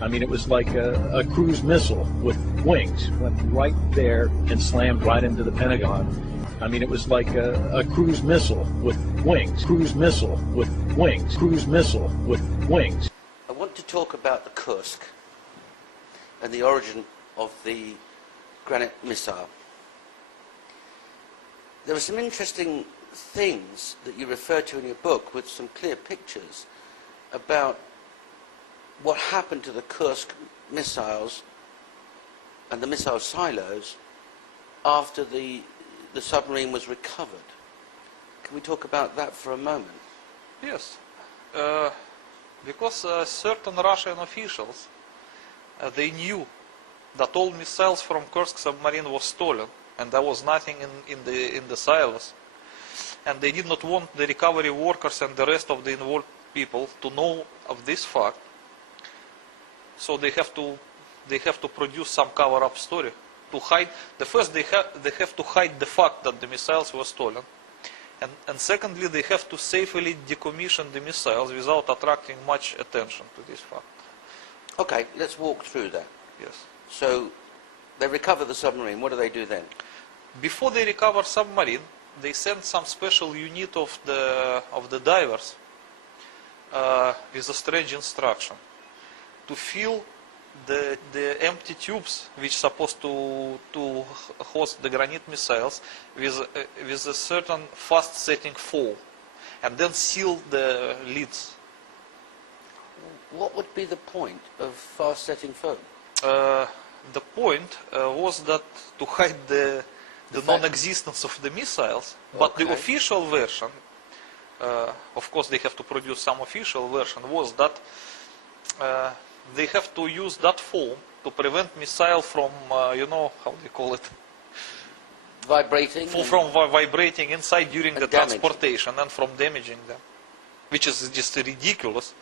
I mean, it was like a cruise missile with wings. Went right there and slammed right into the Pentagon. I mean, it was like a cruise missile with wings. Cruise missile with wings. Cruise missile with wings. I want to talk about the Kursk and the origin of the granite missile. There are some interesting things that you refer to in your book with some clear pictures about what happened to the Kursk missiles and the missile silos after the submarine was recovered. Can we talk about that for a moment? Yes, because certain Russian officials, they knew that all missiles from Kursk submarine was stolen and there was nothing in the silos. And they did not want the recovery workers and the rest of the involved people to know of this fact. So they have to produce some cover-up story to hide. First, they have to hide the fact that the missiles were stolen, and secondly, they have to safely decommission the missiles without attracting much attention to this fact. Okay, let's walk through that. Yes. So they recover the submarine. What do they do then? Before they recover submarine, they send some special unit of the divers with a strange instruction to fill the empty tubes which are supposed to host the granite missiles with a certain fast setting foam and then seal the lids. What would be the point of fast setting foam? The point was that to hide the non-existence of the missiles, but the official version, of course they have to produce some official version, was that they have to use that foam to prevent missile from, you know, how do you call it? Vibrating? From vibrating inside during the transportation and from damaging them, which is just ridiculous,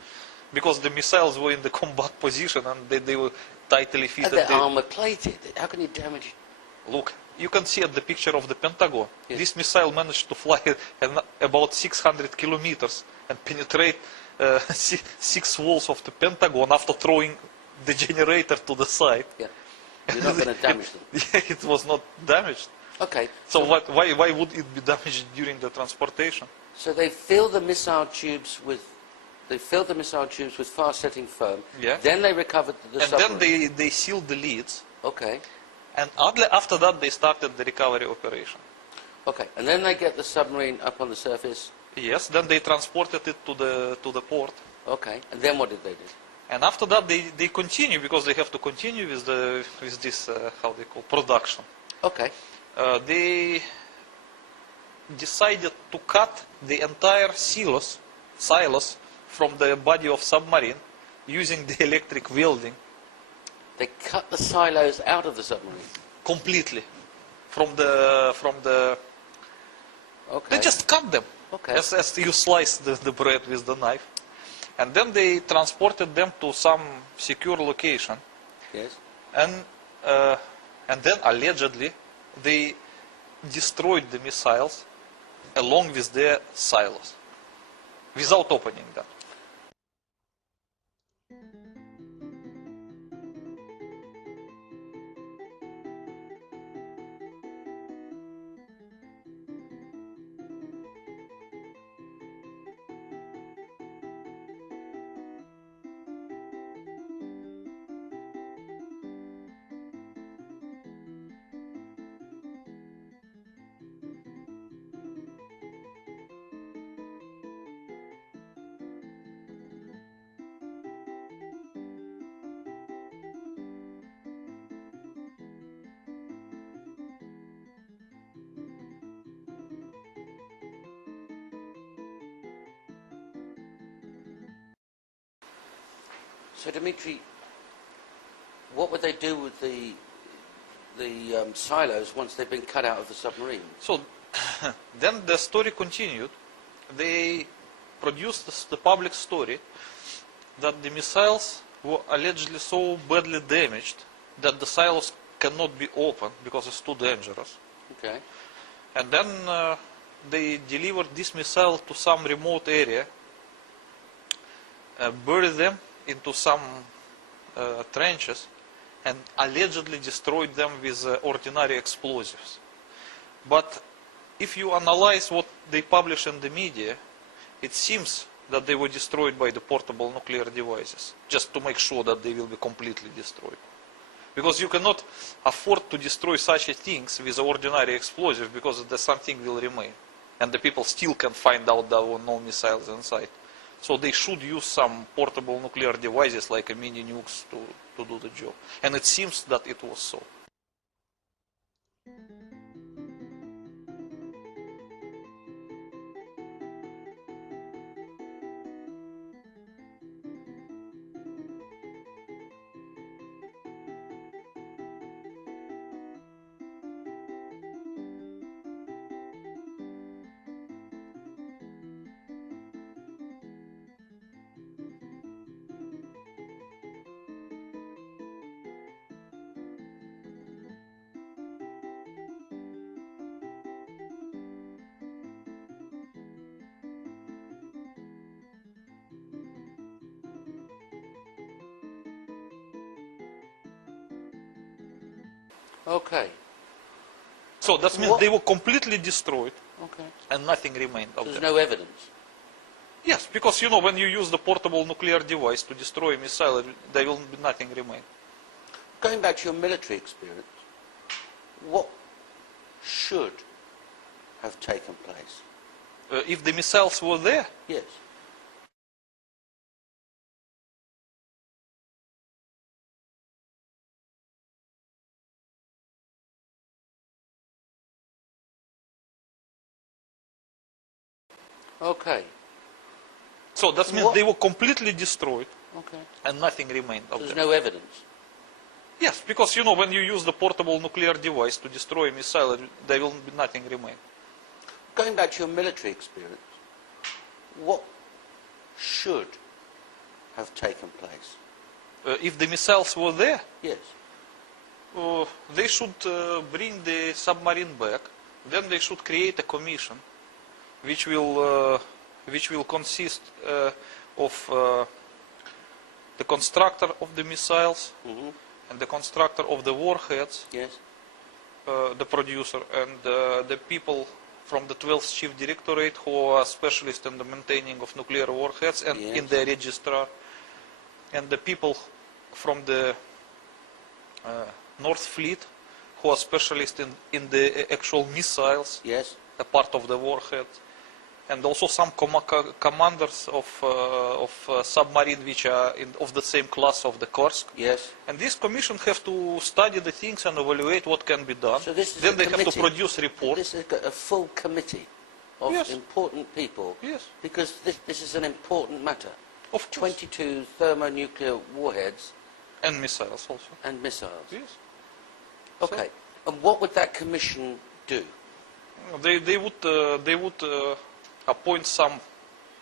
because the missiles were in the combat position and they were tightly fitted. And they're armor-plated. How can you damage it? Look. You can see at the picture of the Pentagon. Yes. This missile managed to fly about 600 kilometers and penetrate 6 walls of the Pentagon after throwing the generator to the side. Yeah. You're not going to damage them. Yeah, it was not damaged. Okay. So why would it be damaged during the transportation? So they fill the missile tubes with fast-setting foam. Yeah. Then they recovered the submarine. And then they sealed the lids. Okay. And after that, they started the recovery operation. Okay, and then they get the submarine up on the surface? Yes, then they transported it to the port. Okay, and then what did they do? And after that, they continue, because they have to continue with this how they call production. Okay. They decided to cut the entire silos from the body of submarine using the electric welding. They cut the silos out of the submarine? Completely. From the Okay. They just cut them. Okay. As you slice the bread with the knife. And then they transported them to some secure location. Yes. And then allegedly they destroyed the missiles along with their silos without opening them. So, Dimitri, what would they do with the silos once they've been cut out of the submarine? So, then the story continued. They produced the public story that the missiles were allegedly so badly damaged that the silos cannot be opened because it's too dangerous. Okay. And then they delivered this missile to some remote area, buried them into some trenches, and allegedly destroyed them with ordinary explosives. But if you analyze what they publish in the media, it seems that they were destroyed by the portable nuclear devices, just to make sure that they will be completely destroyed. Because you cannot afford to destroy such things with ordinary explosives, because something will remain. And the people still can find out there were no missiles inside. So they should use some portable nuclear devices like a mini nukes to do the job. And it seems that it was so. Okay. So that means they were completely destroyed. Okay. And nothing remained of them. There's no evidence? Yes, because you know, when you use the portable nuclear device to destroy a missile, there will be nothing remain. Going back to your military experience, what should have taken place? If the missiles were there? Yes. Okay. So that means they were completely destroyed. Okay. And nothing remained of them. There's no evidence? Yes, because you know, when you use the portable nuclear device to destroy a missile, there will be nothing remain. Going back to your military experience, what should have taken place? If the missiles were there? Yes. They should bring the submarine back. Then they should create a commission which will consist of the constructor of the missiles, and the constructor of the warheads, yes, the producer, and the people from the 12th Chief Directorate who are specialists in the maintaining of nuclear warheads and yes, in the registrar, and the people from the North Fleet who are specialists in the actual missiles, yes, a part of the warhead, and also some commanders of submarine which are of the same class of the Kursk. Yes. And this commission have to study the things and evaluate what can be done. So this is then a they committee. have to produce report. This is a full committee of Yes. important people. Yes. Because this is an important matter. Of course. 22 thermonuclear warheads. And missiles also. And missiles. Yes. Okay. And what would that commission do? They would appoint some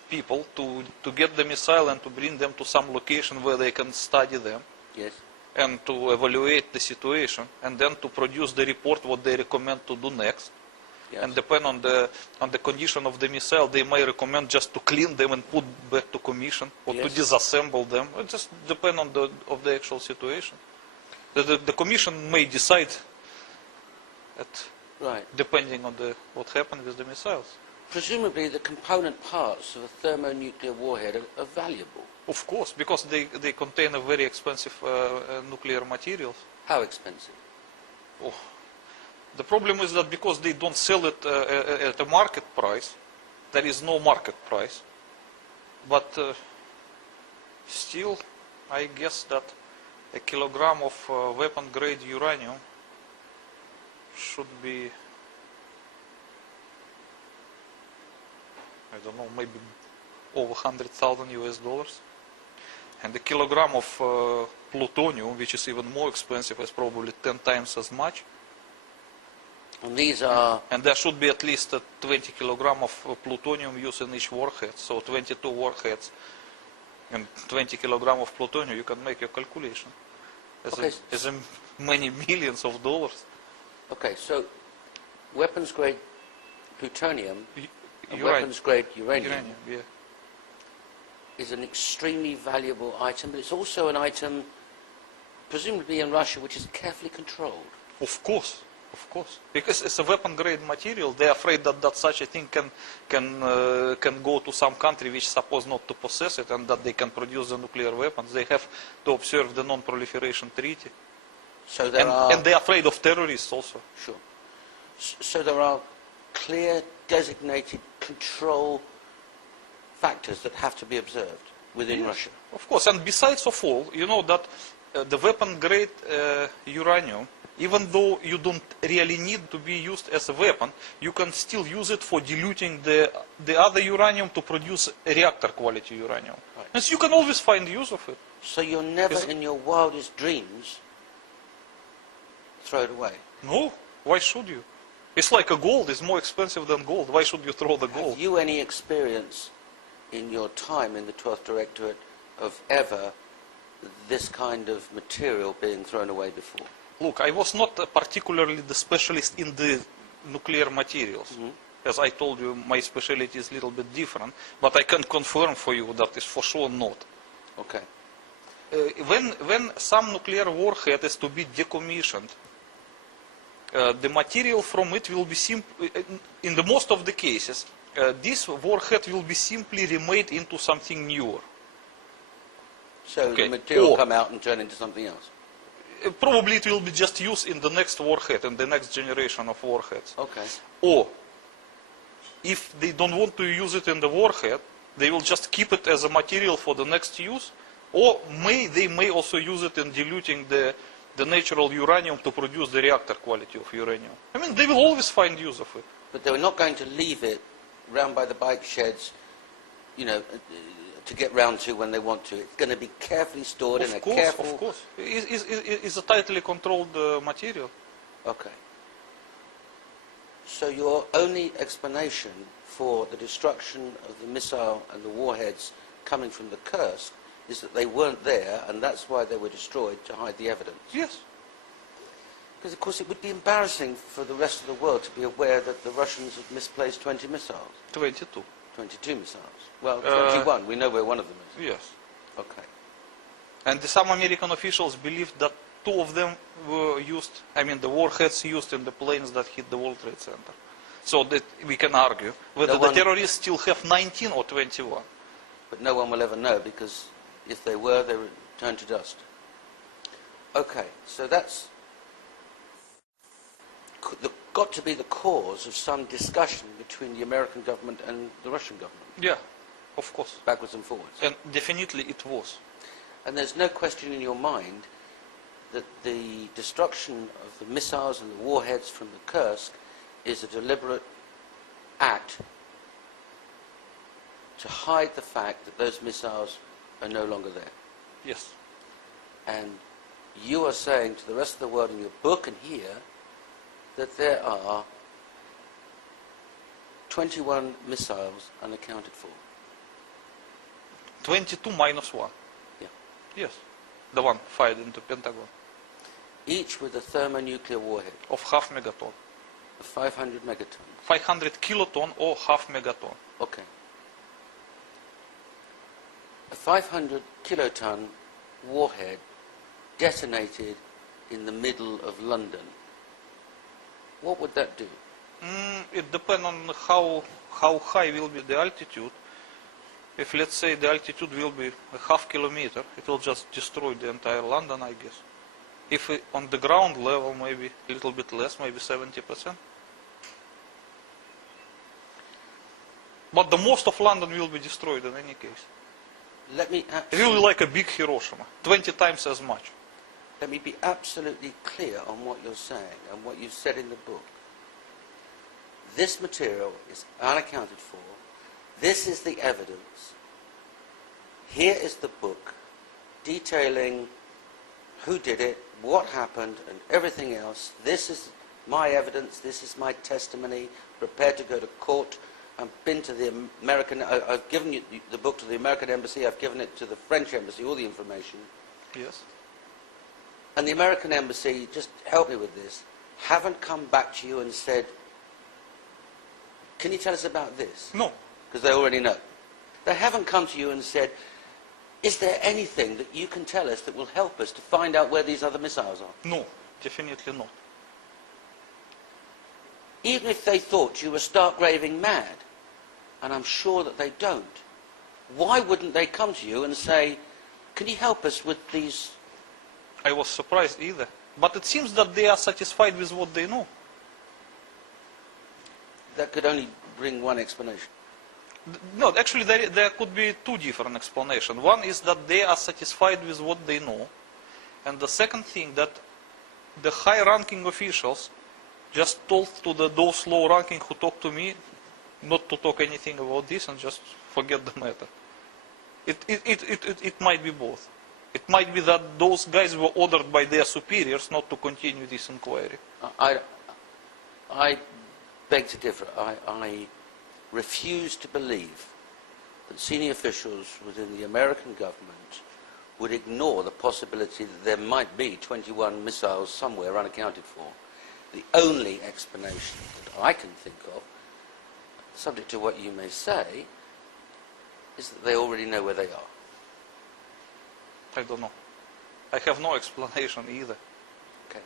people to get the missile and to bring them to some location where they can study them. Yes. And to evaluate the situation, and then to produce the report what they recommend to do next. Yes. And depend on the condition of the missile, they may recommend just to clean them and put back to commission, or to disassemble them. It just depends on the actual situation. The commission may decide depending on what happened with the missiles. Presumably the component parts of a thermonuclear warhead are valuable. Of course, because they contain a very expensive nuclear materials. How expensive? Oh. The problem is that because they don't sell it at a market price, there is no market price. But still, I guess that a kilogram of weapon-grade uranium should be, I don't know, maybe over $100,000 US. And a kilogram of plutonium, which is even more expensive, is probably 10 times as much. And these are... And there should be at least 20 kilogram of plutonium used in each warhead. So 22 warheads and 20 kilogram of plutonium, you can make your calculation. As in many millions of dollars. Okay, so weapons-grade plutonium and Uranium. weapons-grade uranium, Yeah. is an extremely valuable item, but it's also an item, presumably in Russia, which is carefully controlled. Of course. Because it's a weapon-grade material, they're afraid that such a thing can go to some country which is supposed not to possess it, and that they can produce the nuclear weapons. They have to observe the non-proliferation treaty. So and they're afraid of terrorists also. Sure. So there are clear, designated control factors that have to be observed within Russia. Of course, and besides of all, you know that the weapon-grade uranium, even though you don't really need to be used as a weapon, you can still use it for diluting the other uranium to produce reactor-quality uranium. Right. And so you can always find use of it. So you're never in your wildest dreams throw it away? No. Why should you? It's like a gold. It's more expensive than gold. Why should you throw the gold? Have you any experience in your time in the 12th Directorate of ever this kind of material being thrown away before? Look, I was not particularly the specialist in the nuclear materials. As I told you, my specialty is a little bit different, but I can confirm for you that is for sure not. Okay. When some nuclear warhead is to be decommissioned, the material from it will be in the most of the cases, this warhead will be simply remade into something newer. So the material will come out and turn into something else? Probably it will be just used in the next warhead, in the next generation of warheads. Okay. Or, if they don't want to use it in the warhead, they will just keep it as a material for the next use, or they may also use it in diluting the natural uranium to produce the reactor quality of uranium. I mean, they will always find use of it. But they were not going to leave it round by the bike sheds, you know, to get round to when they want to. It's going to be carefully stored in a careful... Of course. It's a tightly controlled material. Okay. So your only explanation for the destruction of the missile and the warheads coming from the Kursk is that they weren't there, and that's why they were destroyed, to hide the evidence? Yes. Because, of course, it would be embarrassing for the rest of the world to be aware that the Russians had misplaced 20 missiles. 22. 22 missiles. Well, 21. We know where one of them is. Yes. Okay. And some American officials believed that 2 of them were used, the warheads used in the planes that hit the World Trade Center. So that we can argue whether the terrorists still have 19 or 21. But no one will ever know, because if they were, they would turn to dust. Okay, so that's... got to be the cause of some discussion between the American government and the Russian government. Yeah, of course. Backwards and forwards. And definitely it was. And there's no question in your mind that the destruction of the missiles and the warheads from the Kursk is a deliberate act to hide the fact that those missiles are no longer there. Yes. And you are saying to the rest of the world in your book and here that there are 21 missiles unaccounted for. 22 minus 1. Yeah. Yes. The one fired into Pentagon. Each with a thermonuclear warhead. Of half megaton. Of 500 megatons. 500 kiloton or half megaton. Okay. A 500 kiloton warhead detonated in the middle of London. What would that do? It depends on how high will be the altitude. If, let's say, the altitude will be a half kilometer, it will just destroy the entire London, I guess. If on the ground level, maybe a little bit less, maybe 70%. But the most of London will be destroyed in any case. Let me it will be like a big Hiroshima, 20 times as much. Let me be absolutely clear on what you're saying and what you've said in the book. This material is unaccounted for. This is the evidence. Here is the book detailing who did it, what happened, and everything else. This is my evidence. This is my testimony. Prepared to go to court. I've been to the American... I've given you the book to the American Embassy. I've given it to the French Embassy, all the information. Yes. And the American Embassy, just help me with this, haven't come back to you and said, can you tell us about this? No. Because they already know. They haven't come to you and said, is there anything that you can tell us that will help us to find out where these other missiles are? No, definitely not. Even if they thought you were stark raving mad, and I'm sure that they don't, why wouldn't they come to you and say, can you help us with these? I was surprised either. But it seems that they are satisfied with what they know. That could only bring one explanation. No, actually there could be two different explanations. One is that they are satisfied with what they know. And the second thing, that the high-ranking officials just told to those low-ranking who talked to me not to talk anything about this and just forget the matter. It might be both. It might be that those guys were ordered by their superiors not to continue this inquiry. I beg to differ. I refuse to believe that senior officials within the American government would ignore the possibility that there might be 21 missiles somewhere unaccounted for. The only explanation that I can think of, subject to what you may say, is that they already know where they are. I don't know. I have no explanation either. Okay.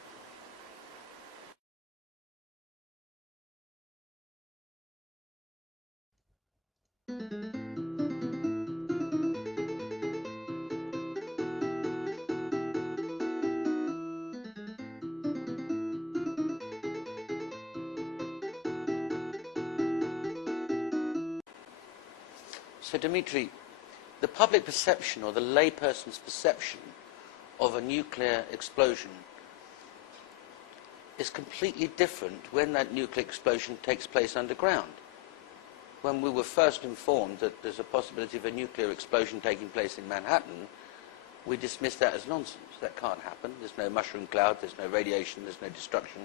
So, Dimitri, the public perception or the layperson's perception of a nuclear explosion is completely different when that nuclear explosion takes place underground. When we were first informed that there's a possibility of a nuclear explosion taking place in Manhattan, we dismissed that as nonsense. That can't happen. There's no mushroom cloud, there's no radiation, there's no destruction.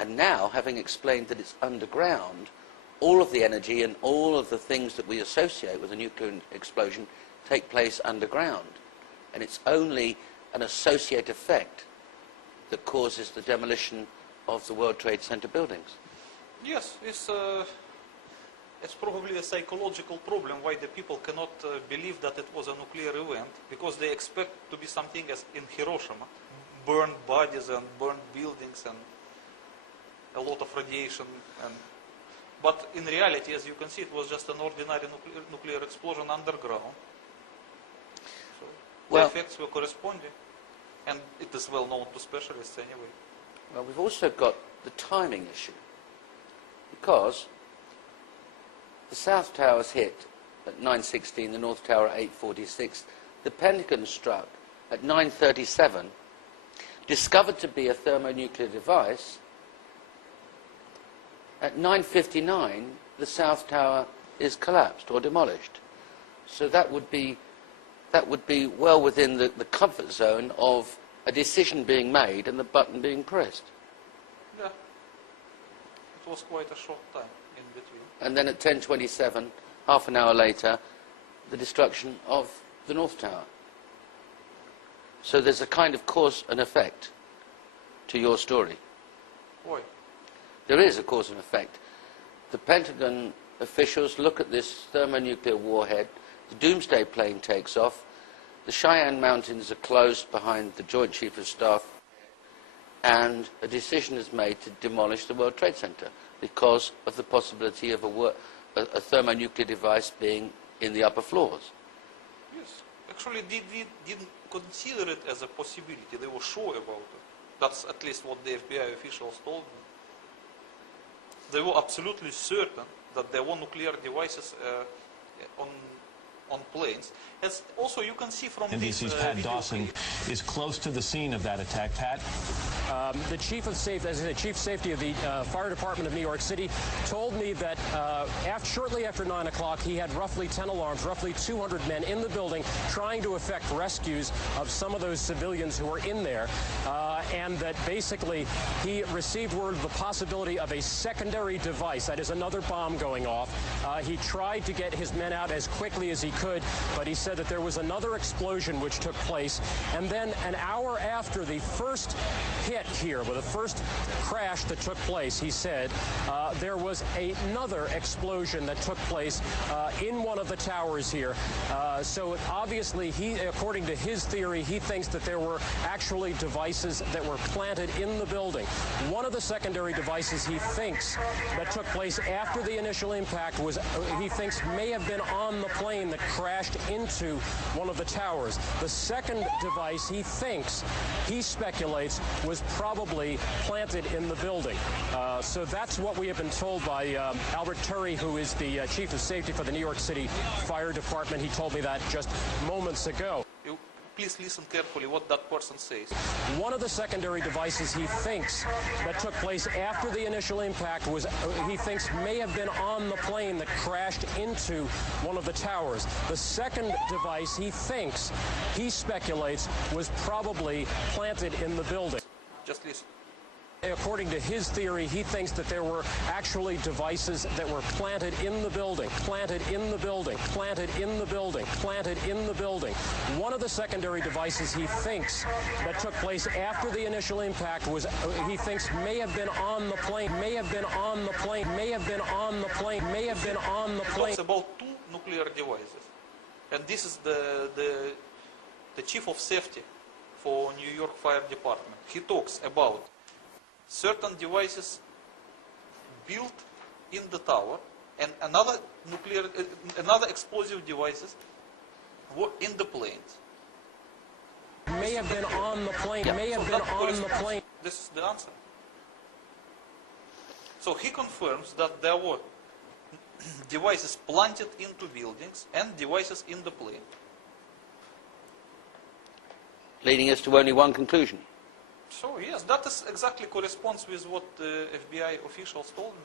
And now, having explained that it's underground, all of the energy and all of the things that we associate with a nuclear explosion take place underground. And it's only an associate effect that causes the demolition of the World Trade Center buildings. Yes, it's probably a psychological problem why the people cannot believe that it was a nuclear event, because they expect to be something as in Hiroshima, burned bodies and burned buildings and a lot of radiation. But in reality, as you can see, it was just an ordinary nuclear explosion underground. So the effects were corresponding, and it is well known to specialists anyway. Well, we've also got the timing issue, because the South Tower's hit at 9:16, the North Tower at 8:46, the Pentagon struck at 9:37, discovered to be a thermonuclear device. At 9:59, the South Tower is collapsed or demolished. So that would be well within the comfort zone of a decision being made and the button being pressed. Yeah. It was quite a short time in between. And then at 10:27, half an hour later, the destruction of the North Tower. So there's a kind of cause and effect to your story. Why? There is a cause and effect. The Pentagon officials look at this thermonuclear warhead, the Doomsday plane takes off, the Cheyenne Mountains are closed behind the Joint Chief of Staff, and a decision is made to demolish the World Trade Center because of the possibility of a thermonuclear device being in the upper floors. Yes. Actually, they didn't consider it as a possibility. They were sure about it. That's at least what the FBI officials told me. They were absolutely certain that there were nuclear devices on planes. As also, you can see from this NBC's Pat Dawson is close to the scene of that attack. Pat? The chief of safety, as I said, chief safety of the fire department of New York City, told me that shortly after 9 o'clock, he had roughly 10 alarms, roughly 200 men in the building trying to effect rescues of some of those civilians who were in there, and that basically he received word of the possibility of a secondary device, that is another bomb going off. He tried to get his men out as quickly as he could, but he said that there was another explosion which took place, and then an hour after the first hit here, with the first crash that took place, he said, there was another explosion that took place in one of the towers here. So obviously, according to his theory, he thinks that there were actually devices that were planted in the building. One of the secondary devices he thinks that took place after the initial impact was, he thinks, may have been on the plane that crashed into one of the towers. The second device he thinks, he speculates, was probably planted in the building. So that's what we have been told by Albert Turry, who is the chief of safety for the New York City Fire Department. He told me that just moments ago. Please listen carefully what that person says. One of the secondary devices he thinks that took place after the initial impact was, he thinks, may have been on the plane that crashed into one of the towers. The second device he thinks, he speculates, was probably planted in the building. Just listen. According to his theory, he thinks that there were actually devices that were planted in the building, planted in the building, planted in the building, planted in the building. One of the secondary devices he thinks that took place after the initial impact was, he thinks, may have been on the plane, may have been on the plane, may have been on the plane, may have been on the plane. He talks about two nuclear devices. And this is the chief of safety for New York Fire Department. He talks about certain devices built in the tower, and another explosive devices were in the planes. May have been on the plane. May have been on the plane. This is the answer. So he confirms that there were devices planted into buildings and devices in the plane. Leading us to only one conclusion. So yes, that is exactly corresponds with what the FBI officials told me.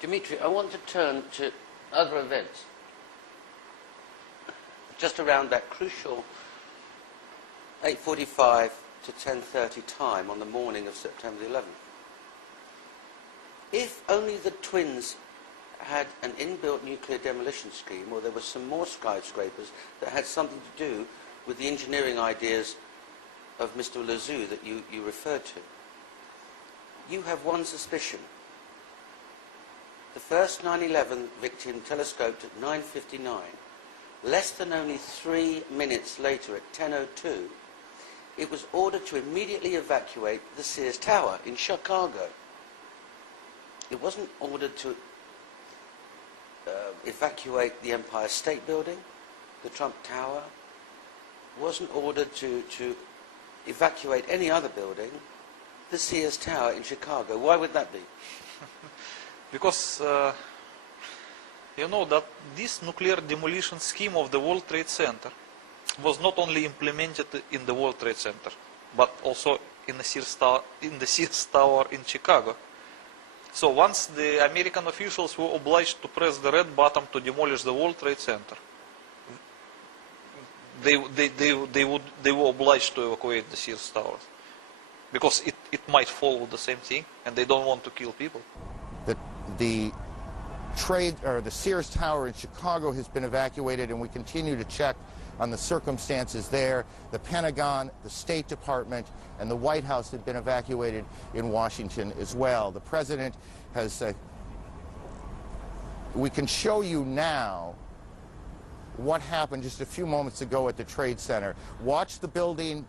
Dimitri, I want to turn to other events just around that crucial 8:45 to 10:30 time on the morning of September the 11th. If only the twins had an inbuilt nuclear demolition scheme, or there were some more skyscrapers that had something to do with the engineering ideas of Mr. Lazou that you referred to. You have one suspicion. The first 9/11 victim telescoped at 9:59. Less than only 3 minutes later, at 10:02, it was ordered to immediately evacuate the Sears Tower in Chicago. It wasn't ordered to evacuate the Empire State Building, the Trump Tower. It wasn't ordered to evacuate any other building, the Sears Tower in Chicago. Why would that be? Because you know that this nuclear demolition scheme of the World Trade Center was not only implemented in the World Trade Center, but also in the Sears Tower in Chicago. So once the American officials were obliged to press the red button to demolish the World Trade Center, they were obliged to evacuate the Sears Towers, because it might follow the same thing, and they don't want to kill people. The Sears Tower in Chicago has been evacuated, and we continue to check on the circumstances there. The Pentagon, the State Department, and the White House have been evacuated in Washington as well. The President has... we can show you now what happened just a few moments ago at the Trade Center. Watch the building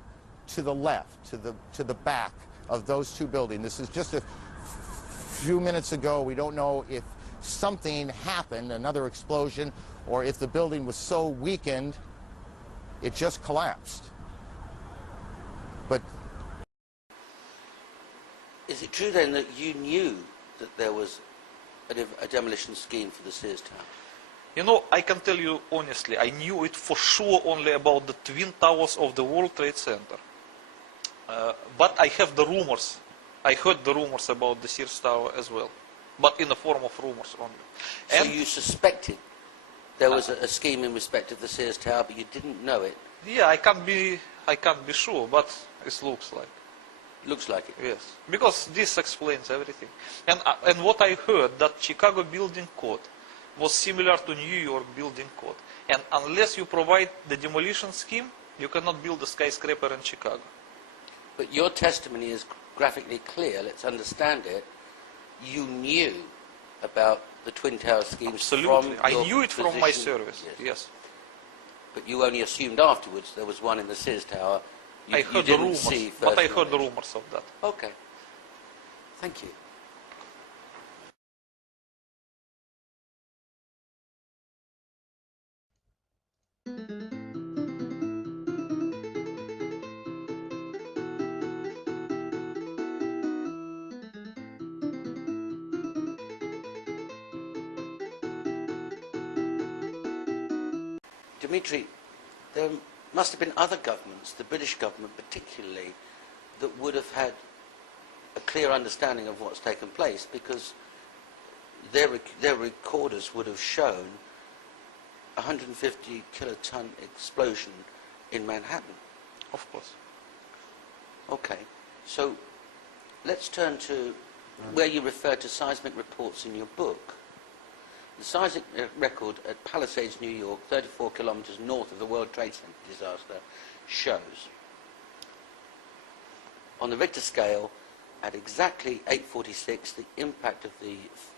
to the left, to the back of those two buildings. This is just a few minutes ago. We don't know if something happened, another explosion, or if the building was so weakened it just collapsed. But is it true then that you knew that there was a demolition scheme for the Sears Tower? You know, I can tell you honestly, I knew it for sure only about the Twin Towers of the World Trade Center. But I have the rumors. I heard the rumors about the Sears Tower as well, but in the form of rumors only. So you suspected there was a scheme in respect of the Sears Tower, but you didn't know it? Yeah, I can't be sure, but it looks like. Looks like it? Yes, because this explains everything. And what I heard, that Chicago building code was similar to New York building code. And unless you provide the demolition scheme, you cannot build a skyscraper in Chicago. But your testimony is graphically clear. Let's understand it. You knew about the Twin Tower schemes. Absolutely. From I your knew it from my position. service. Yes. But you only assumed afterwards there was one in the Sears Tower. I heard the rumors, but I heard the rumors of that. Okay. Thank you. Dimitri, there must have been other governments, the British government particularly, that would have had a clear understanding of what's taken place, because their recorders would have shown a 150 kiloton explosion in Manhattan. Of course. Okay, so let's turn to where you refer to seismic reports in your book. The seismic record at Palisades, New York, 34 kilometers north of the World Trade Center disaster, shows on the Richter scale at exactly 8:46 the impact of the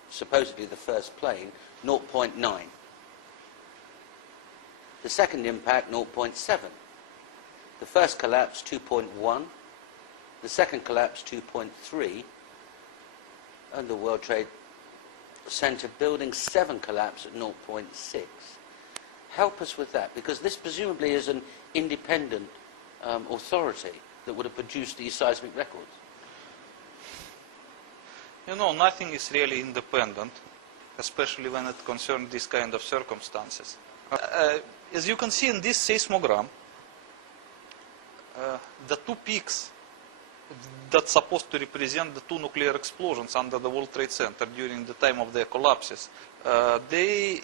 supposedly the first plane, 0.9. The second impact, 0.7. The first collapse, 2.1. The second collapse, 2.3. And the World Trade Center Building 7 collapse at 0.6. Help us with that, because this presumably is an independent authority that would have produced these seismic records. You know, nothing is really independent, especially when it concerns this kind of circumstances. As you can see in this seismogram, the two peaks that's supposed to represent the two nuclear explosions under the World Trade Center during the time of their collapses, they,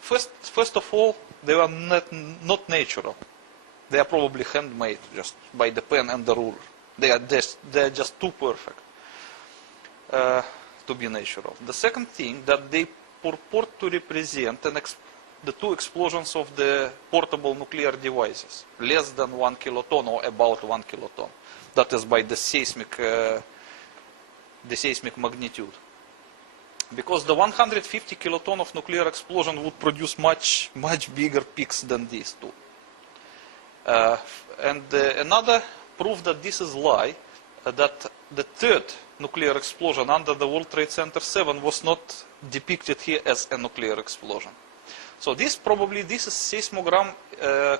first of all, they were not natural. They are probably handmade just by the pen and the ruler. They are just too perfect to be natural. The second thing, that they purport to represent the two explosions of the portable nuclear devices, less than 1 kiloton or about 1 kiloton. That is by the seismic magnitude. Because the 150 kiloton of nuclear explosion would produce much bigger peaks than these two. Another proof that this is lie, that the third nuclear explosion under the World Trade Center 7 was not depicted here as a nuclear explosion. So this seismogram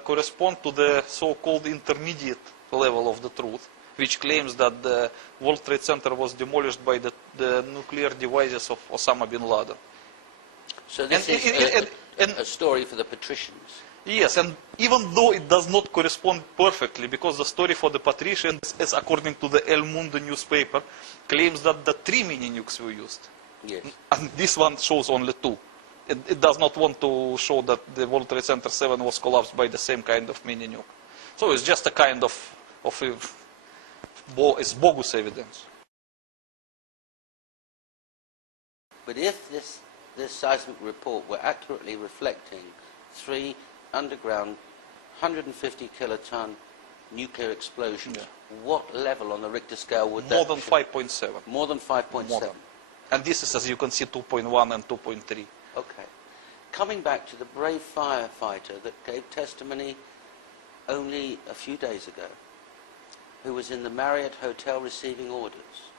correspond to the so-called intermediate level of the truth, which claims that the World Trade Center was demolished by the nuclear devices of Osama bin Laden. So this is a story for the patricians. Yes, and even though it does not correspond perfectly, because the story for the patricians, as according to the El Mundo newspaper, claims that the 3 mini nukes were used. Yes. And this one shows only 2. It does not want to show that the World Trade Center 7 was collapsed by the same kind of mini nuke. So it's just a kind of it's bogus evidence. But if this seismic report were accurately reflecting 3 underground 150 kiloton nuclear explosions, what level on the Richter scale would that More than 5.7. More than 5.7. And this is, as you can see, 2.1 and 2.3. Okay. Coming back to the brave firefighter that gave testimony only a few days ago, who was in the Marriott Hotel receiving orders,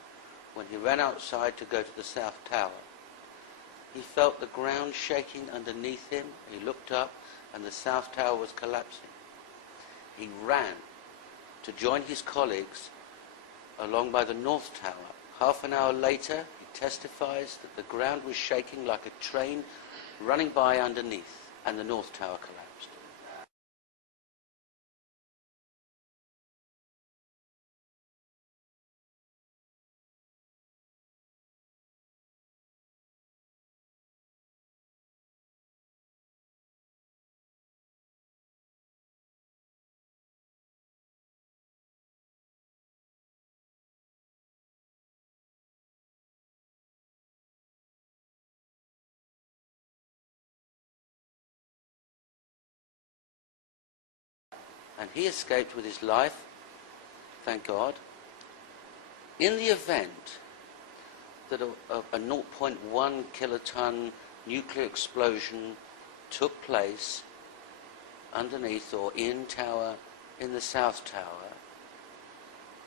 when he ran outside to go to the South Tower, he felt the ground shaking underneath him. He looked up and the South Tower was collapsing. He ran to join his colleagues along by the North Tower. Half an hour later, he testifies that the ground was shaking like a train running by underneath, and the North Tower collapsed. And he escaped with his life, thank God. In the event that a 0.1 kiloton nuclear explosion took place underneath or in the South Tower,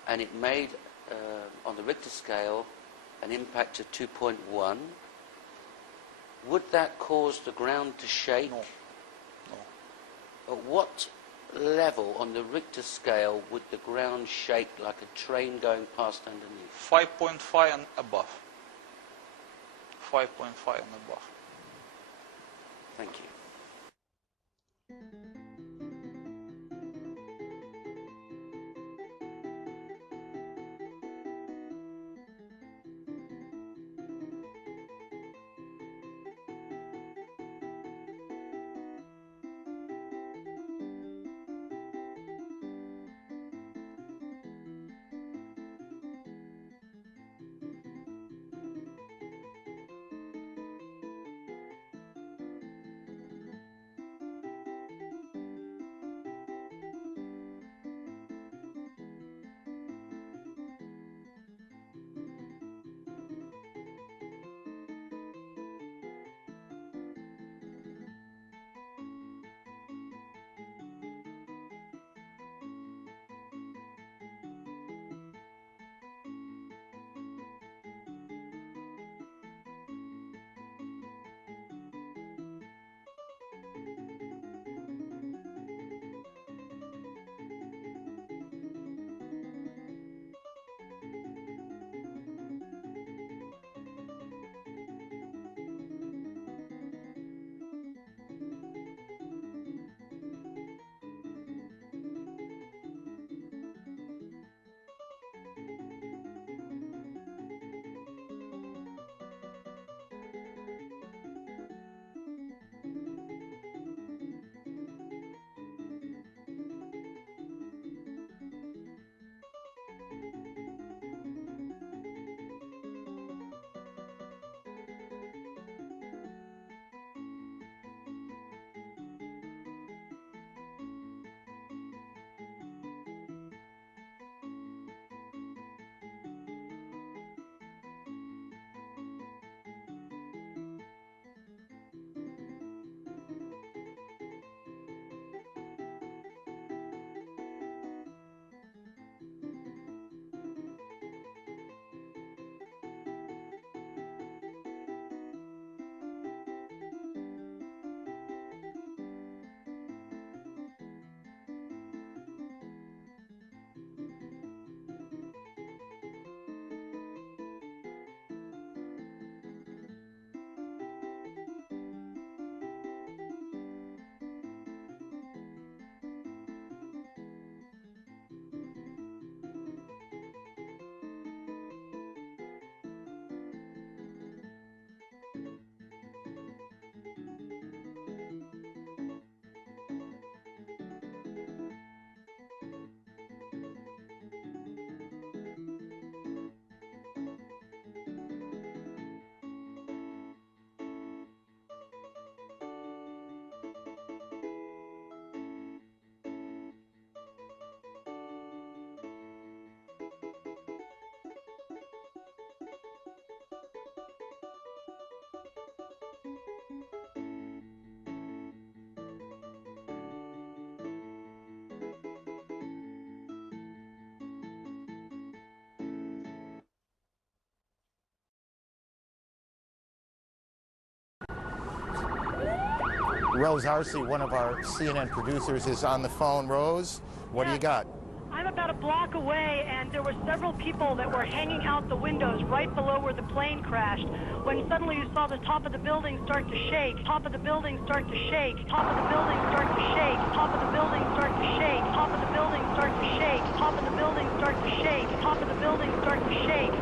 and it made, on the Richter scale, an impact of 2.1, would that cause the ground to shake? No. At what level on the Richter scale would the ground shake like a train going past underneath? 5.5 and above. 5.5 and above. Thank you. Rose Arce, one of our CNN producers, is on the phone. Rose, what do you got? I'm about a block away, and there were several people that were hanging out the windows right below where the plane crashed, when suddenly you saw the top of the building start to shake, top of the building start to shake, top of the building start to shake, top of the building start to shake, top of the building start to shake, top of the building start to shake, top of the building start to shake.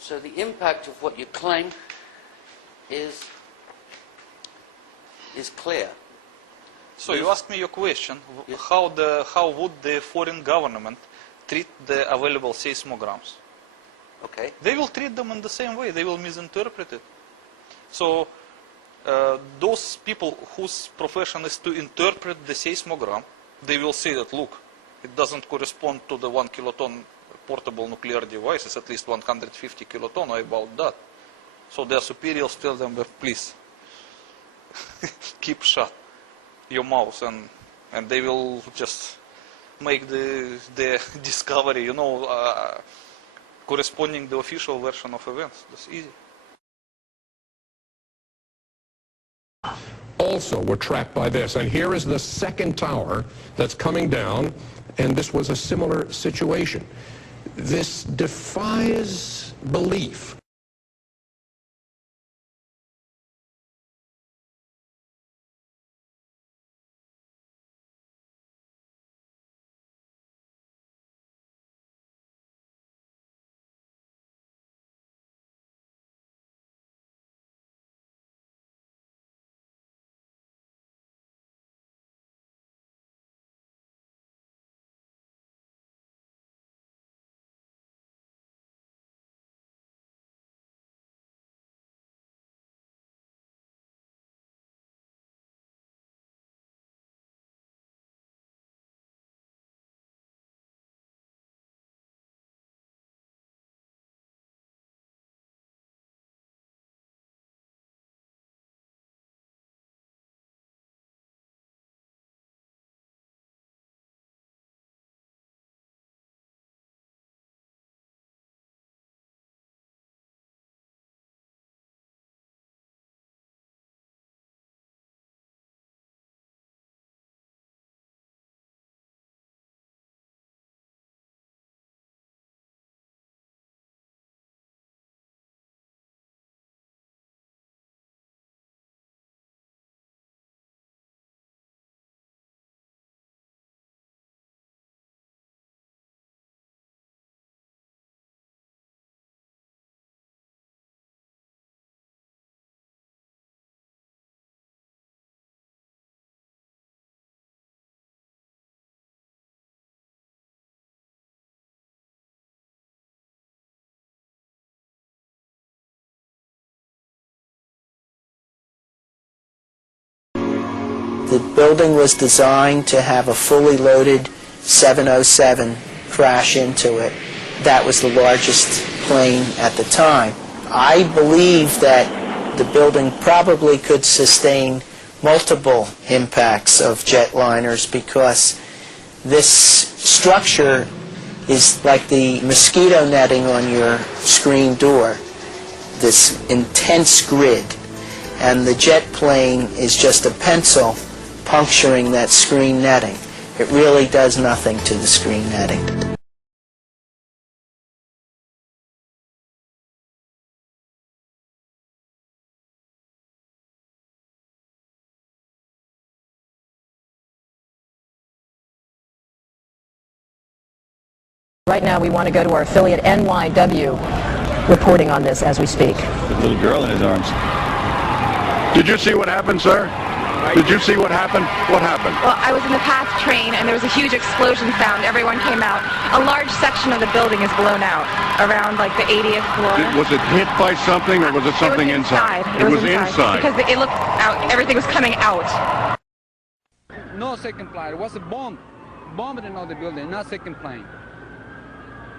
So the impact of what you claim is clear. So you asked me your question, how would the foreign government treat the available seismograms? Okay. They will treat them in the same way, they will misinterpret it. So those people whose profession is to interpret the seismogram, they will say that, look, it doesn't correspond to the 1 kiloton portable nuclear device, it's at least 150 kiloton, or about that. So their superiors tell them, well, please, keep shut your mouth, and they will just make the discovery, you know, corresponding the official version of events. That's easy. Also were trapped by this, and here is the second tower that's coming down, and this was a similar situation. This defies belief. The building was designed to have a fully loaded 707 crash into it. That was the largest plane at the time. I believe that the building probably could sustain multiple impacts of jetliners because this structure is like the mosquito netting on your screen door, this intense grid, and the jet plane is just a pencil puncturing that screen netting. It really does nothing to the screen netting. Right now we want to go to our affiliate NYW reporting on this as we speak. The little girl in his arms. Did you see what happened, sir? Did you see what happened? What happened? Well, I was in the PATH train, and there was a huge explosion sound. Everyone came out. A large section of the building is blown out, around like the 80th floor. Was it hit by something, or was it something inside? It was inside. Because it looked out, everything was coming out. No second plane. It was a bomb. Bombed in the building, not second plane.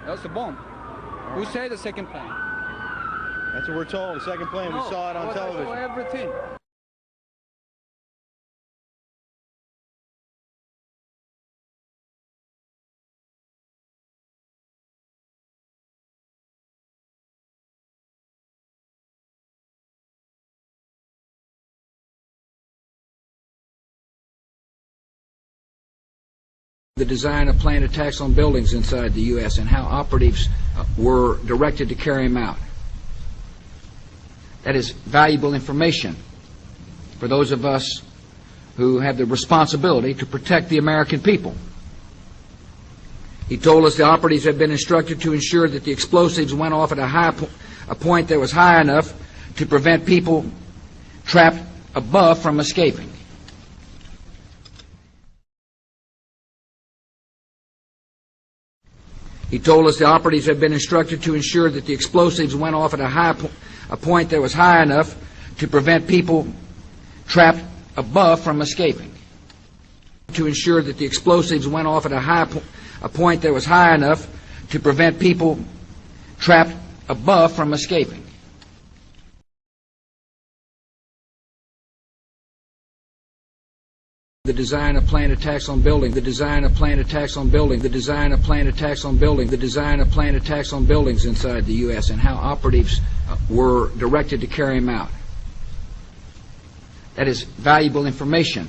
That was a bomb. Who said the second plane? That's what we're told. The second plane, we saw it on television. Everything. The design of planned attacks on buildings inside the U.S. and how operatives were directed to carry them out. That is valuable information for those of us who have the responsibility to protect the American people. He told us the operatives had been instructed to ensure that the explosives went off at a point that was high enough to prevent people trapped above from escaping. He told us the operatives had been instructed to ensure that the explosives went off at a point that was high enough to prevent people trapped above from escaping. To ensure that the explosives went off at a point that was high enough to prevent people trapped above from escaping. The design of planned attacks on buildings, the design of planned attacks on buildings, the design of planned attacks on buildings, the design of planned attacks on buildings inside the U.S. and how operatives were directed to carry them out. That is valuable information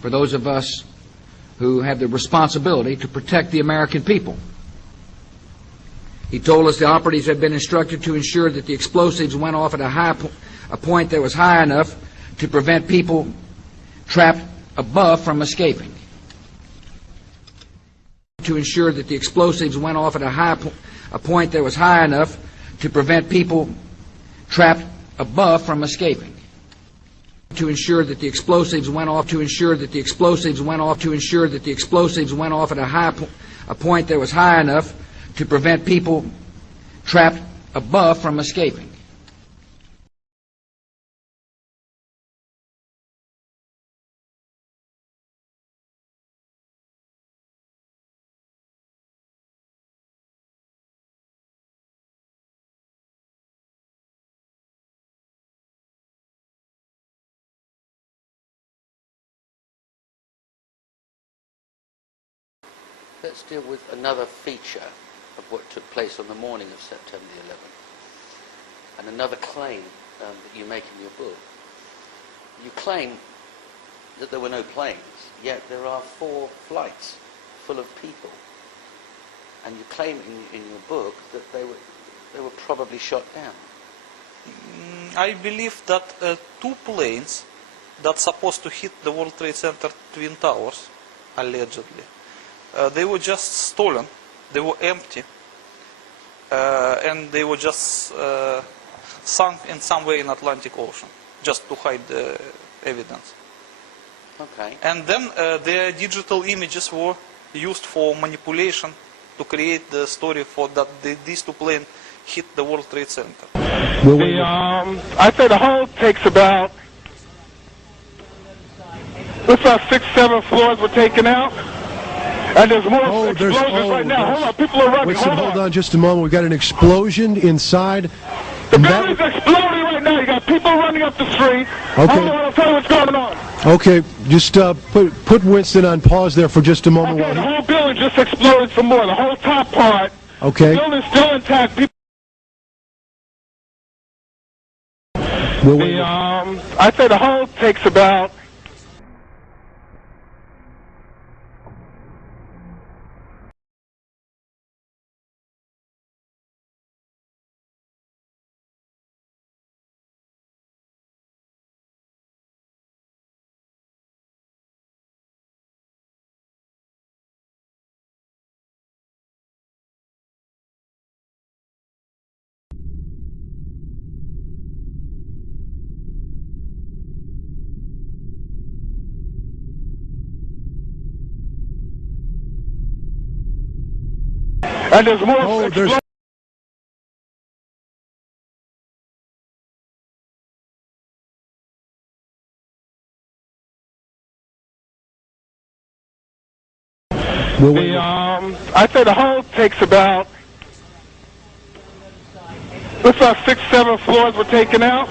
for those of us who have the responsibility to protect the American people. He told us the operatives had been instructed to ensure that the explosives went off at a point that was high enough to prevent people trapped above from escaping. To ensure that the explosives went off at a point that was high enough to prevent people trapped above from escaping. To ensure that the explosives went off. To ensure that the explosives went off. To ensure that the explosives went off at a point that was high enough to prevent people trapped above from escaping. Let's deal with another feature of what took place on the morning of September the 11th, and another claim that you make in your book. You claim that there were no planes, yet there are 4 flights full of people. And you claim in your book that they were probably shot down. I believe that 2 planes that's supposed to hit the World Trade Center Twin Towers, allegedly, they were just stolen, they were empty, and they were just sunk in some way in Atlantic Ocean, just to hide the evidence. Okay. And then their digital images were used for manipulation to create the story for that these 2 planes hit the World Trade Center. I'd say the whole takes about, looks like 6, 7 floors were taken out. And there's more explosions right now. Hold on, people are running. Hold on just a moment. We've got an explosion inside. The building's exploding right now. You got people running up the street. Okay. Hold on, I'll tell you what's going on. Okay, just put Winston on pause there for just a moment. Okay, the whole building just exploded some more. The whole top part. Okay. The building's still intact. People. I'd say the whole takes about. And there's more explosions. I'd say the whole takes about Looks like 6, 7 floors were taken out.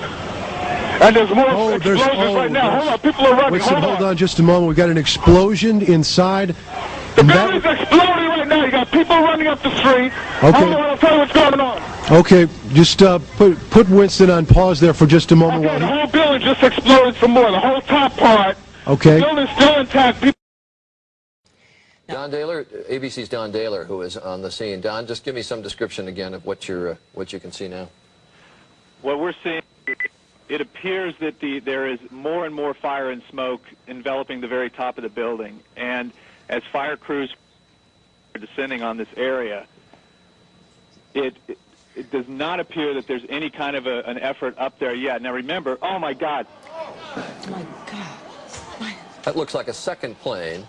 And there's more explosions right now. Hold on, people are running. Wait, hold on just a moment. We got an explosion inside. The building's exploding right now. You got people running up the street. Okay. Hold on, I'll tell you what's going on. Okay, just put Winston on pause there for just a moment. Okay, the whole building just exploded some more. The whole top part. Okay. The building's still intact. Don Daler, ABC's Don Daler, who is on the scene. Don, just give me some description again of what you can see now. What we're seeing, it appears that there is more and more fire and smoke enveloping the very top of the building. And as fire crews are descending on this area, it does not appear that there's any kind of an effort up there yet. Now remember, oh my God. Oh my God. That looks like a second plane.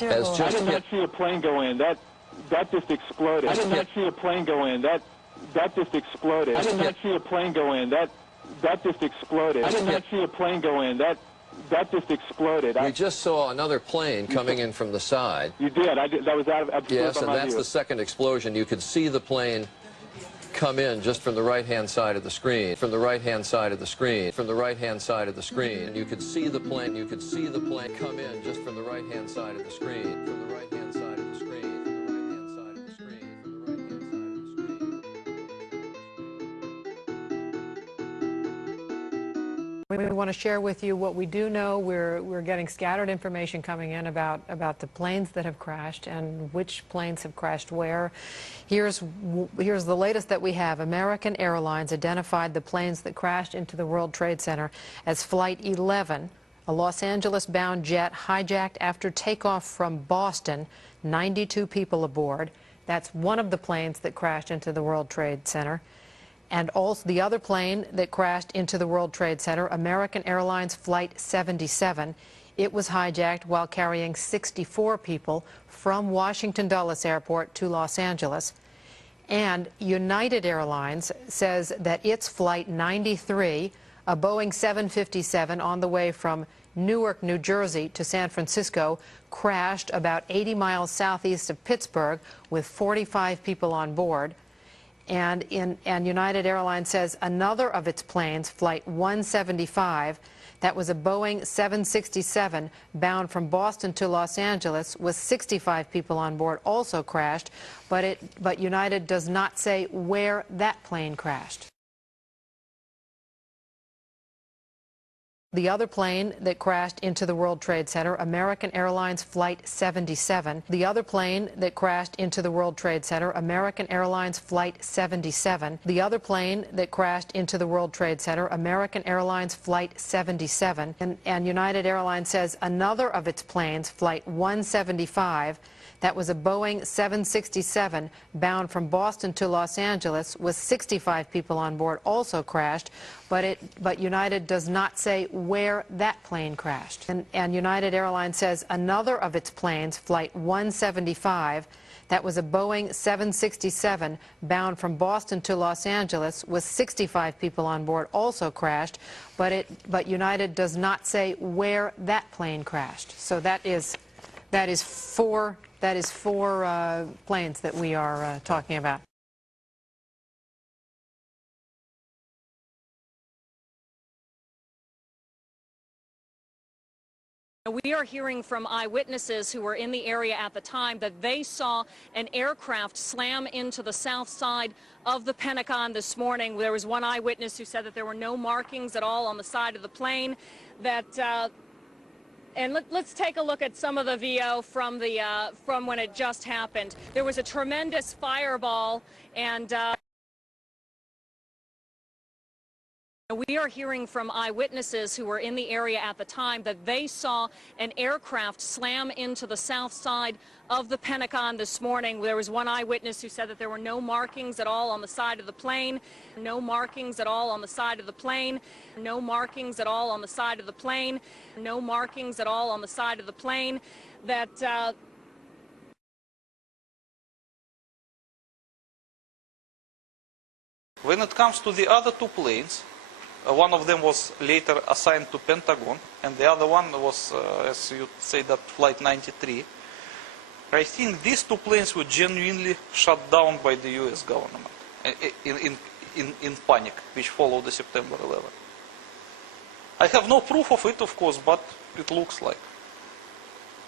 I did not see a plane go in. That just exploded. I did not see a plane go in. That just exploded. I did not see a plane go in. That just exploded. I did not see a plane go in. That just exploded. We just saw another plane coming in from the side. You did. That was out of absolute. Yes, and that's the second explosion. You could see the plane come in just from the right-hand side of the screen. From the right-hand side of the screen. From the right-hand side of the screen. And you could see the plane. You could see the plane come in just from the right-hand side of the screen. From the right-hand side of the screen. From the right-hand side of the screen. From the right-hand side of the screen. We want to share with you what we do know. We're getting scattered information coming in about the planes that have crashed and which planes have crashed where. Here's the latest that we have. American Airlines identified the planes that crashed into the World Trade Center as Flight 11, a Los Angeles-bound jet hijacked after takeoff from Boston, 92 people aboard. That's one of the planes that crashed into the World Trade Center. And also the other plane that crashed into the World Trade Center, American Airlines Flight 77. It was hijacked while carrying 64 people from Washington Dulles Airport to Los Angeles. And United Airlines says that its Flight 93, a Boeing 757 on the way from Newark, New Jersey to San Francisco, crashed about 80 miles southeast of Pittsburgh with 45 people on board. And United Airlines says another of its planes, Flight 175, that was a Boeing 767 bound from Boston to Los Angeles with 65 people on board, also crashed, but United does not say where that plane crashed. The other plane that crashed into the World Trade Center, American Airlines Flight 77. The other plane that crashed into the World Trade Center, American Airlines Flight 77. The other plane that crashed into the World Trade Center, American Airlines Flight 77. And United Airlines says another of its planes, Flight 175, that was a Boeing 767 bound from Boston to Los Angeles with 65 people on board, also crashed, but United does not say where that plane crashed. And United Airlines says another of its planes, Flight 175, that was a Boeing 767 bound from Boston to Los Angeles with 65 people on board, also crashed, but United does not say where that plane crashed. So that is four planes that we are talking about. We are hearing from eyewitnesses who were in the area at the time that they saw an aircraft slam into the south side of the Pentagon this morning. There was one eyewitness who said that there were no markings at all on the side of the plane. And let's take a look at some of the VO from when it just happened. There was a tremendous fireball, and we are hearing from eyewitnesses who were in the area at the time that they saw an aircraft slam into the south side of the Pentagon this morning. There was one eyewitness who said that there were no markings at all on the side of the plane, no markings at all on the side of the plane, no markings at all on the side of the plane, no markings at all on the side of the plane, that When it comes to the other two planes, one of them was later assigned to Pentagon, and the other one was, as you say, that Flight 93. I think these two planes were genuinely shot down by the U.S. government. in panic, which followed the September 11. I have no proof of it, of course, but it looks like.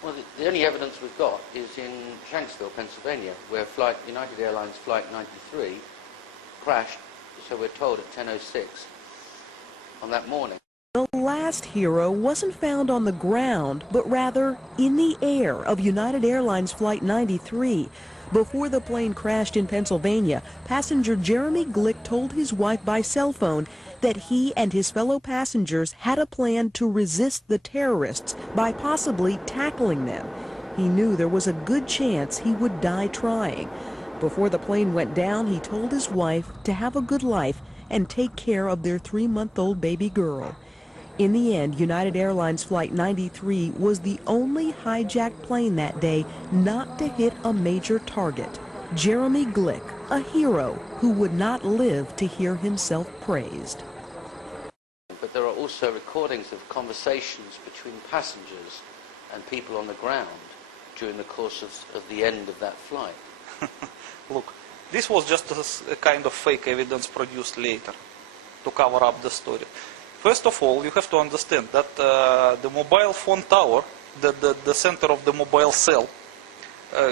Well, the only evidence we've got is in Shanksville, Pennsylvania, where United Airlines Flight 93 crashed, so we're told, at 10:06 on that morning. The last hero wasn't found on the ground, but rather in the air of United Airlines Flight 93. Before the plane crashed in Pennsylvania, passenger Jeremy Glick told his wife by cell phone that he and his fellow passengers had a plan to resist the terrorists by possibly tackling them. He knew there was a good chance he would die trying. Before the plane went down, he told his wife to have a good life and take care of their 3-month-old baby girl. In the end, United Airlines Flight 93 was the only hijacked plane that day not to hit a major target. Jeremy Glick, a hero who would not live to hear himself praised. But there are also recordings of conversations between passengers and people on the ground during the course of the end of that flight. Look, this was just a kind of fake evidence produced later to cover up the story. First of all, you have to understand that the mobile phone tower, the center of the mobile cell,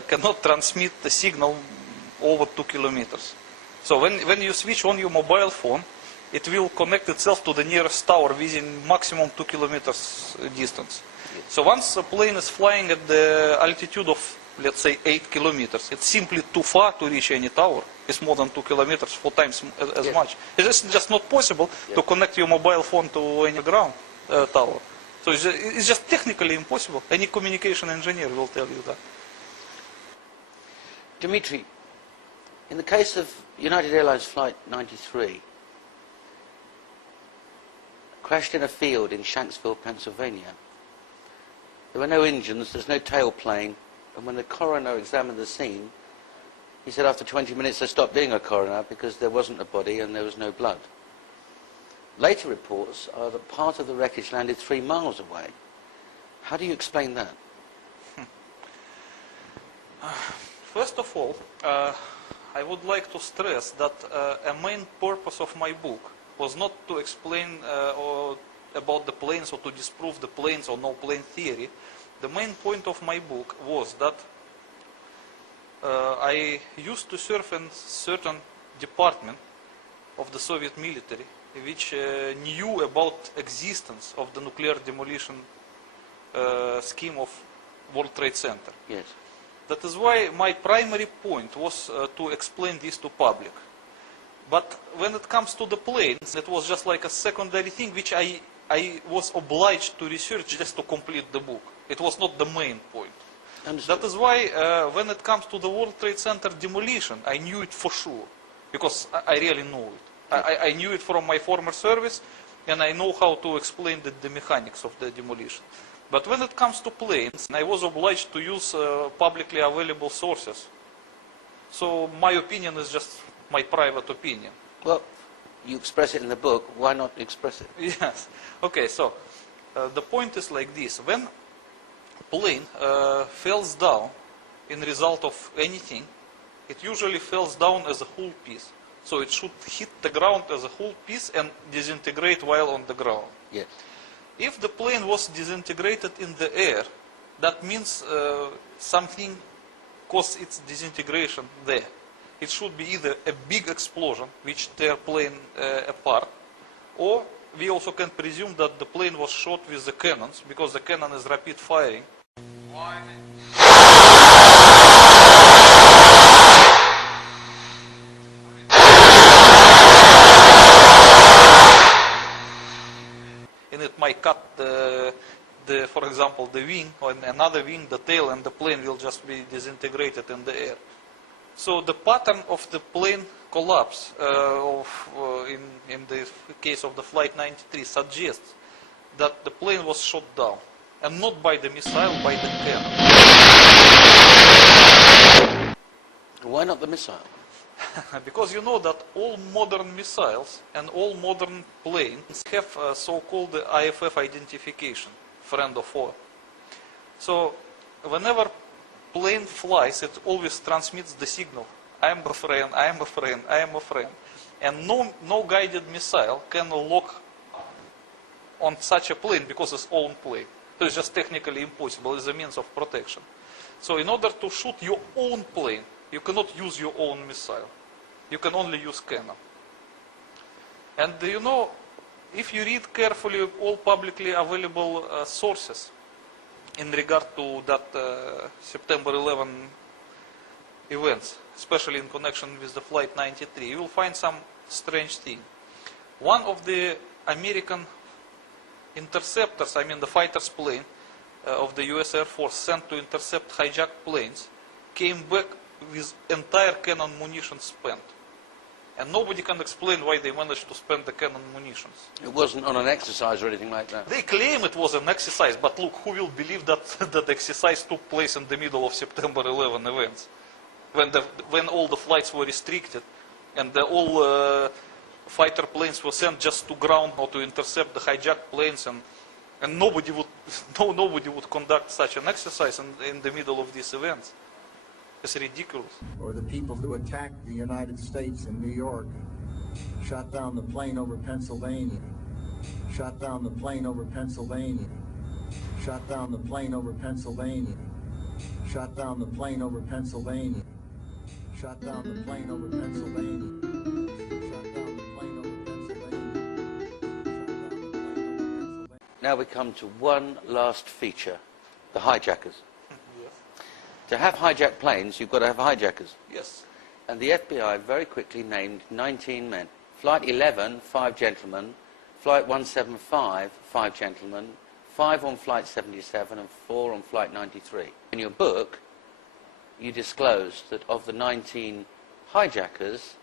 cannot transmit the signal over 2 kilometers. So when you switch on your mobile phone, it will connect itself to the nearest tower within maximum 2 kilometers distance. Yes. So once a plane is flying at the altitude of, let's say, 8 kilometers, it's simply too far to reach any tower. It's more than 2 kilometers, 4 times as yes. much. It's just not possible yes. to connect your mobile phone to any ground tower. So it's just technically impossible. Any communication engineer will tell you that. Dimitri, in the case of United Airlines Flight 93, crashed in a field in Shanksville, Pennsylvania. There were no engines, there's no tailplane, and when the coroner examined the scene, he said after 20 minutes they stopped being a coroner because there wasn't a body and there was no blood. Later reports are that part of the wreckage landed 3 miles away. How do you explain that? First of all, I would like to stress that a main purpose of my book was not to explain about the planes or to disprove the planes or no plane theory. The main point of my book was that I used to serve in certain department of the Soviet military which knew about existence of the nuclear demolition scheme of World Trade Center. Yes. That is why my primary point was to explain this to public. But when it comes to the planes, it was just like a secondary thing which I was obliged to research just to complete the book. It was not the main point. Understood. That is why when it comes to the World Trade Center demolition, I knew it for sure, because I really know it. I knew it from my former service, and I know how to explain the mechanics of the demolition. But when it comes to planes, I was obliged to use publicly available sources. So my opinion is just my private opinion. Well, you express it in the book, why not express it? Yes. Okay, so the point is like this. When plane falls down in result of anything, it usually falls down as a whole piece. So it should hit the ground as a whole piece and disintegrate while on the ground. Yes. If the plane was disintegrated in the air, that means something caused its disintegration there. It should be either a big explosion, which tear plane apart, or we also can presume that the plane was shot with the cannons, because the cannon is rapid firing. And it might cut for example, the wing, or another wing, the tail, and the plane will just be disintegrated in the air. So the pattern of the plane collapse in the case of the Flight 93 suggests that the plane was shot down, and not by the missile, by the cannon. Why not the missile? Because you know that all modern missiles and all modern planes have so-called IFF identification, friend of foe. So whenever plane flies, it always transmits the signal I am a friend, I am a friend, I am a friend. And no guided missile can lock on such a plane because it's own plane. So it's just technically impossible as a means of protection. So in order to shoot your own plane, you cannot use your own missile. You can only use cannon. And you know, if you read carefully all publicly available sources in regard to that September 11 events, especially in connection with the Flight 93, you will find some strange thing. One of the American interceptors, I mean the fighter's plane of the US Air Force sent to intercept hijacked planes, came back with entire cannon munition spent. And nobody can explain why they managed to spend the cannon munitions. It wasn't on an exercise or anything like that. They claim it was an exercise, but look, who will believe that that exercise took place in the middle of September 11 events? When all the flights were restricted and all fighter planes were sent just to ground or to intercept the hijacked planes, and nobody would conduct such an exercise in the middle of these events. It's ridiculous. Or the people who attacked the United States in New York, shot down the plane over Pennsylvania, shot down the plane over Pennsylvania, shot down the plane over Pennsylvania, shot down the plane over Pennsylvania, shot down the plane over Pennsylvania, shot down the plane over Pennsylvania. Now we come to one last feature, the hijackers. To have hijacked planes, you've got to have hijackers. Yes. And the FBI very quickly named 19 men. Flight 11, 5 gentlemen. Flight 175, 5 gentlemen. 5 on Flight 77 and 4 on Flight 93. In your book, you disclosed that of the 19 hijackers,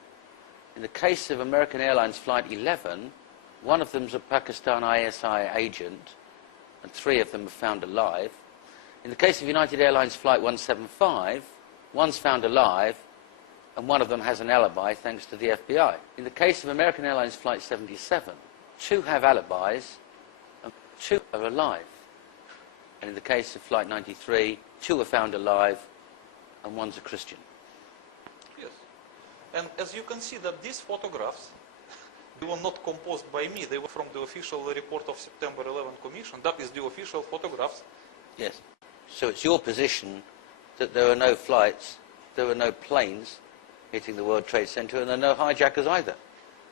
in the case of American Airlines Flight 11, one of them's a Pakistan ISI agent, and 3 of them are found alive. In the case of United Airlines Flight 175, one's found alive, and one of them has an alibi thanks to the FBI. In the case of American Airlines Flight 77, 2 have alibis, and 2 are alive. And in the case of Flight 93, 2 are found alive, and one's a Christian. Yes. And as you can see that these photographs, they were not composed by me. They were from the official report of September 11 Commission. That is the official photographs. Yes. So it's your position that there are no flights, there are no planes hitting the World Trade Center, and there are no hijackers either.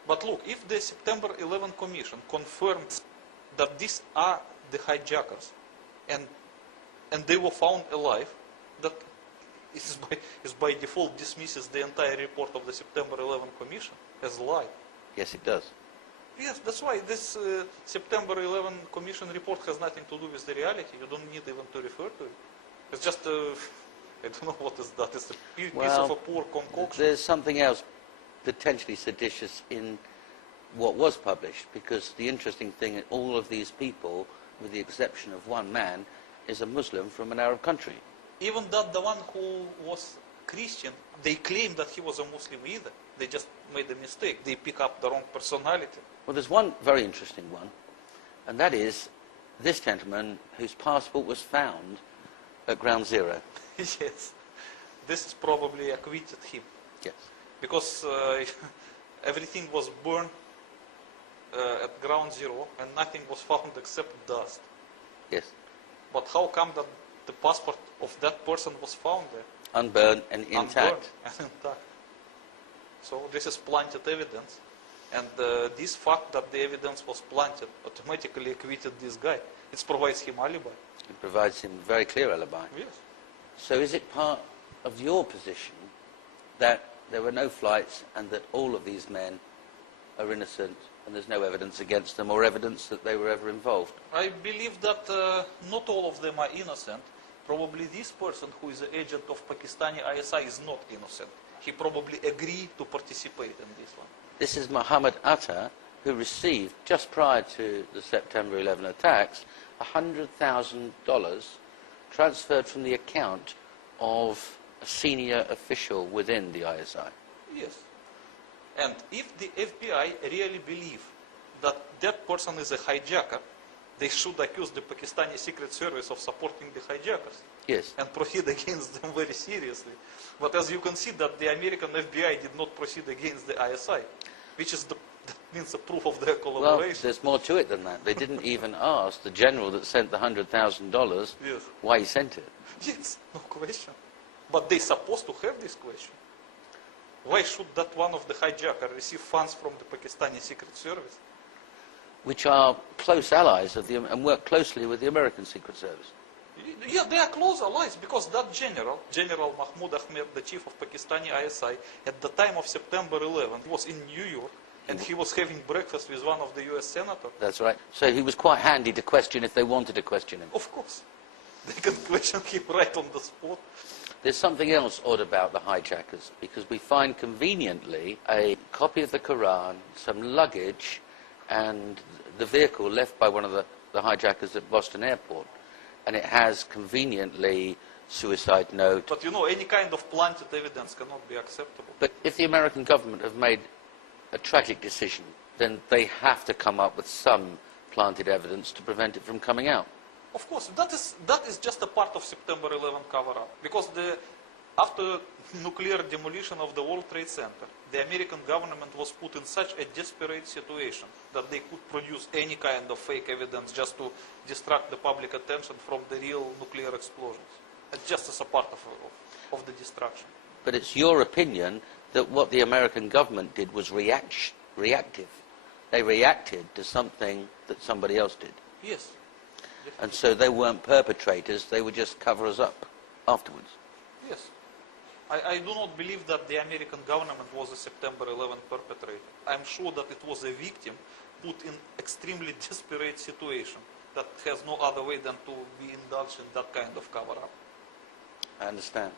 But look, if the September 11 Commission confirms that these are the hijackers, and they were found alive, that is by default dismisses the entire report of the September 11 Commission as a lie. Yes, it does. Yes, that's why this September 11 Commission report has nothing to do with the reality. You don't need even to refer to it. It's just, I don't know what is that. It's a piece of a poor concoction. There's something else potentially seditious in what was published, because the interesting thing is all of these people, with the exception of one man, is a Muslim from an Arab country. Even that the one who was Christian, they claim that he was a Muslim either. They just made a mistake. They pick up the wrong personality. Well, there's one very interesting one, and that is this gentleman whose passport was found at Ground Zero. Yes. This is probably acquitted him. Yes. Because everything was burned at Ground Zero and nothing was found except dust. Yes. But how come that the passport of that person was found there? Unburned and intact. Unburned and intact. So this is planted evidence, and this fact that the evidence was planted automatically acquitted this guy. It provides him alibi. It provides him a very clear alibi. Yes. So is it part of your position that there were no flights and that all of these men are innocent and there's no evidence against them or evidence that they were ever involved? I believe that not all of them are innocent. Probably this person who is an agent of Pakistani ISI is not innocent. He probably agreed to participate in this one. This is Muhammad Atta, who received, just prior to the September 11 attacks, $100,000 transferred from the account of a senior official within the ISI. Yes. And if the FBI really believe that that person is a hijacker, they should accuse the Pakistani Secret Service of supporting the hijackers. Yes. And proceed against them very seriously. But as you can see, that the American FBI did not proceed against the ISI, which is that means a proof of their collaboration. Well, there's more to it than that. They didn't even ask the general that sent the $100,000 Yes. why he sent it. Yes, no question. But they're supposed to have this question. Why should that one of the hijackers receive funds from the Pakistani Secret Service? Which are close allies of the, and work closely with the American Secret Service. Yeah, they are close allies, because that general, General Mahmoud Ahmed, the chief of Pakistani ISI, at the time of September 11, was in New York, and he was having breakfast with one of the US senators. That's right. So he was quite handy to question if they wanted to question him. Of course. They can question him right on the spot. There's something else odd about the hijackers, because we find conveniently a copy of the Quran, some luggage, and the vehicle left by one of the hijackers at Boston Airport. And it has conveniently suicide note. But you know, any kind of planted evidence cannot be acceptable. But if the American government have made a tragic decision, then they have to come up with some planted evidence to prevent it from coming out. Of course, that is just a part of September 11 cover-up. Because after nuclear demolition of the World Trade Center, the American government was put in such a desperate situation that they could produce any kind of fake evidence just to distract the public attention from the real nuclear explosions. Just as a part of the distraction. But it's your opinion that what the American government did was reactive. They reacted to something that somebody else did. Yes. And so they weren't perpetrators, they were just cover-us up afterwards. Yes. I do not believe that the American government was a September 11 perpetrator. I'm sure that it was a victim put in extremely desperate situation that has no other way than to be indulged in that kind of cover-up. I understand.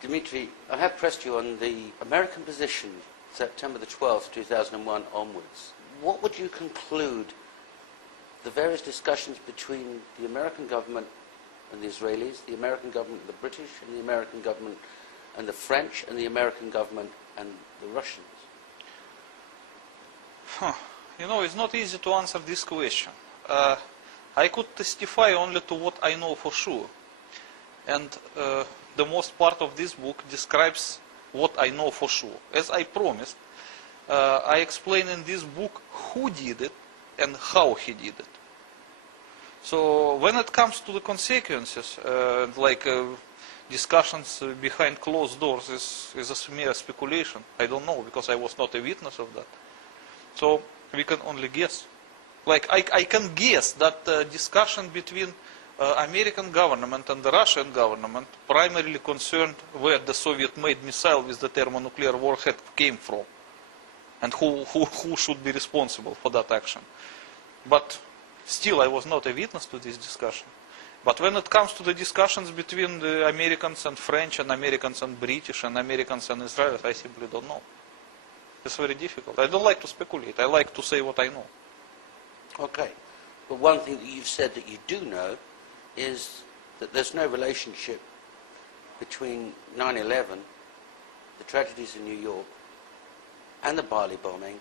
Dimitri, I have pressed you on the American position September the 12th, 2001 onwards. What would you conclude the various discussions between the American government and the Israelis, the American government and the British, and the American government and the French, and the American government and the Russians? You know, it's not easy to answer this question. I could testify only to what I know for sure. And the most part of this book describes what I know for sure. As I promised, I explain in this book who did it and how he did it. So when it comes to the consequences, discussions behind closed doors is a mere speculation. I don't know, because I was not a witness of that. So we can only guess. Like I can guess that discussion between American government and the Russian government primarily concerned where the Soviet-made missile with the thermonuclear warhead came from, and who should be responsible for that action. But still, I was not a witness to this discussion. But when it comes to the discussions between the Americans and French, and Americans and British, and Americans and Israelis, I simply don't know. It's very difficult. I don't like to speculate. I like to say what I know. Okay. But one thing that you've said that you do know is that there's no relationship between 9/11, the tragedies in New York, and the Bali bombing,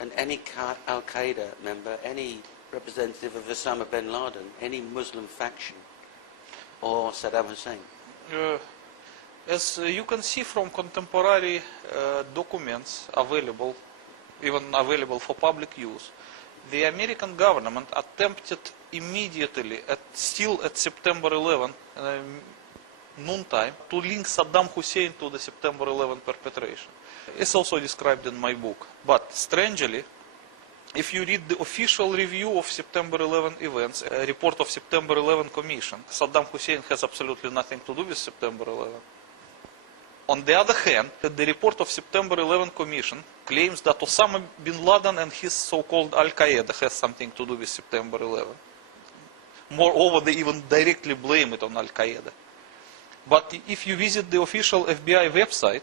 and any Al-Qaeda member, any representative of Osama bin Laden, any Muslim faction, or Saddam Hussein. As you can see from contemporary documents available, even available for public use, the American government attempted immediately, still at September 11 noontime, to link Saddam Hussein to the September 11 perpetration. It's also described in my book. But strangely, if you read the official review of September 11 events, a report of September 11 Commission, Saddam Hussein has absolutely nothing to do with September 11. On the other hand, the report of September 11 Commission claims that Osama bin Laden and his so-called Al-Qaeda has something to do with September 11. Moreover, they even directly blame it on Al-Qaeda. But if you visit the official FBI website,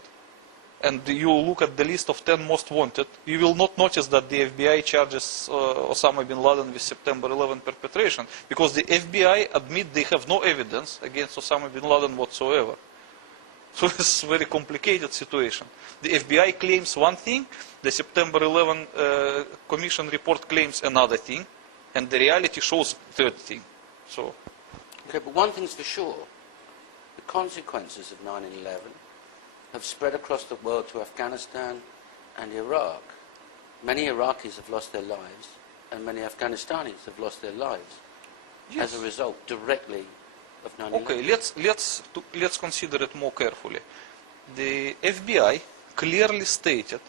and you look at the list of 10 most wanted, you will not notice that the FBI charges Osama bin Laden with September 11 perpetration, because the FBI admit they have no evidence against Osama bin Laden whatsoever. So it's a very complicated situation. The FBI claims one thing, the September 11 Commission report claims another thing, And the reality shows third thing. So. Okay, but one thing's for sure. The consequences of 9/11 have spread across the world to Afghanistan and Iraq. Many Iraqis have lost their lives, and many Afghanistanis have lost their lives as a result directly of 9/11. Okay, let's consider it more carefully. The FBI clearly stated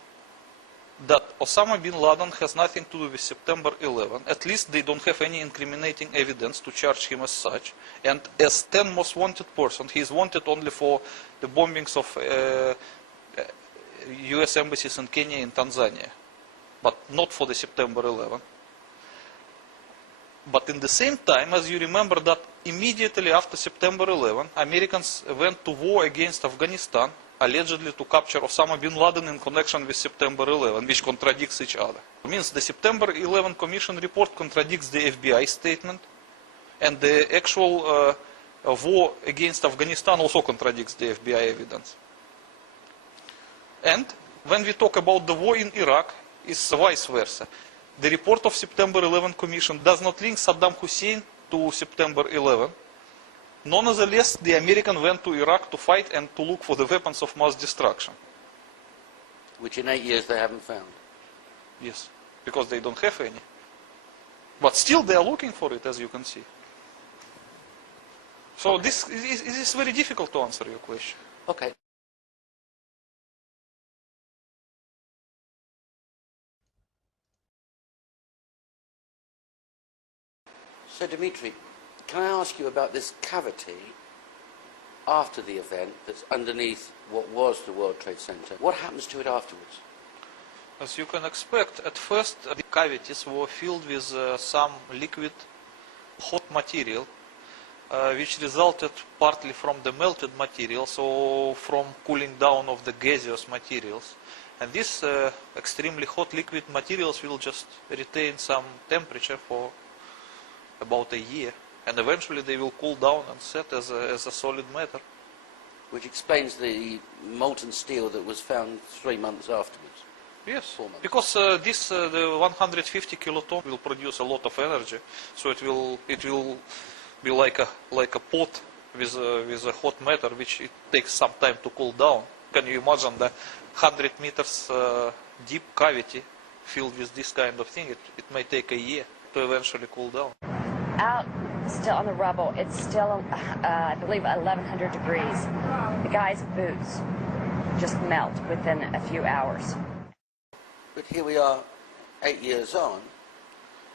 that Osama bin Laden has nothing to do with September 11. At least they don't have any incriminating evidence to charge him as such. And as 10 most wanted person, he is wanted only for the bombings of US embassies in Kenya and Tanzania, but not for the September 11. But in the same time, as you remember that immediately after September 11, Americans went to war against Afghanistan, allegedly to capture Osama bin Laden in connection with September 11, which contradicts each other. It means the September 11 Commission report contradicts the FBI statement, and the actual war against Afghanistan also contradicts the FBI evidence. And when we talk about the war in Iraq, it's vice versa. The report of September 11 Commission does not link Saddam Hussein to September 11. Nonetheless, the Americans went to Iraq to fight and to look for the weapons of mass destruction. Which in 8 years they haven't found. Yes, because they don't have any. But still they are looking for it, as you can see. So this is very difficult to answer your question. Okay. So Dimitri, can I ask you about this cavity after the event that's underneath what was the World Trade Center? What happens to it afterwards? As you can expect, at first the cavities were filled with some liquid hot material, which resulted partly from the melted material, so from cooling down of the gaseous materials. And these extremely hot liquid materials will just retain some temperature for about a year, and eventually they will cool down and set as a solid matter. Which explains the molten steel that was found 3 months afterwards. Yes, 4 months. because the 150 kiloton will produce a lot of energy, so it will be like a pot with a hot matter, which it takes some time to cool down. Can you imagine the 100 meters deep cavity filled with this kind of thing? It may take a year to eventually cool down. Out still on the rubble, it's still, I believe, 1100 degrees. The guy's boots just melt within a few hours. But here we are, 8 years on.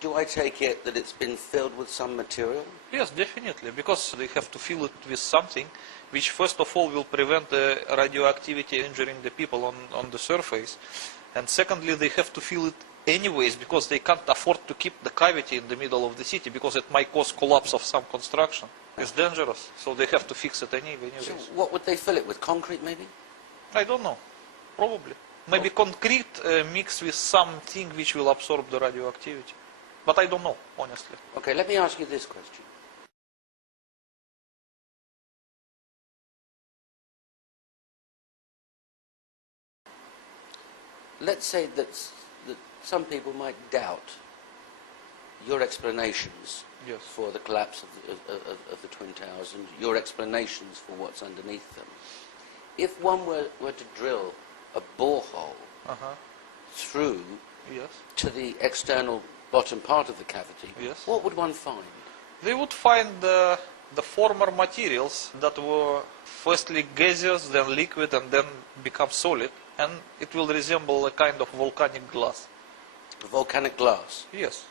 Do I take it that it's been filled with some material? Yes, definitely, because they have to fill it with something which first of all will prevent the radioactivity injuring the people on the surface. And secondly, they have to fill it anyways, because they can't afford to keep the cavity in the middle of the city, because it might cause collapse of some construction. It's dangerous, so they have to fix it anyways. So what would they fill it with? Concrete, maybe? I don't know. Probably. Maybe concrete mixed with something which will absorb the radioactivity. But I don't know, honestly. Okay, let me ask you this question. Let's say that some people might doubt your explanations for the collapse of the Twin Towers and your explanations for what's underneath them. If one were to drill a borehole through to the external bottom part of the cavity, what would one find? They would find the former materials that were firstly gaseous, then liquid, and then become solid, and it will resemble a kind of volcanic glass. Volcanic glass? Yes.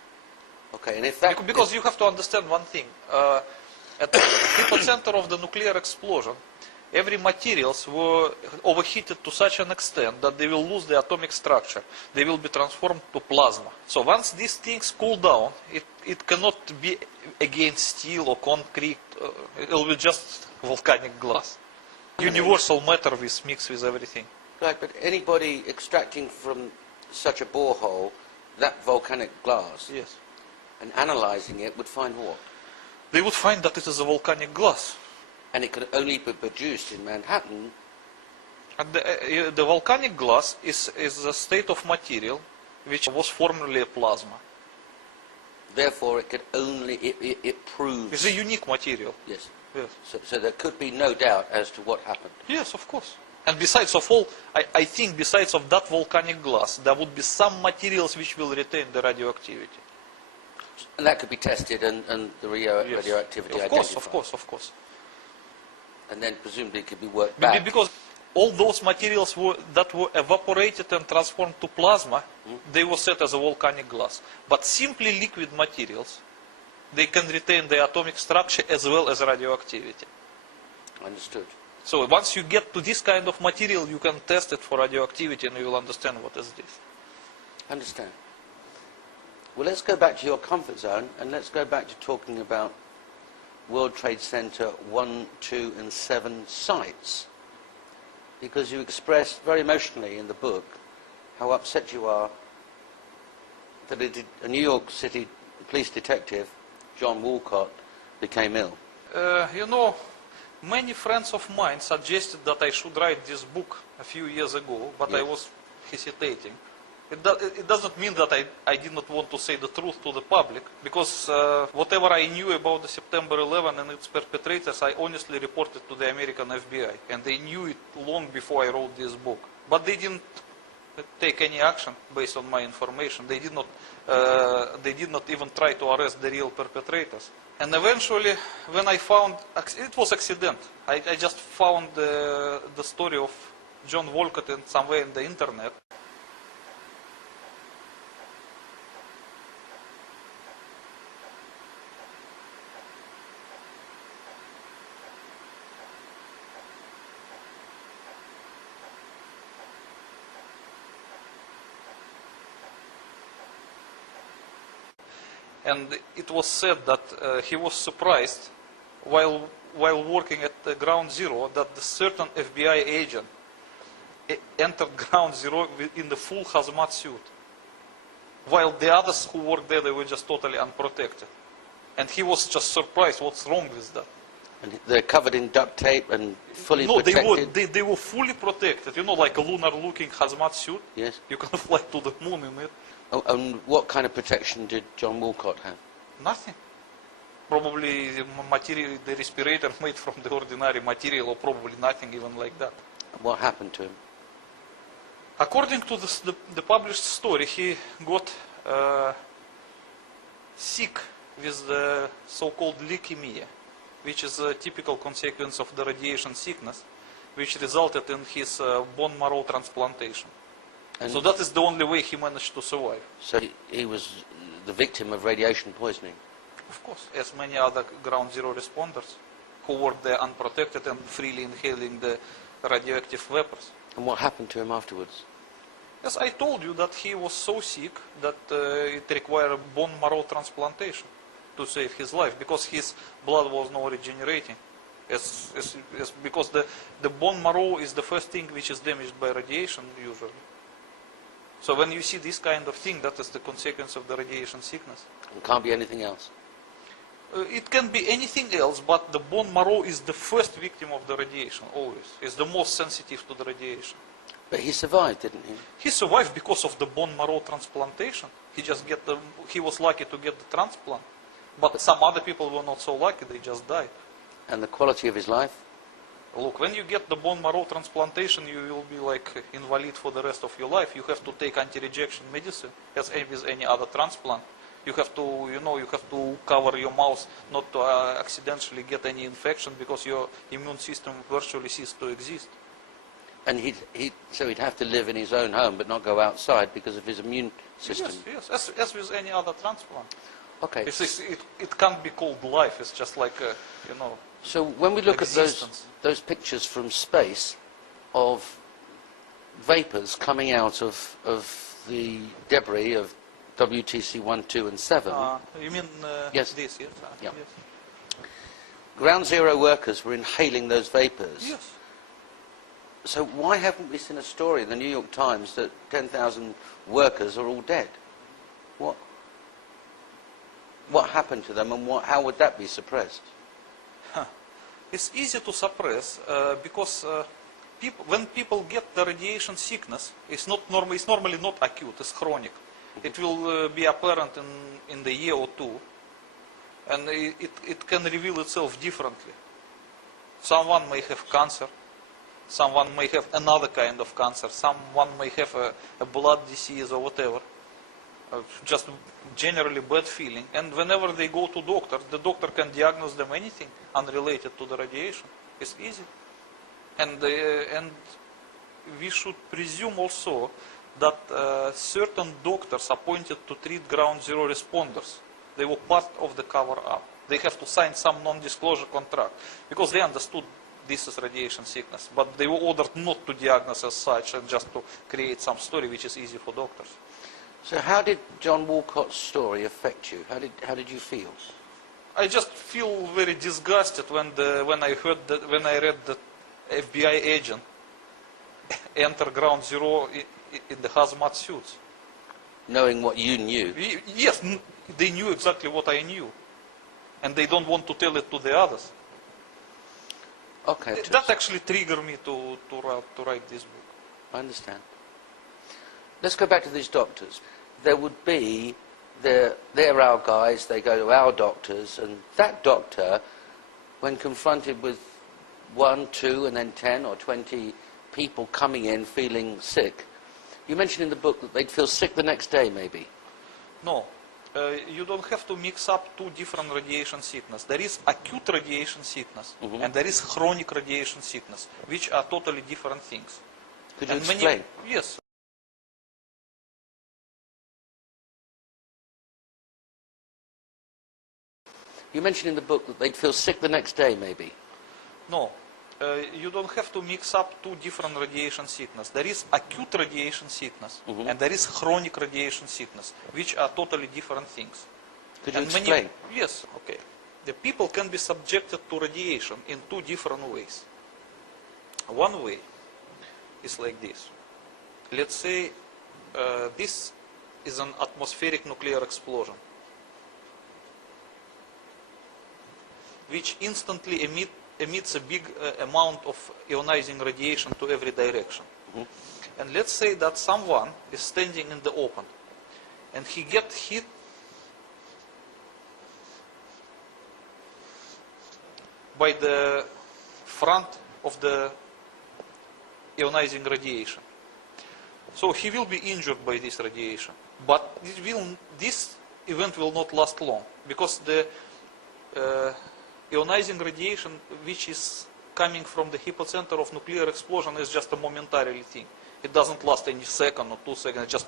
Okay, and if that... Because you have to understand one thing. At the epicenter of the nuclear explosion, every materials were overheated to such an extent that they will lose the atomic structure. They will be transformed to plasma. So once these things cool down, it cannot be again steel or concrete. It will be just volcanic glass. Universal matter mixed with everything. Right, but anybody extracting from such a borehole that volcanic glass and analysing it would find what? They would find that it is a volcanic glass. And it could only be produced in Manhattan. And the volcanic glass is a state of material which was formerly a plasma. therefore it could only, it proves... It's a unique material. Yes. Yes. So there could be no doubt as to what happened. Yes, of course. And besides of all, I think besides of that volcanic glass, there would be some materials which will retain the radioactivity. And that could be tested and the radioactivity identified. Of course. And then presumably it could be worked back. Because all those materials that were evaporated and transformed to plasma, they were set as a volcanic glass. But simply liquid materials, they can retain the atomic structure as well as radioactivity. Understood. So once you get to this kind of material, you can test it for radioactivity and you will understand what is this. Understand. Well, let's go back to your comfort zone and let's go back to talking about World Trade Center 1, 2 and 7 sites. Because you expressed very emotionally in the book how upset you are that a New York City police detective, John Walcott, became ill. You know, many friends of mine suggested that I should write this book a few years ago, but yes. I was hesitating. It doesn't mean that I did not want to say the truth to the public, because whatever I knew about the September 11 and its perpetrators, I honestly reported to the American FBI, and they knew it long before I wrote this book. But they didn't take any action based on my information. They did not even try to arrest the real perpetrators. And eventually, when I found, it was accident. I just found the story of John Walcott somewhere in the internet. And it was said that he was surprised while working at the Ground Zero that a certain FBI agent entered Ground Zero in the full hazmat suit, while the others who worked there, they were just totally unprotected. And he was just surprised, what's wrong with that? And they're covered in duct tape and fully protected? No, they were fully protected, you know, like a lunar-looking hazmat suit. Yes. You can fly to the moon in it. Oh, and what kind of protection did John Walcott have? Nothing. Probably the respirator made from the ordinary material, or probably nothing even like that. What happened to him? According to the published story, he got sick with the so-called leukemia, which is a typical consequence of the radiation sickness, which resulted in his bone marrow transplantation. And so that is the only way he managed to survive. So he was the victim of radiation poisoning? Of course, as many other Ground Zero responders who were there unprotected and freely inhaling the radioactive vapors. And what happened to him afterwards? Yes, I told you that he was so sick that it required bone marrow transplantation to save his life, because his blood was not regenerating. Because the bone marrow is the first thing which is damaged by radiation usually. So when you see this kind of thing, that is the consequence of the radiation sickness. It can't be anything else? It can be anything else, but the bone marrow is the first victim of the radiation, always. It's the most sensitive to the radiation. But he survived, didn't he? He survived because of the bone marrow transplantation. He was lucky to get the transplant. But some other people were not so lucky, they just died. And the quality of his life? Look, when you get the bone marrow transplantation, you will be like invalid for the rest of your life. You have to take anti-rejection medicine, as with any other transplant. You have to, you have to cover your mouth not to accidentally get any infection, because your immune system virtually ceased to exist. And so he'd have to live in his own home, but not go outside because of his immune system? Yes, as with any other transplant. Okay. It can't be called life. It's just like, So when we look existence. at those pictures from space of vapors coming out of the debris of WTC 1, 2 and 7... you mean yes. this, yes? Yeah. Yes. Ground Zero workers were inhaling those vapors. Yes. So why haven't we seen a story in the New York Times that 10,000 workers are all dead? What happened to them, and how would that be suppressed? It's easy to suppress because when people get the radiation sickness, it's normally not acute, it's chronic. It will be apparent in the year or two, and it can reveal itself differently. Someone may have cancer, someone may have another kind of cancer, someone may have a blood disease or whatever, just generally bad feeling. And whenever they go to doctor, the doctor can diagnose them anything unrelated to the radiation. It's easy. And we should presume also that certain doctors appointed to treat ground zero responders, they were part of the cover-up. They have to sign some non-disclosure contract because they understood this is radiation sickness, but they were ordered not to diagnose as such and just to create some story which is easy for doctors. So how did John Walcott's story affect you? How did you feel? I just feel very disgusted when I read that FBI agent enter ground zero in the hazmat suits. Knowing what you knew? Yes, they knew exactly what I knew. And they don't want to tell it to the others. Okay. That actually triggered me to write this book. I understand. Let's go back to these doctors. There would be, they're our guys, they go to our doctors, and that doctor, when confronted with 1, 2, and then 10 or 20 people coming in feeling sick, you mentioned in the book that they'd feel sick the next day, maybe. No. You don't have to mix up two different radiation sickness. There is acute radiation sickness, and there is chronic radiation sickness, which are totally different things. Could you explain? Yes. You mentioned in the book that they'd feel sick the next day, maybe. No. You don't have to mix up two different radiation sickness. There is acute radiation sickness, and there is chronic radiation sickness, which are totally different things. Could you explain? Yes, okay. The people can be subjected to radiation in two different ways. One way is like this. Let's say this is an atmospheric nuclear explosion, which instantly emits a big amount of ionizing radiation to every direction. And let's say that someone is standing in the open and he gets hit by the front of the ionizing radiation. So he will be injured by this radiation. But this event will not last long, because the ionizing radiation, which is coming from the hypocenter of nuclear explosion, is just a momentary thing. It doesn't last any second or 2 seconds, just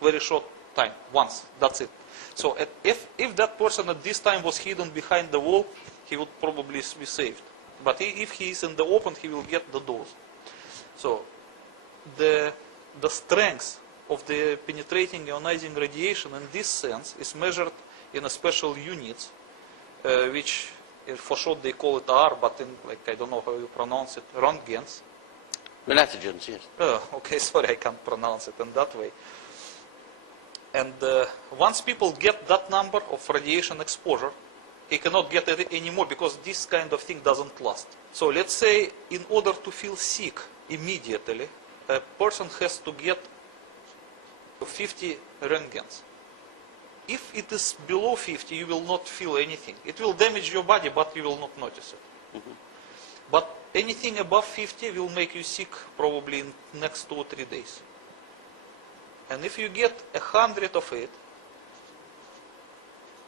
very short time, once, that's it. So if that person at this time was hidden behind the wall, he would probably be saved. But if he is in the open, he will get the dose. So the strength of the penetrating ionizing radiation in this sense is measured in a special units, which for short they call it R, but in, like, I don't know how you pronounce it, Röntgens. Renatogens, yes. Okay, sorry, I can't pronounce it in that way. And once people get that number of radiation exposure, he cannot get it anymore, because this kind of thing doesn't last. So let's say in order to feel sick immediately, a person has to get 50 Röntgens. If it is below 50, you will not feel anything. It will damage your body, but you will not notice it. But anything above 50 will make you sick probably in the next 2 or 3 days. And if you get 100 of it,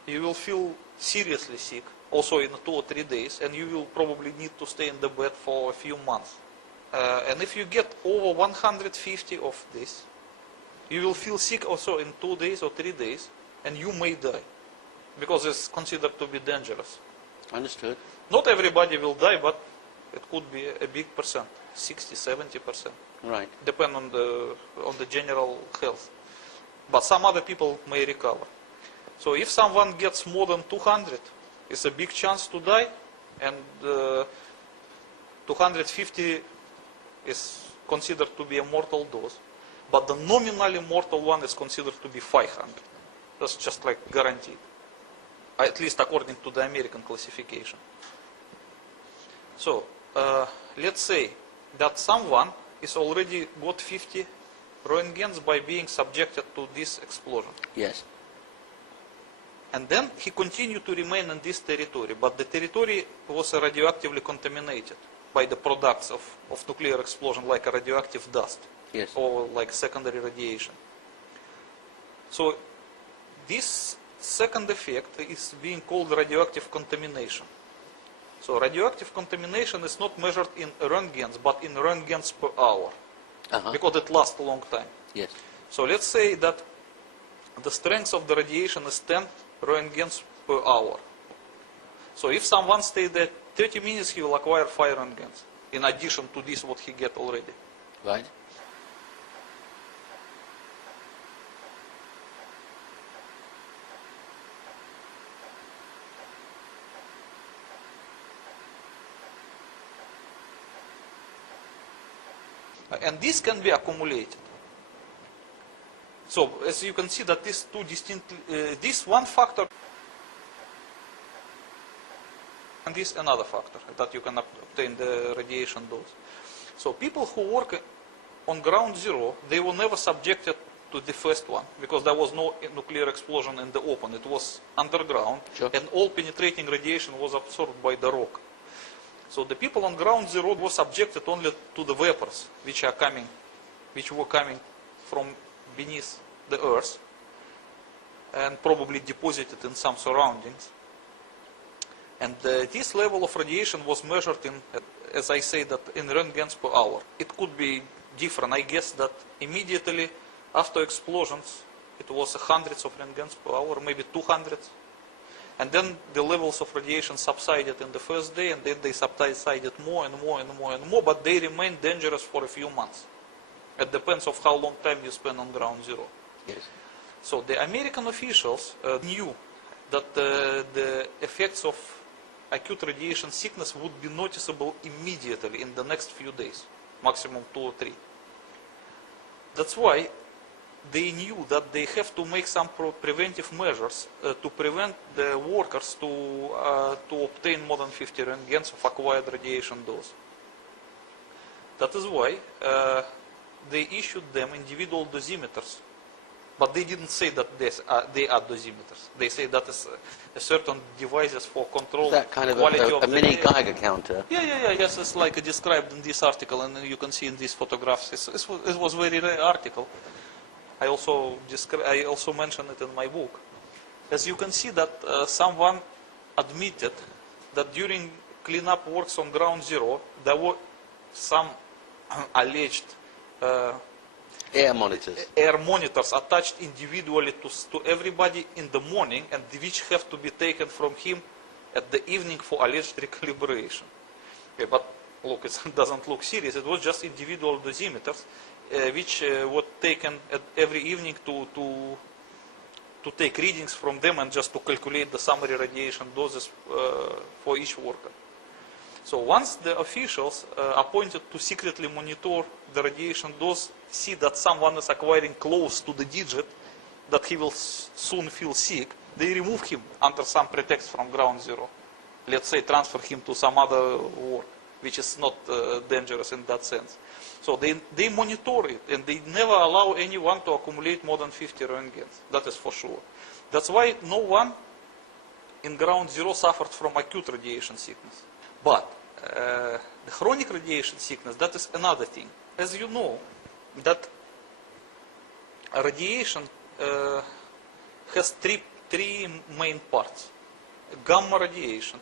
you will feel seriously sick, also in 2 or 3 days, and you will probably need to stay in the bed for a few months. And if you get over 150 of this, you will feel sick also in 2 days or 3 days, and you may die, because it's considered to be dangerous. Understood. Not everybody will die, but it could be a big percent, 60, 70%. Right. Depend on the general health. But some other people may recover. So if someone gets more than 200, it's a big chance to die, and 250 is considered to be a mortal dose. But the nominally mortal one is considered to be 500. That's just like guaranteed, at least according to the American classification. So let's say that someone is already got 50 Roentgens by being subjected to this explosion. Yes. And then he continued to remain in this territory, but the territory was radioactively contaminated by the products of nuclear explosion, like a radioactive dust, yes, or like secondary radiation. So this second effect is being called radioactive contamination. So radioactive contamination is not measured in Roentgens, but in Roentgens per hour, because it lasts a long time. Yes. So let's say that the strength of the radiation is 10 Roentgens per hour. So if someone stays there 30 minutes, he will acquire 5 Roentgens, in addition to this what he get already. Right. And this can be accumulated. So as you can see that these two distinct, this one factor and this another factor that you can obtain the radiation dose. So people who work on ground zero, they were never subjected to the first one because there was no nuclear explosion in the open. It was underground, and all penetrating radiation was absorbed by the rock. So the people on ground zero were subjected only to the vapors which were coming from beneath the earth and probably deposited in some surroundings. And this level of radiation was measured in, as I say, that in Roentgens per hour. It could be different. I guess that immediately after explosions, it was hundreds of Roentgens per hour, maybe 200. And then the levels of radiation subsided in the first day, and then they subsided more and more and more and more, but they remained dangerous for a few months. It depends on how long time you spend on ground zero. Yes. So the American officials knew that the effects of acute radiation sickness would be noticeable immediately in the next few days, maximum 2 or 3. That's why they knew that they have to make some preventive measures to prevent the workers to obtain more than 50 Roentgens of acquired radiation dose. That is why they issued them individual dosimeters, but they didn't say that they are dosimeters. They say that is a certain devices for control that kind of quality of a the mini air. Geiger counter. Yes, it's like described in this article, and you can see in these photographs. It was a very rare article. I also mentioned it in my book. As you can see that someone admitted that during cleanup works on ground zero, there were some alleged air monitors attached individually to everybody in the morning, and which have to be taken from him at the evening for alleged recalibration. Okay, but look, it doesn't look serious. It was just individual dosimeters which were taken every evening to take readings from them and just to calculate the summary radiation doses for each worker. So once the officials appointed to secretly monitor the radiation dose see that someone is acquiring close to the digit that he will soon feel sick, they remove him under some pretext from ground zero. Let's say transfer him to some other work, which is not dangerous in that sense. So they monitor it, and they never allow anyone to accumulate more than 50 Roentgens. That is for sure. That's why no one in ground zero suffered from acute radiation sickness. But the chronic radiation sickness, that is another thing. As you know, that radiation has three main parts: gamma radiation,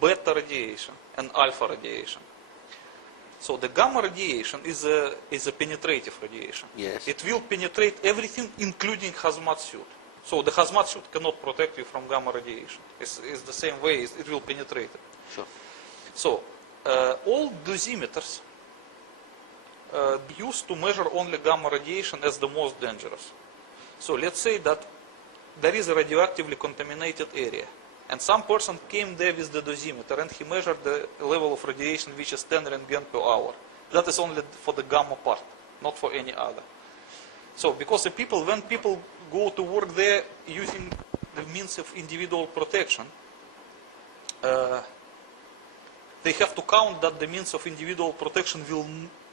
beta radiation, and alpha radiation. So the gamma radiation is a penetrative radiation. Yes. It will penetrate everything, including hazmat suit. So the hazmat suit cannot protect you from gamma radiation. It's the same way it will penetrate it. Sure. So all dosimeters used to measure only gamma radiation as the most dangerous. So let's say that there is a radioactively contaminated area, and some person came there with the dosimeter and he measured the level of radiation, which is 10 Roentgen per hour. That is only for the gamma part, not for any other. So because when people go to work there using the means of individual protection, they have to count that the means of individual protection will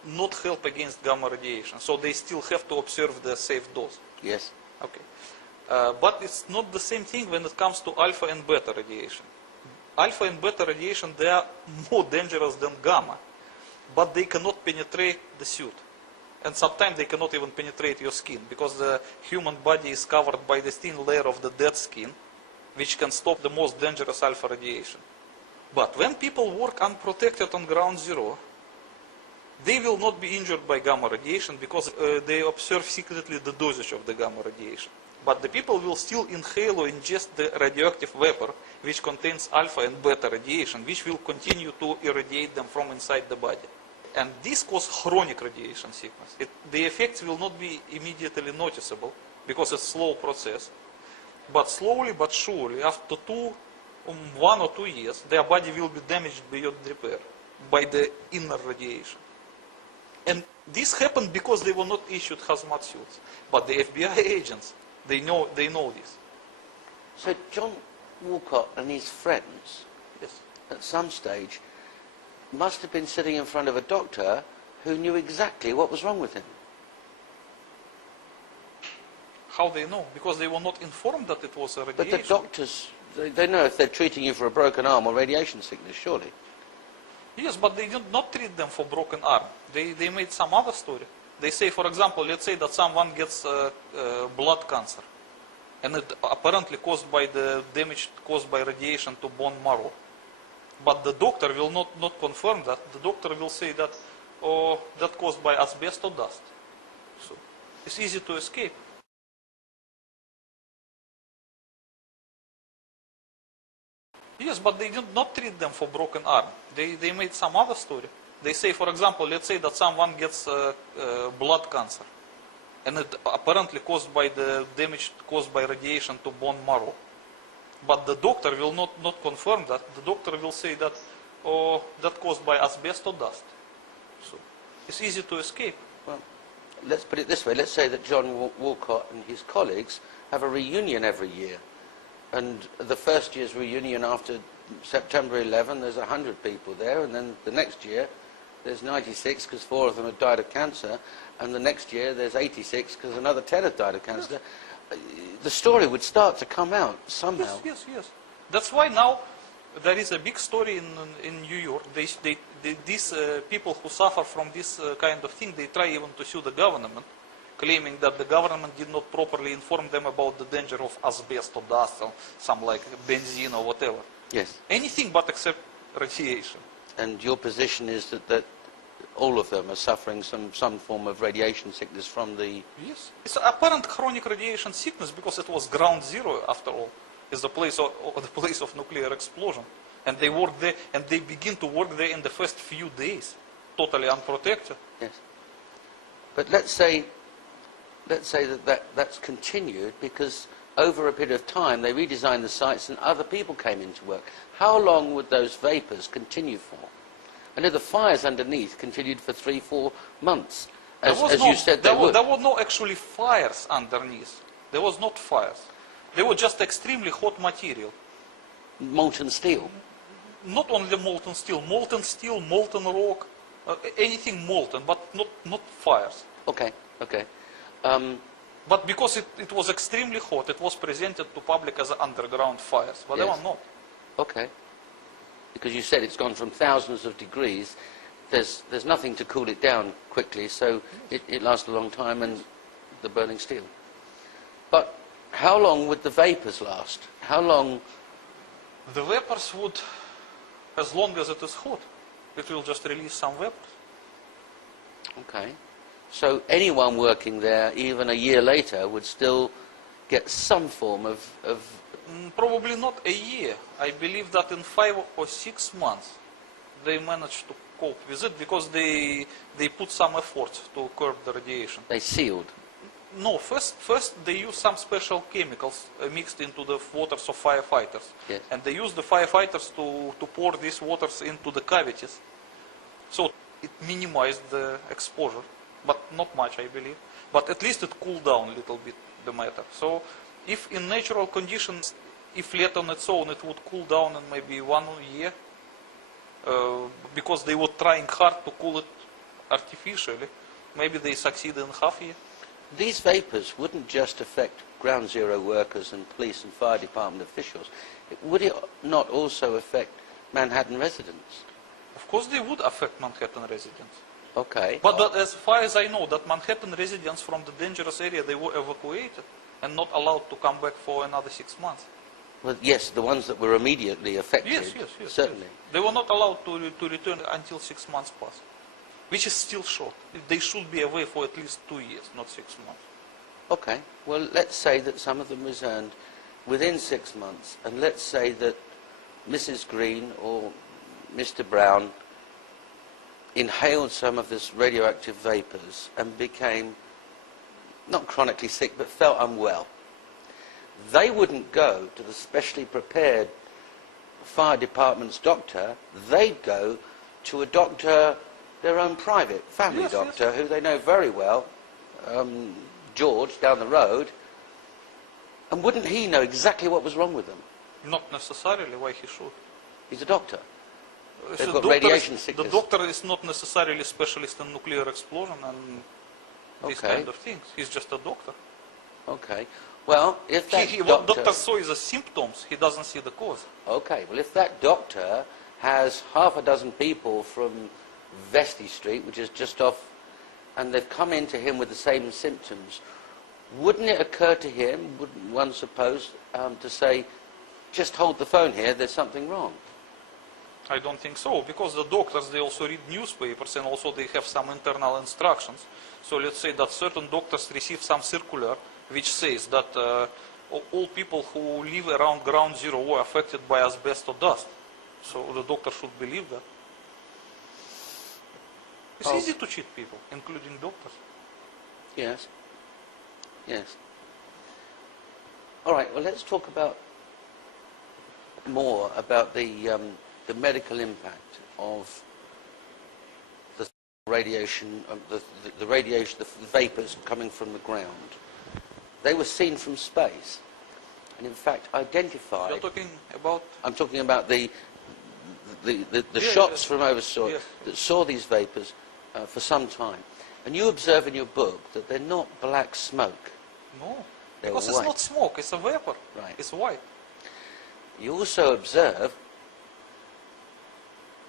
not help against gamma radiation. So they still have to observe the safe dose. Yes. Okay. But it's not the same thing when it comes to alpha and beta radiation. Alpha and beta radiation, they are more dangerous than gamma, but they cannot penetrate the suit. And sometimes they cannot even penetrate your skin, because the human body is covered by the thin layer of the dead skin, which can stop the most dangerous alpha radiation. But when people work unprotected on ground zero, they will not be injured by gamma radiation, because they observe secretly the dosage of the gamma radiation. But the people will still inhale or ingest the radioactive vapor, which contains alpha and beta radiation, which will continue to irradiate them from inside the body. And this causes chronic radiation sickness. The effects will not be immediately noticeable, because it's a slow process. But slowly but surely, after 1 or 2 years, their body will be damaged beyond repair by the inner radiation. And this happened because they were not issued hazmat suits. But the FBI agents, they know this. So John Walcott and his friends, yes, at some stage, must have been sitting in front of a doctor who knew exactly what was wrong with him. How they know? Because they were not informed that it was a radiation. But the doctors, they know if they're treating you for a broken arm or radiation sickness, surely. Yes, but they did not treat them for broken arm. They made some other story. They say, for example, let's say that someone gets blood cancer, and it apparently caused by the damage caused by radiation to bone marrow. But the doctor will not confirm that. The doctor will say that, oh, that caused by asbestos or dust. So it's easy to escape. Yes, but they did not treat them for broken arm. They made some other story. They say, for example, let's say that someone gets blood cancer, and it apparently caused by the damage caused by radiation to bone marrow. But the doctor will not confirm that. The doctor will say that, oh, that caused by asbestos or dust. So it's easy to escape. Well, let's put it this way. Let's say that John Walcott and his colleagues have a reunion every year. And the first year's reunion after September 11, there's 100 people there. And then the next year, there's 96 because 4 of them have died of cancer. And the next year, there's 86 because another 10 have died of cancer. Yes. The story would start to come out somehow. Yes. That's why now there is a big story in New York. These people who suffer from this kind of thing, they try even to sue the government, claiming that the government did not properly inform them about the danger of asbestos or dust or some like benzene or whatever. Yes. Anything but except radiation. And your position is that all of them are suffering some form of radiation sickness from the... Yes. It's apparent chronic radiation sickness because it was ground zero, after all. It's the place of nuclear explosion. And they work there, and they begin to work there in the first few days, totally unprotected. Yes. But let's say that's continued because over a period of time they redesigned the sites and other people came into work. How long would those vapors continue for? I know the fires underneath continued for 3-4 months, as you said they would. There were no actually fires underneath. There was not fires. They were just extremely hot material. Molten steel? Not only molten steel, molten rock, anything molten, but not fires. Okay. But because it was extremely hot, it was presented to public as underground fires, but yes. They were not. Okay. Because you said it's gone from thousands of degrees, there's nothing to cool it down quickly, so it lasts a long time, and the burning steel. But how long would the vapors last? How long? The vapors would, as long as it is hot, it will just release some vapors. Okay. So anyone working there, even a year later, would still get some form of... Probably not a year. I believe that in 5 or 6 months they managed to cope with it because they put some effort to curb the radiation. They sealed? No, first they used some special chemicals mixed into the waters of firefighters. Yes. And they used the firefighters to pour these waters into the cavities. So it minimized the exposure, but not much, I believe. But at least it cooled down a little bit, the matter. So if in natural conditions, if left on its own, it would cool down in maybe 1 year. because they were trying hard to cool it artificially. Maybe they succeeded in half a year. These vapors wouldn't just affect ground zero workers and police and fire department officials. Would it not also affect Manhattan residents? Of course they would affect Manhattan residents. Okay. But as far as I know, that Manhattan residents from the dangerous area, they were evacuated and not allowed to come back for another 6 months. Well, yes, the ones that were immediately affected, Yes, certainly. Yes. They were not allowed to return until 6 months passed, which is still short. They should be away for at least 2 years, not 6 months. Okay, well, let's say that some of them returned within 6 months, and let's say that Mrs. Green or Mr. Brown inhaled some of this radioactive vapors and became, not chronically sick, but felt unwell. They wouldn't go to the specially prepared fire department's doctor. They'd go to a doctor, their own private family doctor, who they know very well, George, down the road. And wouldn't he know exactly what was wrong with them? Not necessarily. Why he should? He's a doctor. They've So got radiation sickness. The doctor is not necessarily a specialist in nuclear explosion and these kind of things. He's just a doctor. Okay. Well, if that what doctor saw is the symptoms, he doesn't see the cause. Okay, well, if that doctor has half a dozen people from Vestey Street, which is just off, and they've come into him with the same symptoms, wouldn't it occur to him, wouldn't one suppose, to say, just hold the phone here, there's something wrong? I don't think so, because the doctors, they also read newspapers and also they have some internal instructions. So let's say that certain doctors receive some circular which says that all people who live around ground zero were affected by asbestos dust. So the doctor should believe that. It's easy to cheat people, including doctors. Yes. Yes. All right, well, let's talk about more about the medical impact of the radiation, the radiation, the vapors coming from the ground. They were seen from space, and in fact identified. You're talking about? I'm talking about the shots from oversaw that saw these vapors for some time. And you observe in your book that they're not black smoke. No, they're because white. it's not smoke, it's a vapor. Right. It's white. You also observe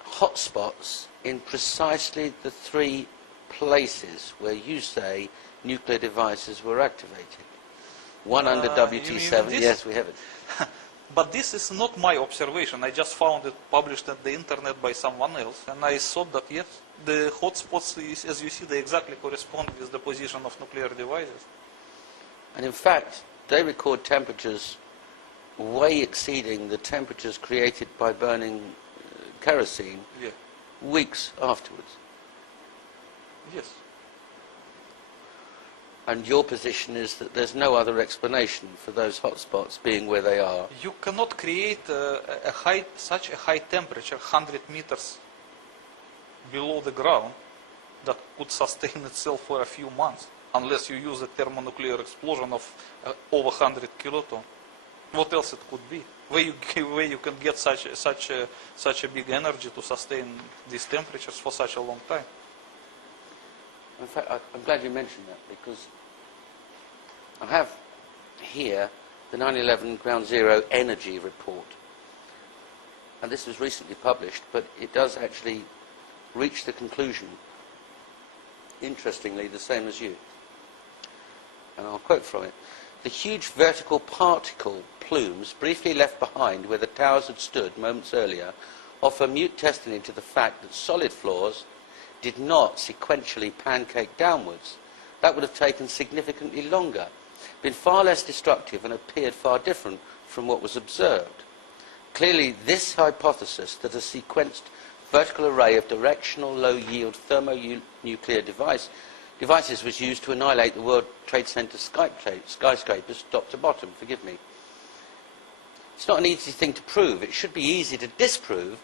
hotspots in precisely the 3 places where you say nuclear devices were activated. One under WT7, yes, we have it. But this is not my observation. I just found it published on the internet by someone else, and I thought that yes, the hotspots, as you see, they exactly correspond with the position of nuclear devices. And in fact, they record temperatures way exceeding the temperatures created by burning kerosene weeks afterwards. Yes. And your position is that there's no other explanation for those hotspots being where they are. You cannot create such a high temperature, 100 meters below the ground, that could sustain itself for a few months, unless you use a thermonuclear explosion of over 100 kilotons. What else it could be? Where you can get such a big energy to sustain these temperatures for such a long time? In fact, I'm glad you mentioned that, because I have here the 9/11 Ground Zero Energy Report. And this was recently published, but it does actually reach the conclusion, interestingly, the same as you. And I'll quote from it. The huge vertical particle plumes briefly left behind where the towers had stood moments earlier offer mute testimony to the fact that solid floors did not sequentially pancake downwards. That would have taken significantly longer, been far less destructive, and appeared far different from what was observed. Clearly, this hypothesis that a sequenced vertical array of directional low-yield thermonuclear devices was used to annihilate the World Trade Center skyscrapers top to bottom. Forgive me. It's not an easy thing to prove. It should be easy to disprove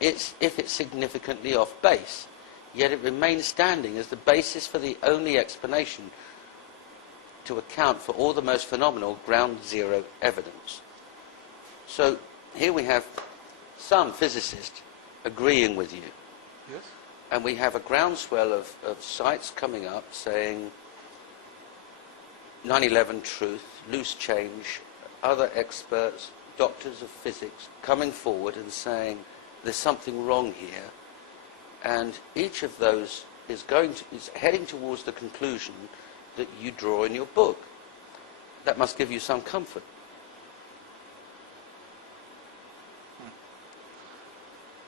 if it's significantly off base. Yet it remains standing as the basis for the only explanation to account for all the most phenomenal ground zero evidence. So here we have some physicist agreeing with you. Yes. And we have a groundswell of sites coming up saying 9/11 truth, loose change, other experts, doctors of physics coming forward and saying there's something wrong here, and each of those is heading towards the conclusion that you draw in your book. That must give you some comfort.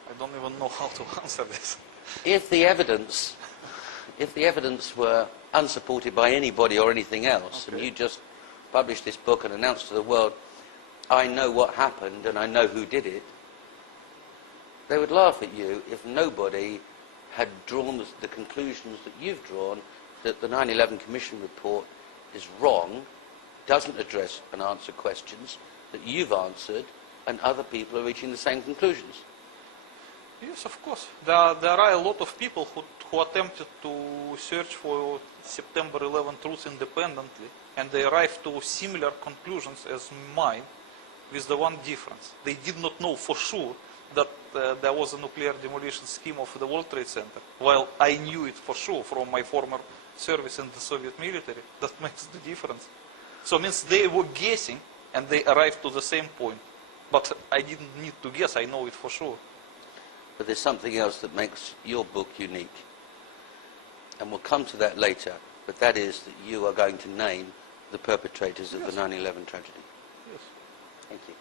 I don't even know how to answer this. If the evidence were unsupported by anybody or anything else, and you just published this book and announced to the world, I know what happened and I know who did it, they would laugh at you if nobody had drawn the conclusions that you've drawn, that the 9/11 Commission report is wrong, doesn't address and answer questions that you've answered, and other people are reaching the same conclusions. Yes, of course. There are a lot of people who attempted to search for September 11 truth independently, and they arrived to similar conclusions as mine, with the one difference. They did not know for sure that there was a nuclear demolition scheme of the World Trade Center, while I knew it for sure from my former service in the Soviet military. That makes the difference. So it means they were guessing, and they arrived to the same point. But I didn't need to guess, I know it for sure. But there's something else that makes your book unique. And we'll come to that later, but that is that you are going to name the perpetrators of the 9/11 tragedy. Yes. Thank you.